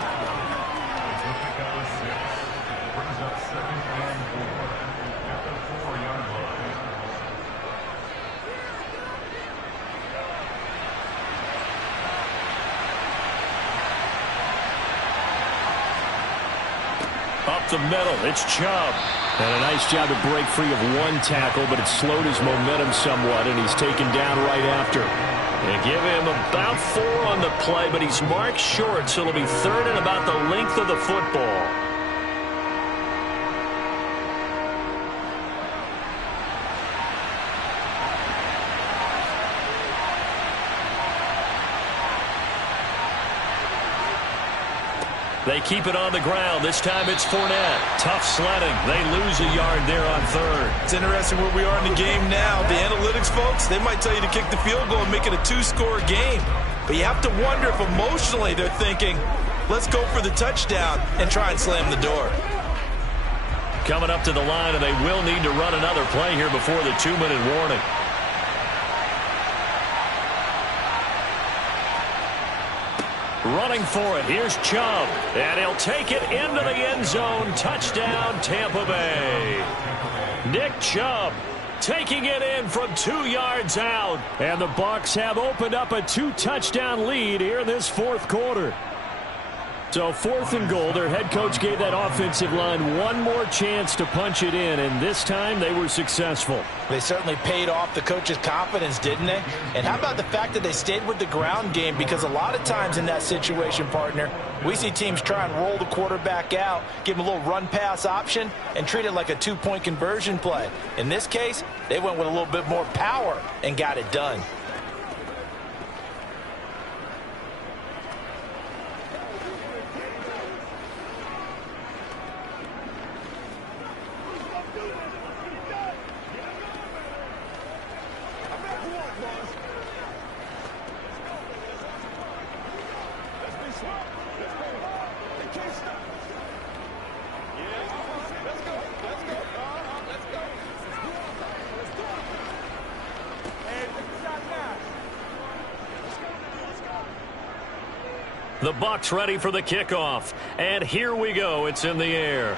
up the middle. It's Chubb. And a nice job to break free of one tackle, but it slowed his momentum somewhat, and he's taken down right after. They give him about 4 on the play, but he's marked short, so it'll be 3rd and about the length of the football. They keep it on the ground. This time it's Fournette. Tough sledding. They lose a yard there on 3rd. It's interesting where we are in the game now. The analytics folks, they might tell you to kick the field goal and make it a 2-score game. But you have to wonder if emotionally they're thinking, let's go for the touchdown and try and slam the door. Coming up to the line, and they will need to run another play here before the 2-minute warning. Running for it. Here's Chubb. And he'll take it into the end zone. Touchdown, Tampa Bay. Nick Chubb taking it in from 2 yards out. And the Bucs have opened up a 2-touchdown lead here in this 4th quarter. So 4th and goal. Their head coach gave that offensive line one more chance to punch it in, and this time they were successful. They certainly paid off the coach's confidence, didn't they? And how about the fact that they stayed with the ground game? Because a lot of times in that situation, partner, we see teams try and roll the quarterback out, give him a little run-pass option, and treat it like a 2-point conversion play. In this case, they went with a little bit more power and got it done. The Bucs ready for the kickoff. And here we go. It's in the air.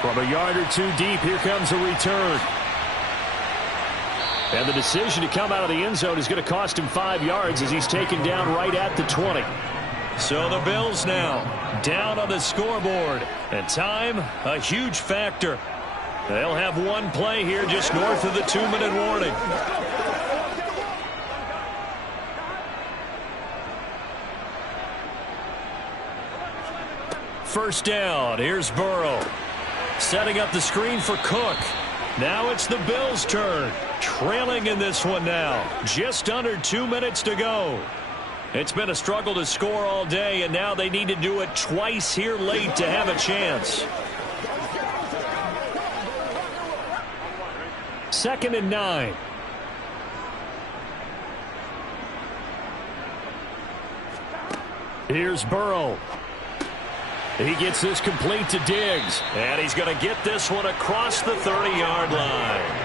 From a yard or 2 deep, here comes a return. And the decision to come out of the end zone is going to cost him 5 yards as he's taken down right at the 20. So the Bills now down on the scoreboard. And time, a huge factor. They'll have one play here just north of the 2-minute warning. First down. Here's Burrow. Setting up the screen for Cook. Now it's the Bills' turn. Trailing in this one now. Just under 2 minutes to go. It's been a struggle to score all day, and now they need to do it twice here late to have a chance. 2nd and 9. Here's Burrow. He gets this complete to Diggs. And he's going to get this one across the 30-yard line.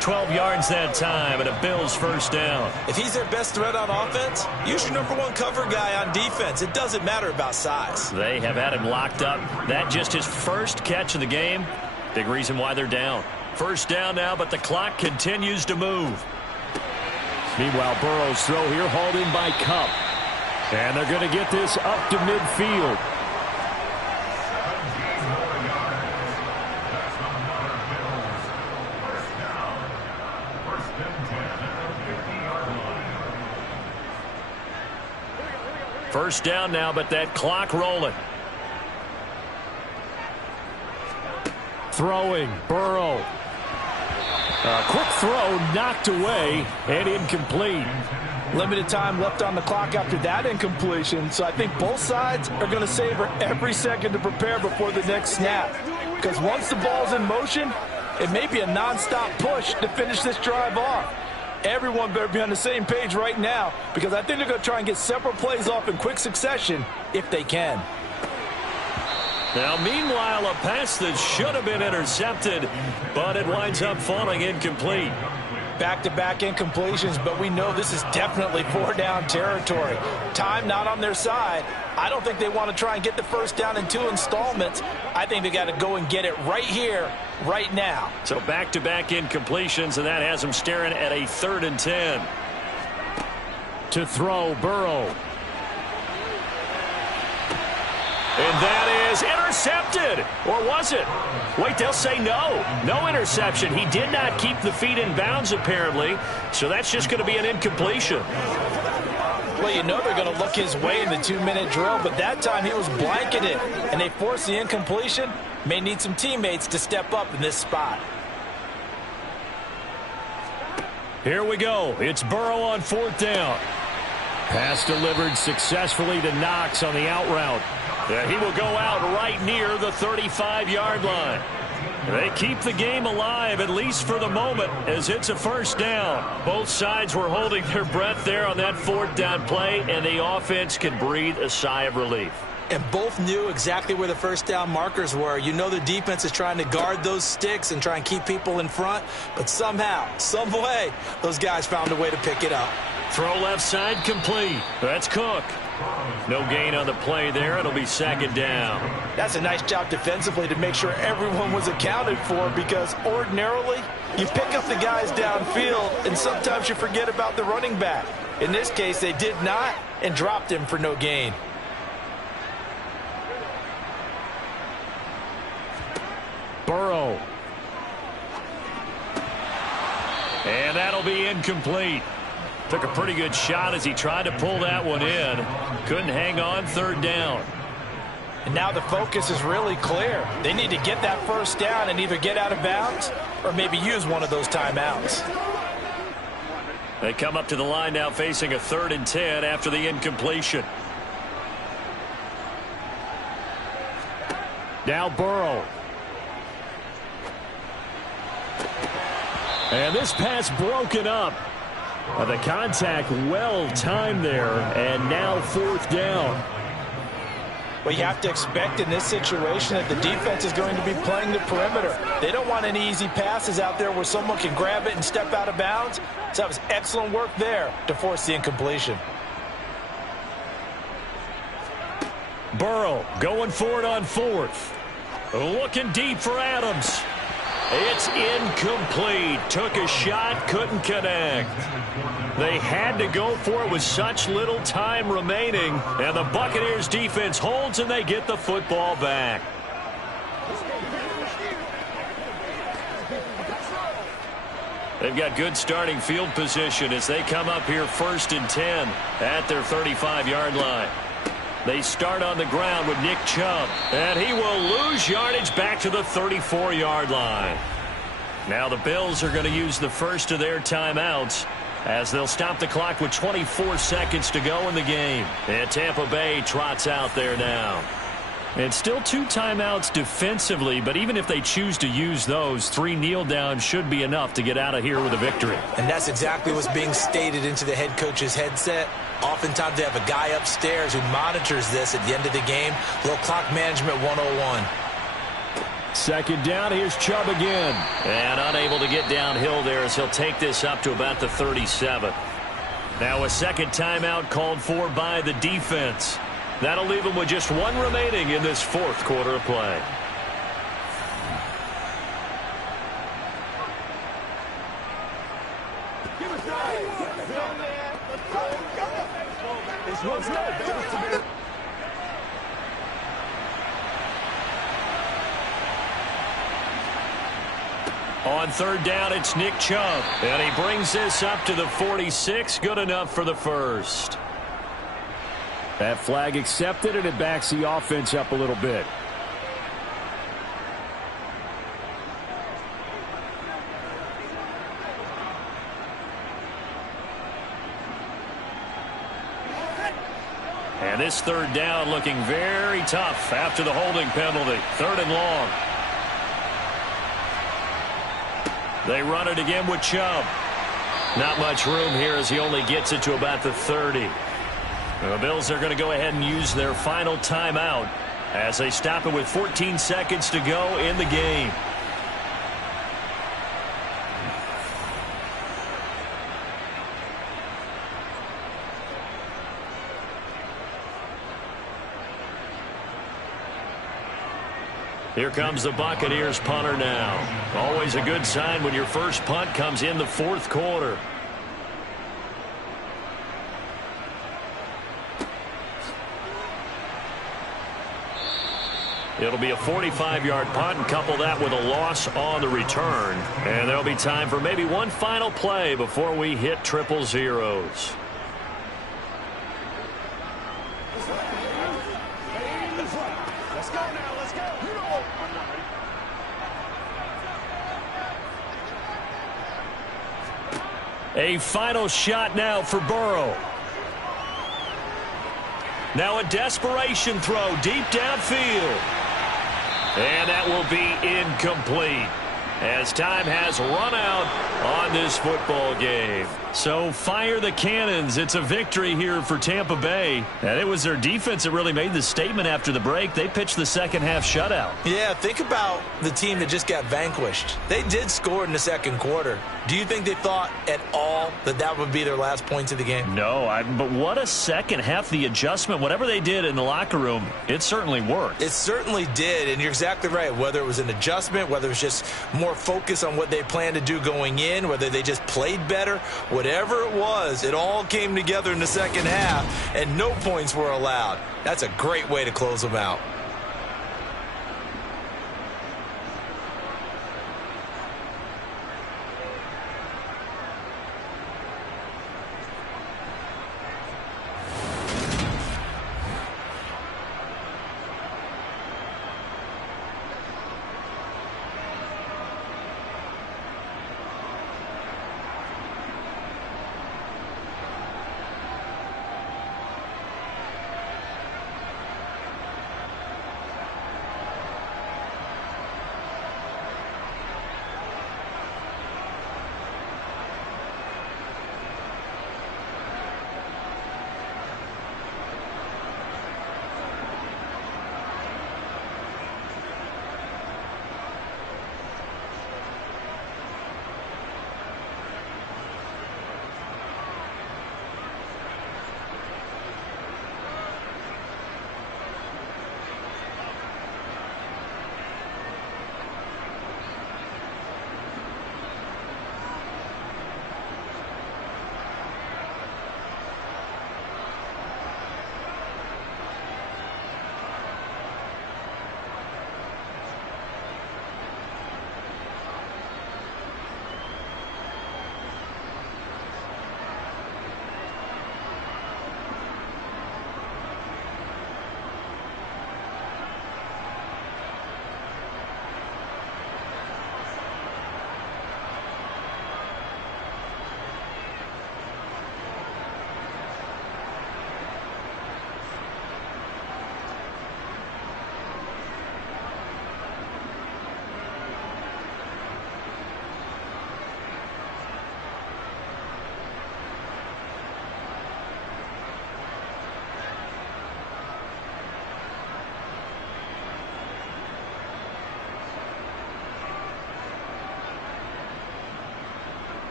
12 yards that time, and a Bills first down. If he's their best threat on offense, use your #1 cover guy on defense. It doesn't matter about size. They have had him locked up. That just his first catch of the game. Big reason why they're down. First down now, but the clock continues to move. Meanwhile, Burrow's throw here hauled in by Kupp. And they're going to get this up to midfield. First down now, but that clock rolling. Throwing, Burrow. A quick throw knocked away and incomplete. Limited time left on the clock after that incompletion, so I think both sides are going to savor every second to prepare before the next snap. Because once the ball's in motion, it may be a nonstop push to finish this drive off. Everyone better be on the same page right now, because I think they're going to try and get several plays off in quick succession if they can. Now, meanwhile, a pass that should have been intercepted, but it winds up falling incomplete. Back-to-back incompletions, but we know this is definitely 4-down territory. Time not on their side. I don't think they want to try and get the first down in 2 installments. I think they got to go and get it right here, right now. So back-to-back incompletions, and that has them staring at a 3rd and 10. To throw, Burrow. And that is intercepted. Or was it? Wait, they'll say no. No interception. He did not keep the feet in bounds, apparently. So that's just going to be an incompletion. Well, you know they're going to look his way in the 2-minute drill, but that time he was blanketed, and they forced the incompletion. May need some teammates to step up in this spot. Here we go. It's Burrow on 4th down. Pass delivered successfully to Knox on the out route. He will go out right near the 35-yard line. They keep the game alive, at least for the moment, as it's a 1st down. Both sides were holding their breath there on that 4th down play, and the offense can breathe a sigh of relief. And both knew exactly where the 1st down markers were. You know the defense is trying to guard those sticks and try and keep people in front, but somehow, some way, those guys found a way to pick it up. Throw left side complete. That's Cook. No gain on the play there. It'll be 2nd down. That's a nice job defensively to make sure everyone was accounted for, because ordinarily you pick up the guys downfield and sometimes you forget about the running back. In this case, they did not and dropped him for no gain. Burrow. And that'll be incomplete. Took a pretty good shot as he tried to pull that one in. Couldn't hang on, 3rd down. And now the focus is really clear. They need to get that 1st down and either get out of bounds or maybe use one of those timeouts. They come up to the line now facing a 3rd and 10 after the incompletion. Now Burrow. And this pass broken up. The contact well timed there, and now 4th down. Well, you have to expect in this situation that the defense is going to be playing the perimeter. They don't want any easy passes out there where someone can grab it and step out of bounds. So that was excellent work there to force the incompletion. Burrow going for it on 4th. Looking deep for Adams. It's incomplete. Took a shot, couldn't connect. They had to go for it with such little time remaining, and the Buccaneers defense holds and they get the football back. They've got good starting field position as they come up here 1st and 10 at their 35-yard line. They start on the ground with Nick Chubb, and he will lose yardage back to the 34-yard line. Now the Bills are going to use the first of their timeouts as they'll stop the clock with 24 seconds to go in the game. And Tampa Bay trots out there now. It's still 2 timeouts defensively, but even if they choose to use those, 3 kneel downs should be enough to get out of here with a victory. And that's exactly what's being stated into the head coach's headset. Oftentimes they have a guy upstairs who monitors this at the end of the game. A little clock management 101. 2nd down, here's Chubb again. And unable to get downhill there as he'll take this up to about the 37. Now a 2nd timeout called for by the defense. That'll leave them with just 1 remaining in this 4th quarter of play. On 3rd down, it's Nick Chubb. And he brings this up to the 46. Good enough for the 1st. That flag accepted, and it backs the offense up a little bit. And this 3rd down looking very tough after the holding penalty. 3rd and long. They run it again with Chubb. Not much room here as he only gets it to about the 30. The Bills are going to go ahead and use their final timeout as they stop it with 14 seconds to go in the game. Here comes the Buccaneers punter now. Always a good sign when your first punt comes in the 4th quarter. It'll be a 45-yard punt, and couple that with a loss on the return. And there'll be time for maybe one final play before we hit triple zeros. Let's go now, let's go. A final shot now for Burrow. Now a desperation throw deep downfield. And that will be incomplete as time has run out on this football game. So fire the cannons. It's a victory here for Tampa Bay. And it was their defense that really made the statement after the break. They pitched the second half shutout. Yeah, think about the team that just got vanquished. They did score in the second quarter. Do you think they thought at all that that would be their last points of the game? No, but what a second half. The adjustment, whatever they did in the locker room, it certainly worked. It certainly did, and you're exactly right. Whether it was an adjustment, whether it was just more focus on what they planned to do going in, whether they just played better, whatever it was, it all came together in the second half, and no points were allowed. That's a great way to close them out.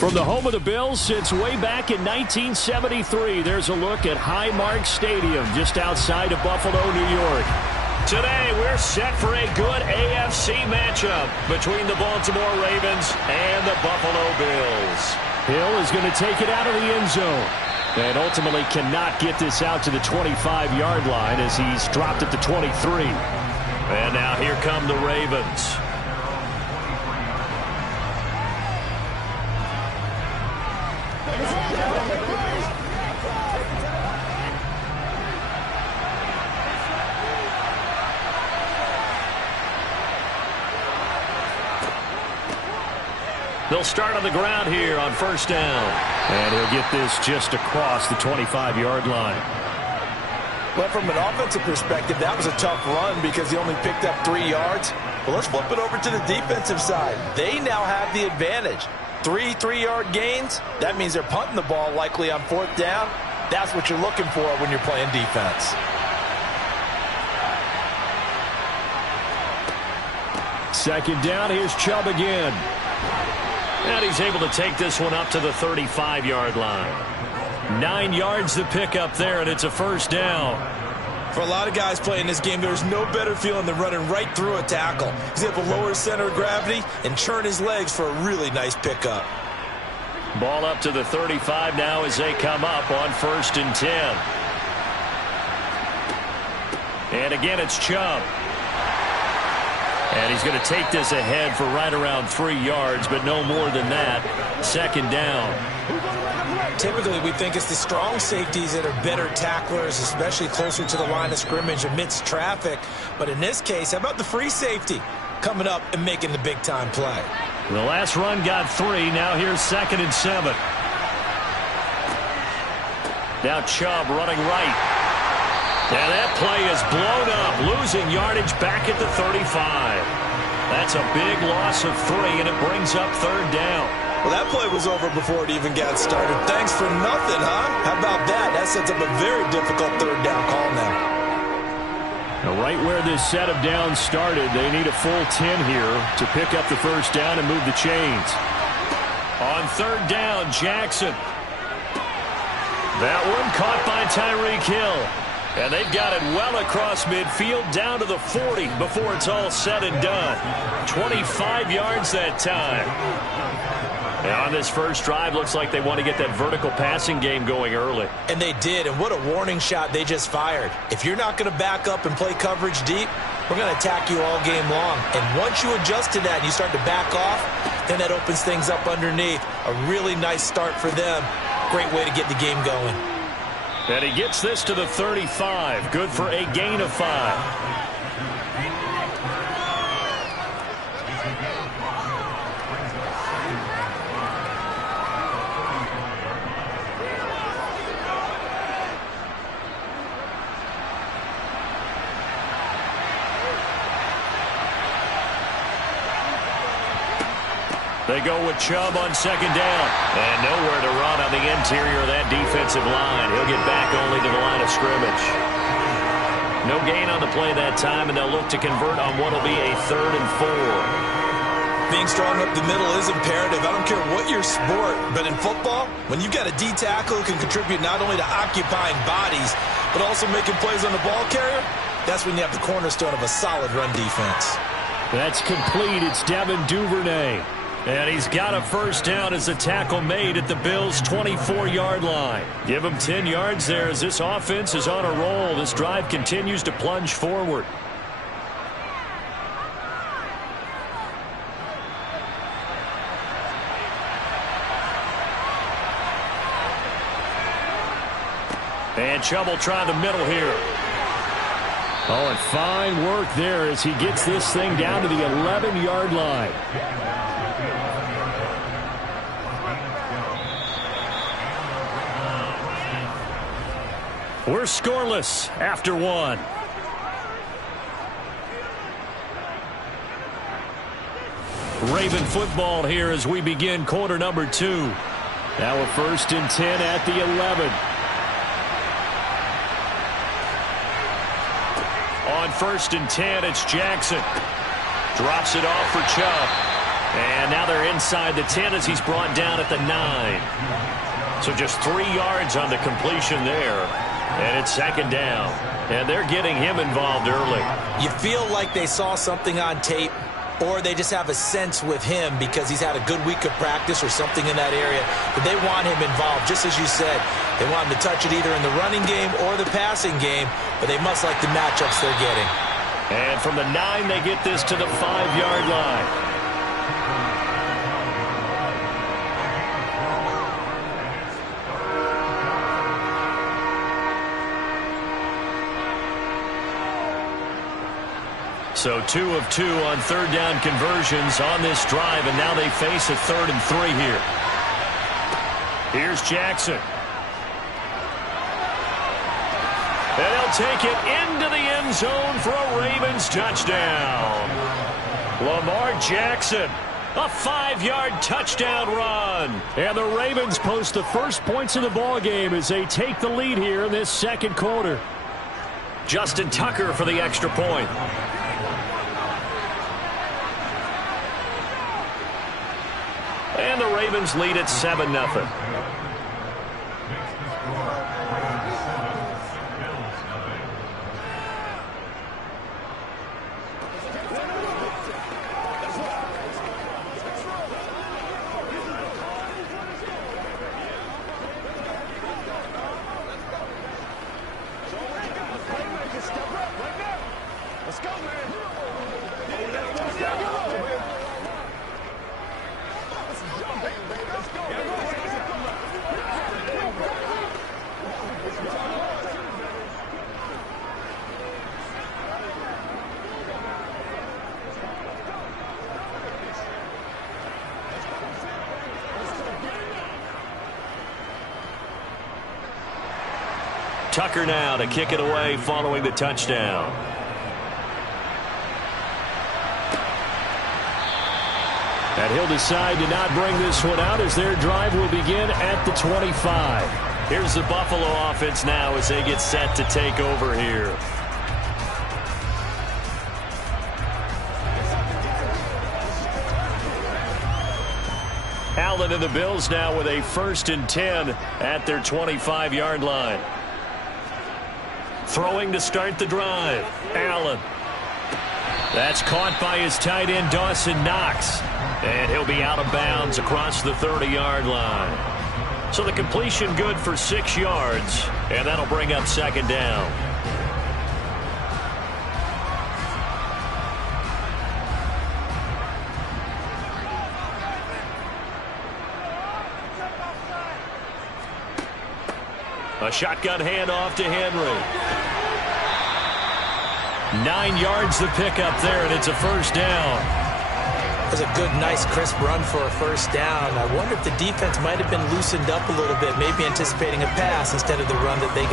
From the home of the Bills since way back in 1973, there's a look at Highmark Stadium just outside of Buffalo, New York. Today, we're set for a good AFC matchup between the Baltimore Ravens and the Buffalo Bills. Hill is going to take it out of the end zone and ultimately cannot get this out to the 25-yard line as he's dropped at the 23. And now here come the Ravens. They'll start on the ground here on first down. And he'll get this just across the 25-yard line. Well, from an offensive perspective, that was a tough run because he only picked up 3 yards. Well, let's flip it over to the defensive side. They now have the advantage. 3 3-yard gains. That means they're punting the ball likely on fourth down. That's what you're looking for when you're playing defense. Second down, here's Chubb again. And he's able to take this one up to the 35-yard line. 9 yards to pick up there, and it's a first down. For a lot of guys playing this game, there's no better feeling than running right through a tackle. He's able to lower his center of gravity and churn his legs for a really nice pickup. Ball up to the 35 now as they come up on first and 10. And again, it's Chubb. And he's going to take this ahead for right around 3 yards, but no more than that. Second down. Typically, we think it's the strong safeties that are better tacklers, especially closer to the line of scrimmage amidst traffic. But in this case, how about the free safety coming up and making the big-time play? The last run got 3. Now here's second and 7. Now Chubb running right. And that play is blown up, losing yardage back at the 35. That's a big loss of 3, and it brings up third down. Well, that play was over before it even got started. Thanks for nothing, huh? How about that? That sets up a very difficult third down call now. Now, right where this set of downs started, they need a full 10 here to pick up the first down and move the chains. On third down, Jackson. That one caught by Tyreek Hill. And they've got it well across midfield down to the 40 before it's all said and done. 25 yards that time. And on this first drive, looks like they want to get that vertical passing game going early. And they did, and what a warning shot they just fired. If you're not going to back up and play coverage deep, we're going to attack you all game long. And once you adjust to that and you start to back off, then that opens things up underneath. A really nice start for them. Great way to get the game going. And he gets this to the 35. Good for a gain of 5. They go with Chubb on second down. And nowhere to run on the interior of that defensive line. He'll get back only to the line of scrimmage. No gain on the play that time, and they'll look to convert on what will be a 3rd and 4. Being strong up the middle is imperative. I don't care what your sport, but in football, when you've got a D tackle who can contribute not only to occupying bodies, but also making plays on the ball carrier, that's when you have the cornerstone of a solid run defense. That's complete. It's Devin Duvernay. And he's got a first down as the tackle made at the Bills' 24-yard line. Give him 10 yards there as this offense is on a roll. This drive continues to plunge forward. And Chubb will try the middle here. Oh, and fine work there as he gets this thing down to the 11-yard line. We're scoreless after 1. Raven football here as we begin quarter number 2. Now a 1st and 10 at the 11. On 1st and 10, it's Jackson. Drops it off for Chubb. And now they're inside the 10 as he's brought down at the 9. So just 3 yards on the completion there. And it's second down. And they're getting him involved early. You feel like they saw something on tape, or they just have a sense with him because he's had a good week of practice or something in that area. But they want him involved, just as you said. They want him to touch it either in the running game or the passing game, but they must like the matchups they're getting. And from the 9, they get this to the 5-yard line. So 2 of 2 on third down conversions on this drive, and now they face a 3rd and 3 here. Here's Jackson. And they'll take it into the end zone for a Ravens touchdown. Lamar Jackson, a 5-yard touchdown run. And the Ravens post the first points of the ball game as they take the lead here in this second quarter. Justin Tucker for the extra point. And the Ravens lead at 7-0. Tucker now to kick it away following the touchdown. And he'll decide to not bring this one out as their drive will begin at the 25. Here's the Buffalo offense now as they get set to take over here. Allen and the Bills now with a 1st and 10 at their 25-yard line. Throwing to start the drive. Allen. That's caught by his tight end, Dawson Knox. And he'll be out of bounds across the 30-yard line. So the completion good for 6 yards. And that'll bring up second down. A shotgun handoff to Henry. 9 yards the pickup there, and it's a first down. It was a good, nice, crisp run for a first down. I wonder if the defense might have been loosened up a little bit, maybe anticipating a pass instead of the run that they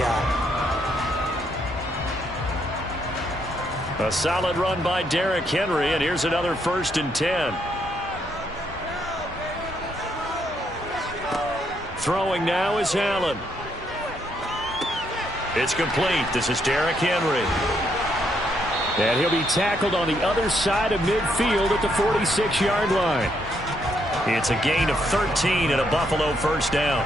got. A solid run by Derrick Henry, and here's another 1st and 10. Throwing now is Allen. It's complete. This is Derrick Henry. And he'll be tackled on the other side of midfield at the 46-yard line. It's a gain of 13 and a Buffalo first down.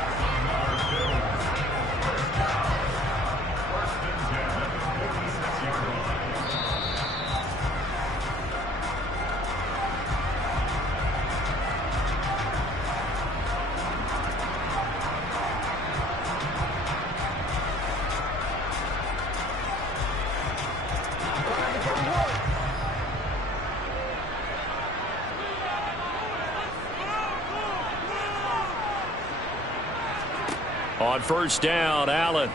On first down, Allen.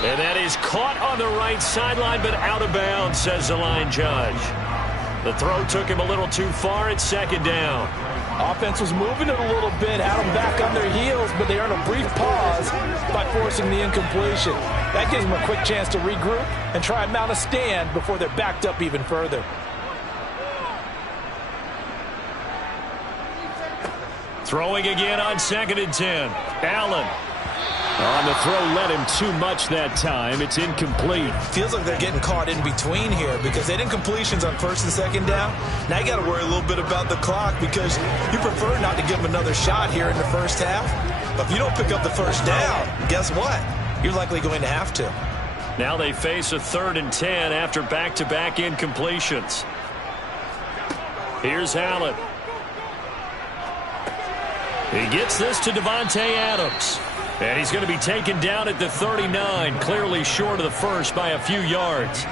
And that is caught on the right sideline, but out of bounds, says the line judge. The throw took him a little too far at second down. Offense was moving it a little bit, had them back on their heels, but they earned a brief pause by forcing the incompletion. That gives them a quick chance to regroup and try and mount a stand before they're backed up even further. Throwing again on 2nd and 10. Allen. On the throw, led him too much that time. It's incomplete. Feels like they're getting caught in between here because they didn't completions on first and second down. Now you got to worry a little bit about the clock because you prefer not to give them another shot here in the first half. But if you don't pick up the first down, guess what? You're likely going to have to. Now they face a 3rd and 10 after back-to-back incompletions. Here's Allen. He gets this to Davante Adams. And he's going to be taken down at the 39, clearly short of the first by a few yards.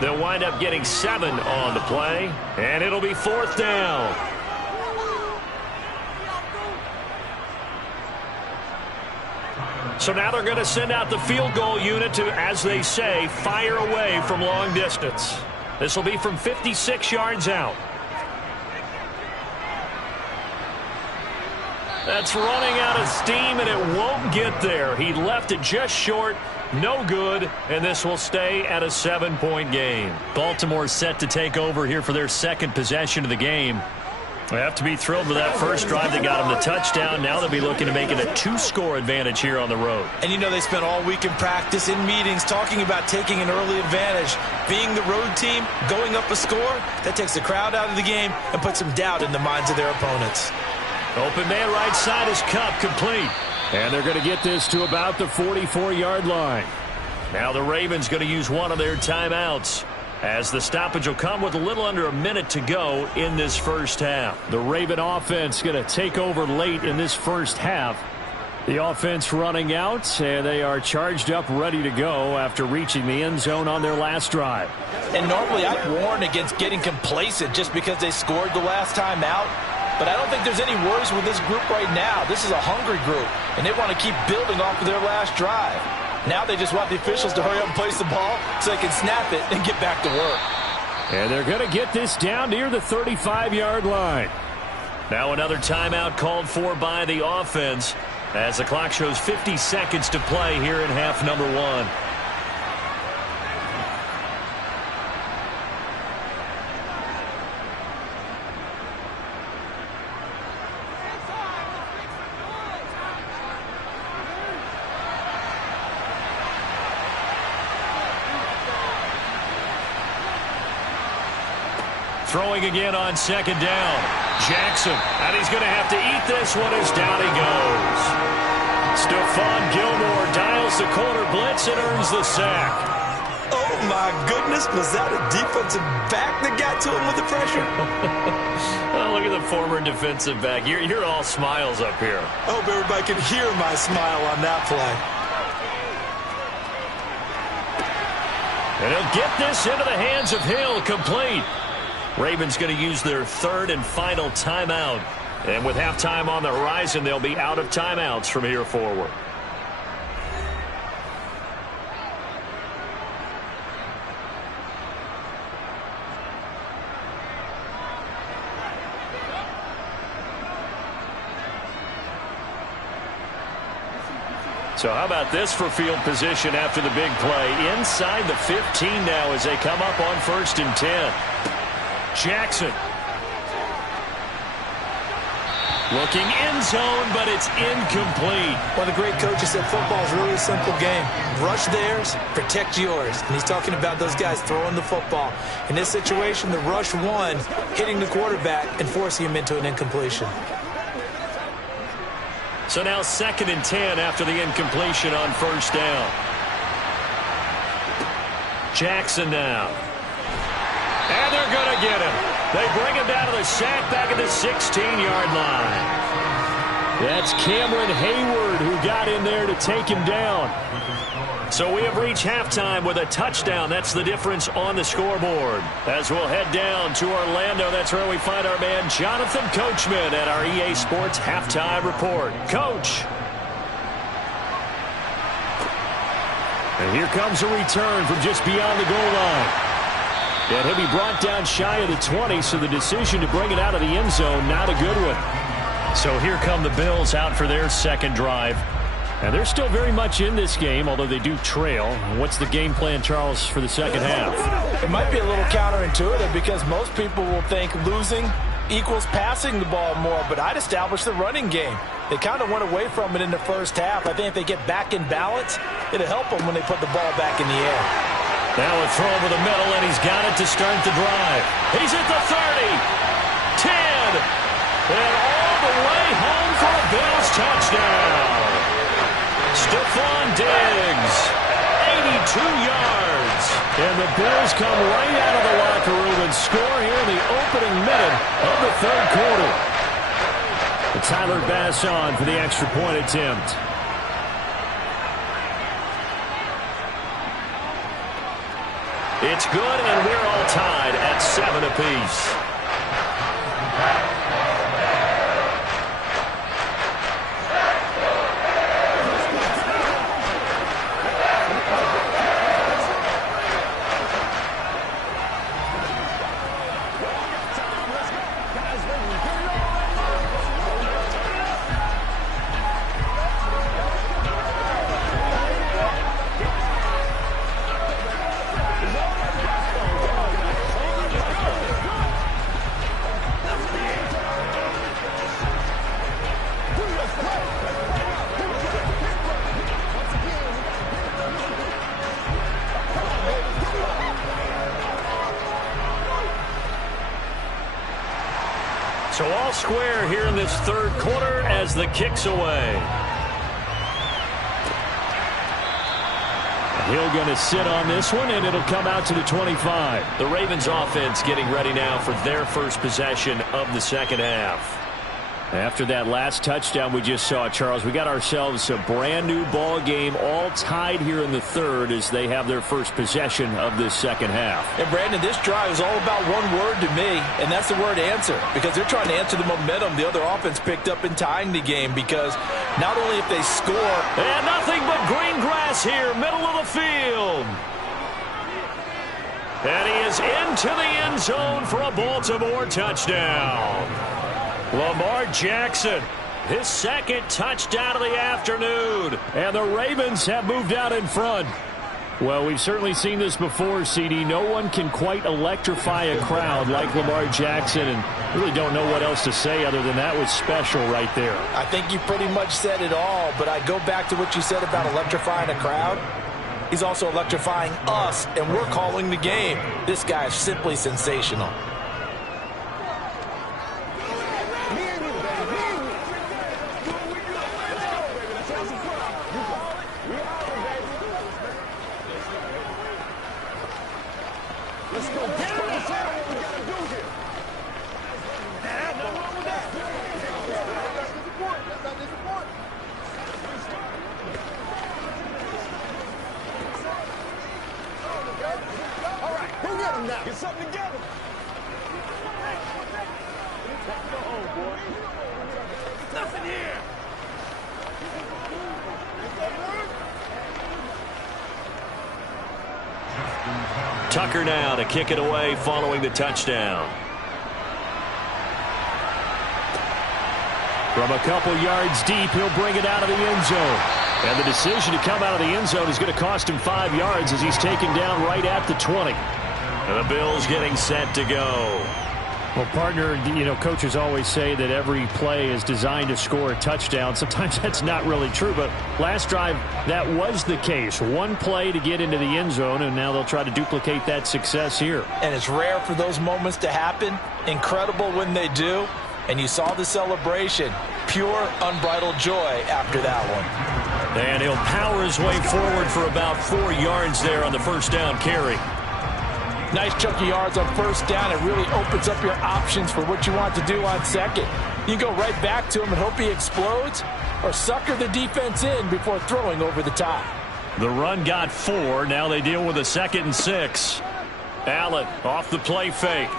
They'll wind up getting 7 on the play, and it'll be 4th down. So now they're going to send out the field goal unit to, as they say, fire away from long distance. This will be from 56 yards out. That's running out of steam, and it won't get there. He left it just short, no good, and this will stay at a 7-point game. Baltimore set to take over here for their second possession of the game. They have to be thrilled with that first drive that got them the touchdown. Now they'll be looking to make it a 2-score advantage here on the road. And you know they spent all week in practice, in meetings, talking about taking an early advantage. Being the road team, going up a score, that takes the crowd out of the game and puts some doubt in the minds of their opponents. Open man right side is Kupp, complete. And they're going to get this to about the 44-yard line. Now the Ravens going to use one of their timeouts, as the stoppage will come with a little under a minute to go in this first half. The Raven offense going to take over late in this first half. The offense running out, and they are charged up, ready to go after reaching the end zone on their last drive. And normally I'd warn against getting complacent just because they scored the last time out. But I don't think there's any worries with this group right now. This is a hungry group, and they want to keep building off of their last drive. Now they just want the officials to hurry up and place the ball so they can snap it and get back to work. And they're going to get this down near the 35-yard line. Now another timeout called for by the offense as the clock shows 50 seconds to play here in half number 1. Throwing again on second down. Jackson, and he's going to have to eat this one as down he goes. Stephon Gilmore dials the corner blitz and earns the sack. Oh, my goodness. Was that a defensive back that got to him with the pressure? Oh, look at the former defensive back. You're all smiles up here. I hope everybody can hear my smile on that play. And he'll get this into the hands of Hill, complete. Ravens going to use their 3rd and final timeout. And with halftime on the horizon, they'll be out of timeouts from here forward. So how about this for field position after the big play? Inside the 15 now as they come up on 1st and 10. Jackson. Looking end zone, but it's incomplete. One of the great coaches said football is really a simple game. Rush theirs, protect yours. And he's talking about those guys throwing the football. In this situation, the rush one, hitting the quarterback and forcing him into an incompletion. So now 2nd and 10 after the incompletion on 1st down. Jackson now. And they're going to get him. They bring him down to the sack back at the 16-yard line. That's Cameron Hayward who got in there to take him down. So we have reached halftime with a touchdown. That's the difference on the scoreboard. As we'll head down to Orlando, that's where we find our man Jonathan Coachman at our EA Sports Halftime Report. Coach. And here comes a return from just beyond the goal line. And he'll be brought down shy of the 20, so the decision to bring it out of the end zone, not a good one. So here come the Bills out for their second drive. And they're still very much in this game, although they do trail. What's the game plan, Charles, for the second half? It might be a little counterintuitive because most people will think losing equals passing the ball more, but I'd establish the running game. They kind of went away from it in the first half. I think if they get back in balance, it'll help them when they put the ball back in the air. Now a throw over the middle, and he's got it to start the drive. He's at the 30, 10, and all the way home for a Bills touchdown. Stephon Diggs, 82 yards. And the Bills come right out of the locker room and score here in the opening minute of the third quarter. Tyler Bass on for the extra point attempt. It's good, and we're all tied at 7 apiece. So all square here in this third quarter as the kick's away. Hill going to sit on this one, and it'll come out to the 25. The Ravens offense getting ready now for their first possession of the second half. After that last touchdown we just saw, Charles, we got ourselves a brand new ball game, all tied here in the third as they have their first possession of this second half. And Brandon, this drive is all about one word to me, and that's the word answer, because they're trying to answer the momentum the other offense picked up in tying the game, because not only if they score, and nothing but green grass here, middle of the field. And he is into the end zone for a Baltimore touchdown. Lamar Jackson, his second touchdown of the afternoon. And the Ravens have moved out in front. Well, we've certainly seen this before, CD. No one can quite electrify a crowd like Lamar Jackson, and really don't know what else to say other than that was special right there. I think you pretty much said it all, but I go back to what you said about electrifying a crowd. He's also electrifying us, and we're calling the game. This guy is simply sensational. Get something together. Nothing here. Tucker now to kick it away following the touchdown. From a couple yards deep, he'll bring it out of the end zone. And the decision to come out of the end zone is going to cost him 5 yards as he's taken down right at the 20. And the Bills getting set to go. Well, partner, you know, coaches always say that every play is designed to score a touchdown. Sometimes that's not really true, but last drive, that was the case. One play to get into the end zone, and now they'll try to duplicate that success here. And it's rare for those moments to happen. Incredible when they do. And you saw the celebration. Pure, unbridled joy after that one. And he'll power his way forward for about 4 yards there on the first down carry. Nice chunky yards on first down. It really opens up your options for what you want to do on second. You go right back to him and hope he explodes, or sucker the defense in before throwing over the top. The run got 4. Now they deal with a 2nd and 6. Allen off the play fake.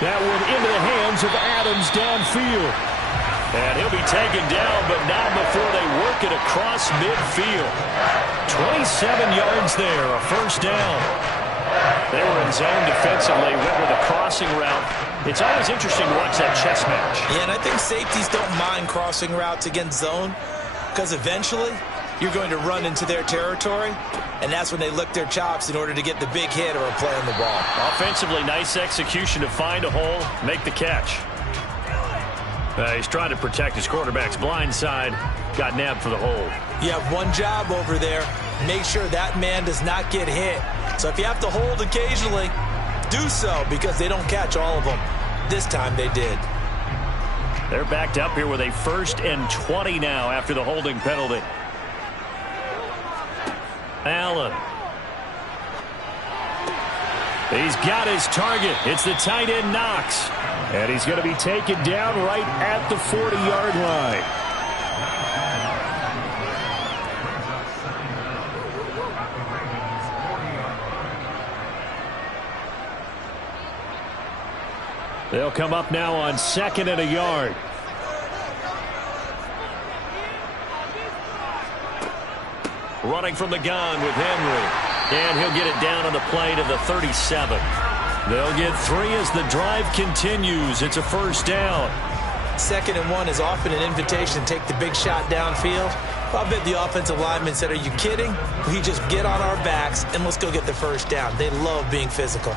That one into the hands of Adams downfield. And he'll be taken down, but not before they work it across midfield. 27 yards there, a first down. They were in zone defensively, went with a crossing route. It's always interesting to watch that chess match. Yeah, and I think safeties don't mind crossing routes against zone because eventually you're going to run into their territory, and that's when they lick their chops in order to get the big hit or a play on the ball. Offensively, nice execution to find a hole, make the catch. He's trying to protect his quarterback's blind side. Got nabbed for the hold. You have one job over there. Make sure that man does not get hit. So if you have to hold occasionally, do so, because they don't catch all of them. This time they did. They're backed up here with a 1st and 20 now after the holding penalty. Allen. He's got his target. It's the tight end Knox. And he's going to be taken down right at the 40-yard line. They'll come up now on 2nd and a yard. Running from the gun with Henry. And he'll get it down on the play to the 37. They'll get 3 as the drive continues. It's a 1st down. 2nd and 1 is often an invitation to take the big shot downfield. I bet the offensive lineman said, are you kidding? We just get on our backs and let's go get the 1st down. They love being physical.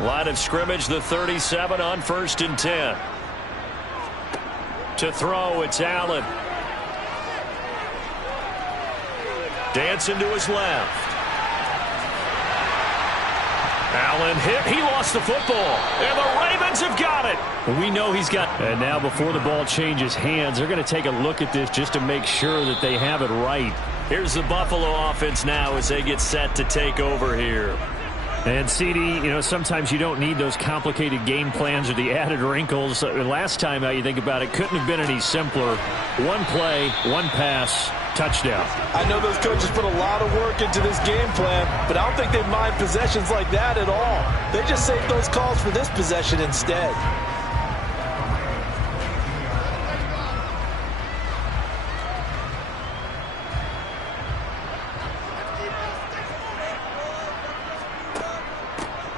Line of scrimmage, the 37 on 1st and 10. To throw, it's Allen. Dancing to his left. Allen hit. He lost the football. And the Ravens have got it. We know he's got. And now before the ball changes hands, they're going to take a look at this just to make sure that they have it right. Here's the Buffalo offense now as they get set to take over here. And CD, you know, sometimes you don't need those complicated game plans or the added wrinkles. Last time, you think about it, couldn't have been any simpler. One play, one pass, touchdown. I know those coaches put a lot of work into this game plan, but I don't think they mind possessions like that at all. They just save those calls for this possession instead.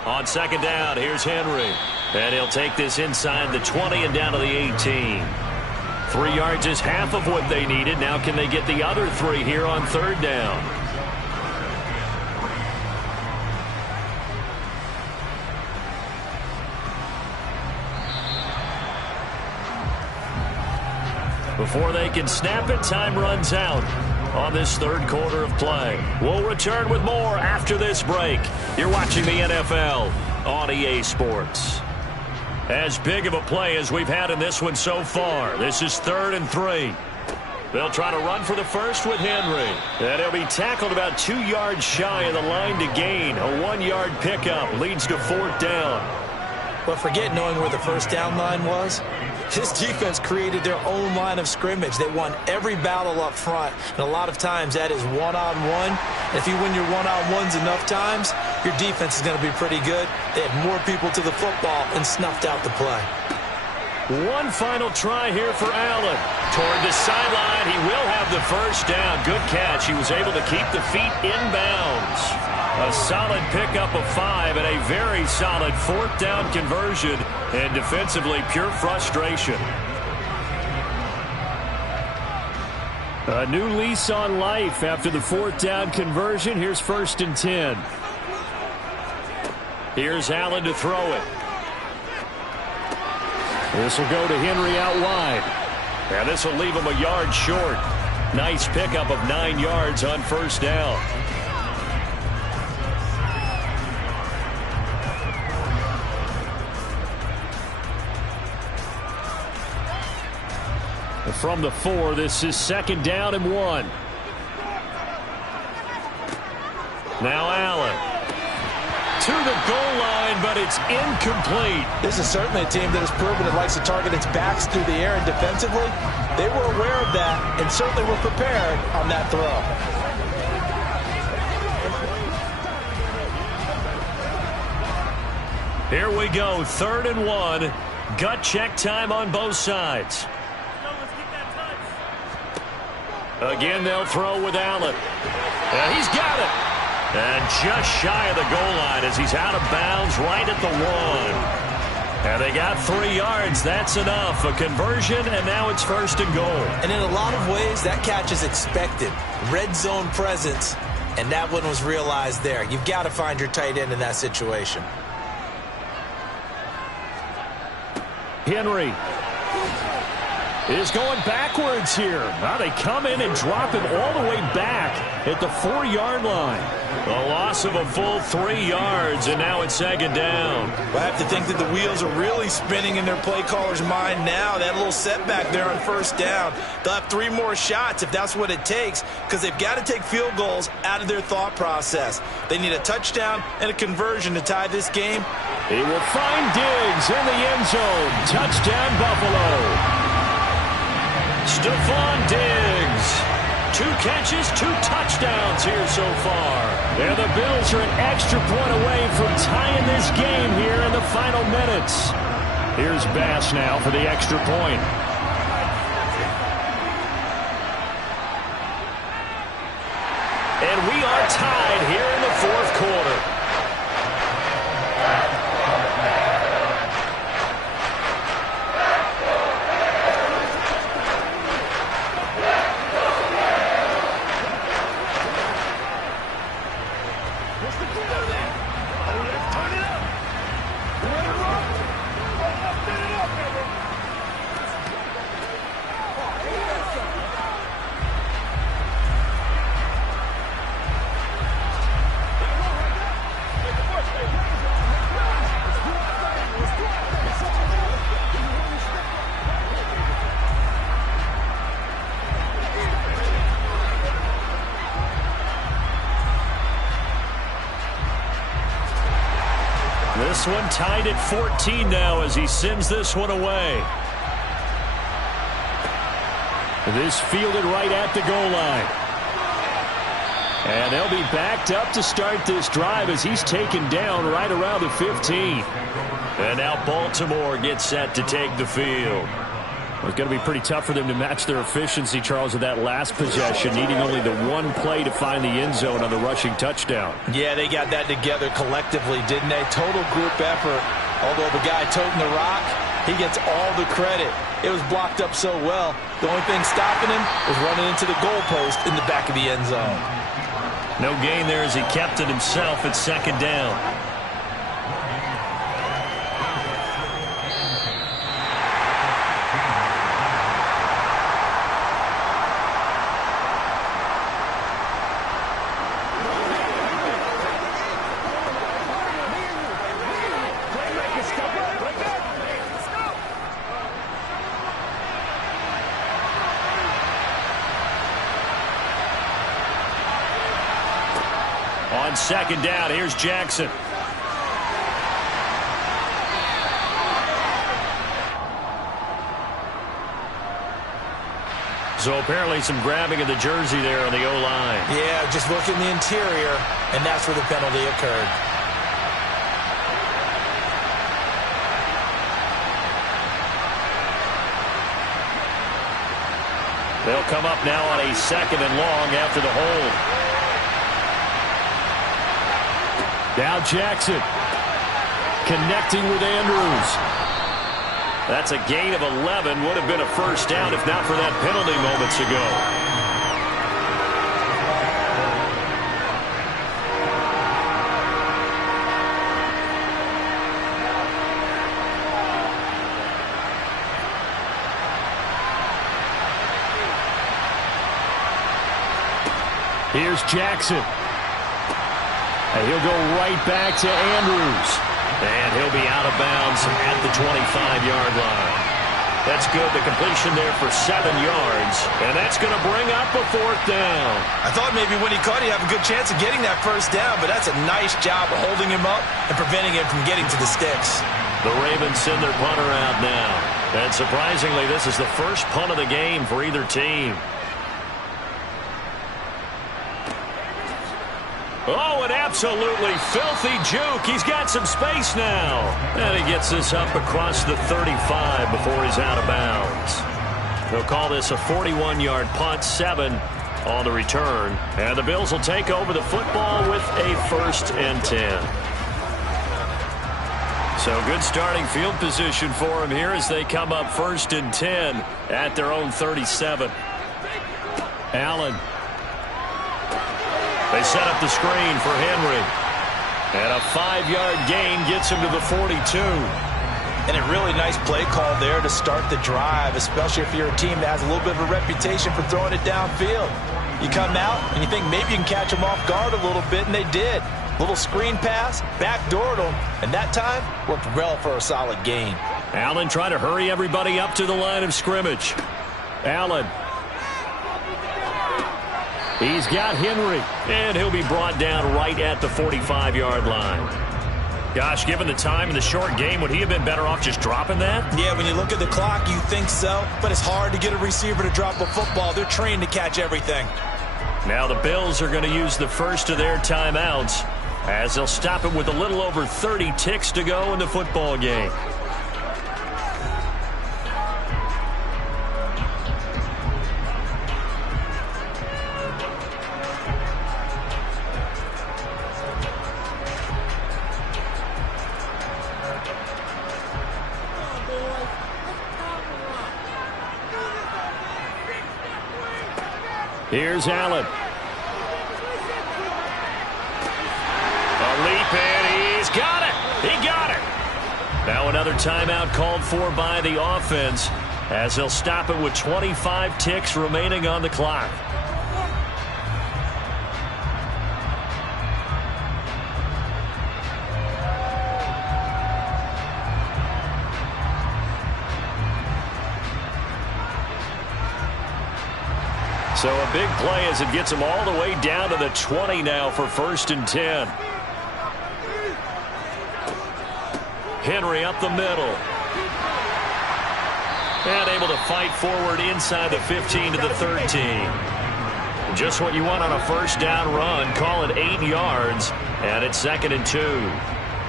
On 2nd down, here's Henry. And he'll take this inside the 20 and down to the 18. 3 yards is half of what they needed. Now can they get the other 3 here on 3rd down? Before they can snap it, time runs out on this 3rd quarter of play. We'll return with more after this break. You're watching the NFL on EA Sports. As big of a play as we've had in this one so far. This is 3rd and 3. They'll try to run for the first with Henry. And he'll be tackled about 2 yards shy of the line to gain. A 1-yard pickup leads to 4th down. But forget knowing where the 1st down line was. This defense created their own line of scrimmage. They won every battle up front, and a lot of times that is one-on-one. And if you win your one-on-ones enough times, your defense is going to be pretty good. They had more people to the football and snuffed out the play. One final try here for Allen. Toward the sideline, he will have the 1st down. Good catch. He was able to keep the feet in bounds. A solid pickup of 5 and a very solid 4th down conversion. And defensively, pure frustration. A new lease on life after the 4th down conversion. Here's 1st and 10. Here's Allen to throw it. This will go to Henry out wide. And this will leave him a yard short. Nice pickup of 9 yards on 1st down. From the 4, this is 2nd down and 1. Now Allen. To the goal line, but it's incomplete. This is certainly a team that has proven it likes to target its backs through the air and defensively. They were aware of that and certainly were prepared on that throw. Here we go, 3rd and 1. Gut check time on both sides. Again, they'll throw with Allen. And he's got it. And just shy of the goal line as he's out of bounds right at the 1. And they got 3 yards. That's enough. A conversion, and now it's 1st and goal. And in a lot of ways, that catch is expected. Red zone presence, and that one was realized there. You've got to find your tight end in that situation. Henry is going backwards here. Now they come in and drop him all the way back at the 4-yard line. A loss of a full 3 yards, and now it's 2nd down. Well, I have to think that the wheels are really spinning in their play caller's mind now. That little setback there on 1st down. They'll have 3 more shots if that's what it takes, because they've got to take field goals out of their thought process. They need a touchdown and a conversion to tie this game. He will find Diggs in the end zone. Touchdown, Buffalo. Stephon Diggs. 2 catches, 2 touchdowns here so far. And the Bills are an extra point away from tying this game here in the final minutes. Here's Bass now for the extra point. And we are tied here in the 4th quarter. This one tied at 14 now as he sends this one away. This fielded right at the goal line. And they'll be backed up to start this drive as he's taken down right around the 15. And now Baltimore gets set to take the field. It's going to be pretty tough for them to match their efficiency, Charles, with that last possession, needing only the 1 play to find the end zone on the rushing touchdown. Yeah, they got that together collectively, didn't they? Total group effort. Although the guy toting the rock, he gets all the credit. It was blocked up so well. The only thing stopping him was running into the goalpost in the back of the end zone. No gain there as he kept it himself at 2nd down. On 2nd down, here's Jackson. So apparently some grabbing of the jersey there on the O-line. Yeah, just look in the interior, and that's where the penalty occurred. They'll come up now on a 2nd and long after the hold. Now Jackson connecting with Andrews. That's a gain of 11. Would have been a 1st down if not for that penalty moments ago. Here's Jackson. And he'll go right back to Andrews. And he'll be out of bounds at the 25-yard line. That's good. The completion there for 7 yards. And that's going to bring up a 4th down. I thought maybe when he caught it, he'd have a good chance of getting that 1st down, but that's a nice job of holding him up and preventing him from getting to the sticks. The Ravens send their punter out now. And surprisingly, this is the first punt of the game for either team. Oh, an absolutely filthy juke. He's got some space now. And he gets this up across the 35 before he's out of bounds. They'll call this a 41-yard punt, 7 on the return. And the Bills will take over the football with a 1st and 10. So good starting field position for him here as they come up 1st and 10 at their own 37. Allen. They set up the screen for Henry. And a 5-yard gain gets him to the 42. And a really nice play call there to start the drive, especially if you're a team that has a little bit of a reputation for throwing it downfield. You come out and you think maybe you can catch them off guard a little bit, and they did. Little screen pass, backdoored them, and that time worked well for a solid gain. Allen trying to hurry everybody up to the line of scrimmage. Allen. He's got Henry, and he'll be brought down right at the 45-yard line. Gosh, given the time in the short game, would he have been better off just dropping that? Yeah, when you look at the clock, you think so, but it's hard to get a receiver to drop a football. They're trained to catch everything. Now the Bills are going to use the first of their timeouts as they'll stop it with a little over 30 ticks to go in the football game. Here's Allen. A leap, and he's got it. He got it. Now another timeout called for by the offense as they'll stop it with 25 ticks remaining on the clock. So a big play as it gets them all the way down to the 20 now for 1st and 10. Henry up the middle. And able to fight forward inside the 15 to the 13. Just what you want on a first down run. Call it 8 yards. And it's 2nd and 2.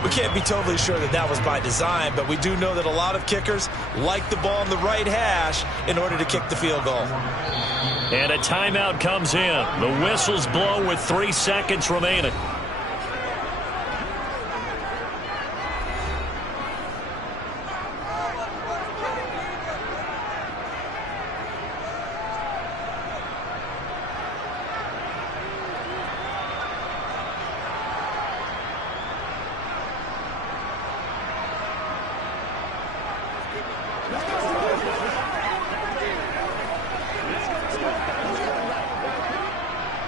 We can't be totally sure that that was by design, but we do know that a lot of kickers like the ball on the right hash in order to kick the field goal. And a timeout comes in. The whistle's blown with 3 seconds remaining.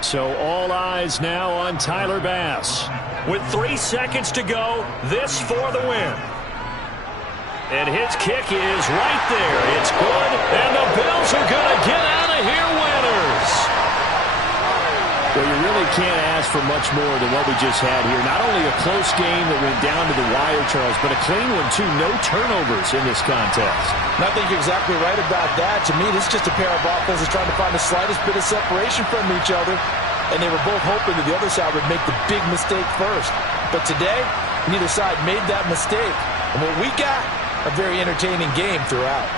So all eyes now on Tyler Bass. With 3 seconds to go, this for the win. And his kick is right there. It's good, and the Bills are going to get out of here winners. Well, you really can't ask for much more than what we just had here. Not only a close game that went down to the wire, Charles, but a clean one, too. No turnovers in this contest. And I think you're exactly right about that. To me, this is just a pair of offenses trying to find the slightest bit of separation from each other. And they were both hoping that the other side would make the big mistake first. But today, neither side made that mistake. And what we got, a very entertaining game throughout.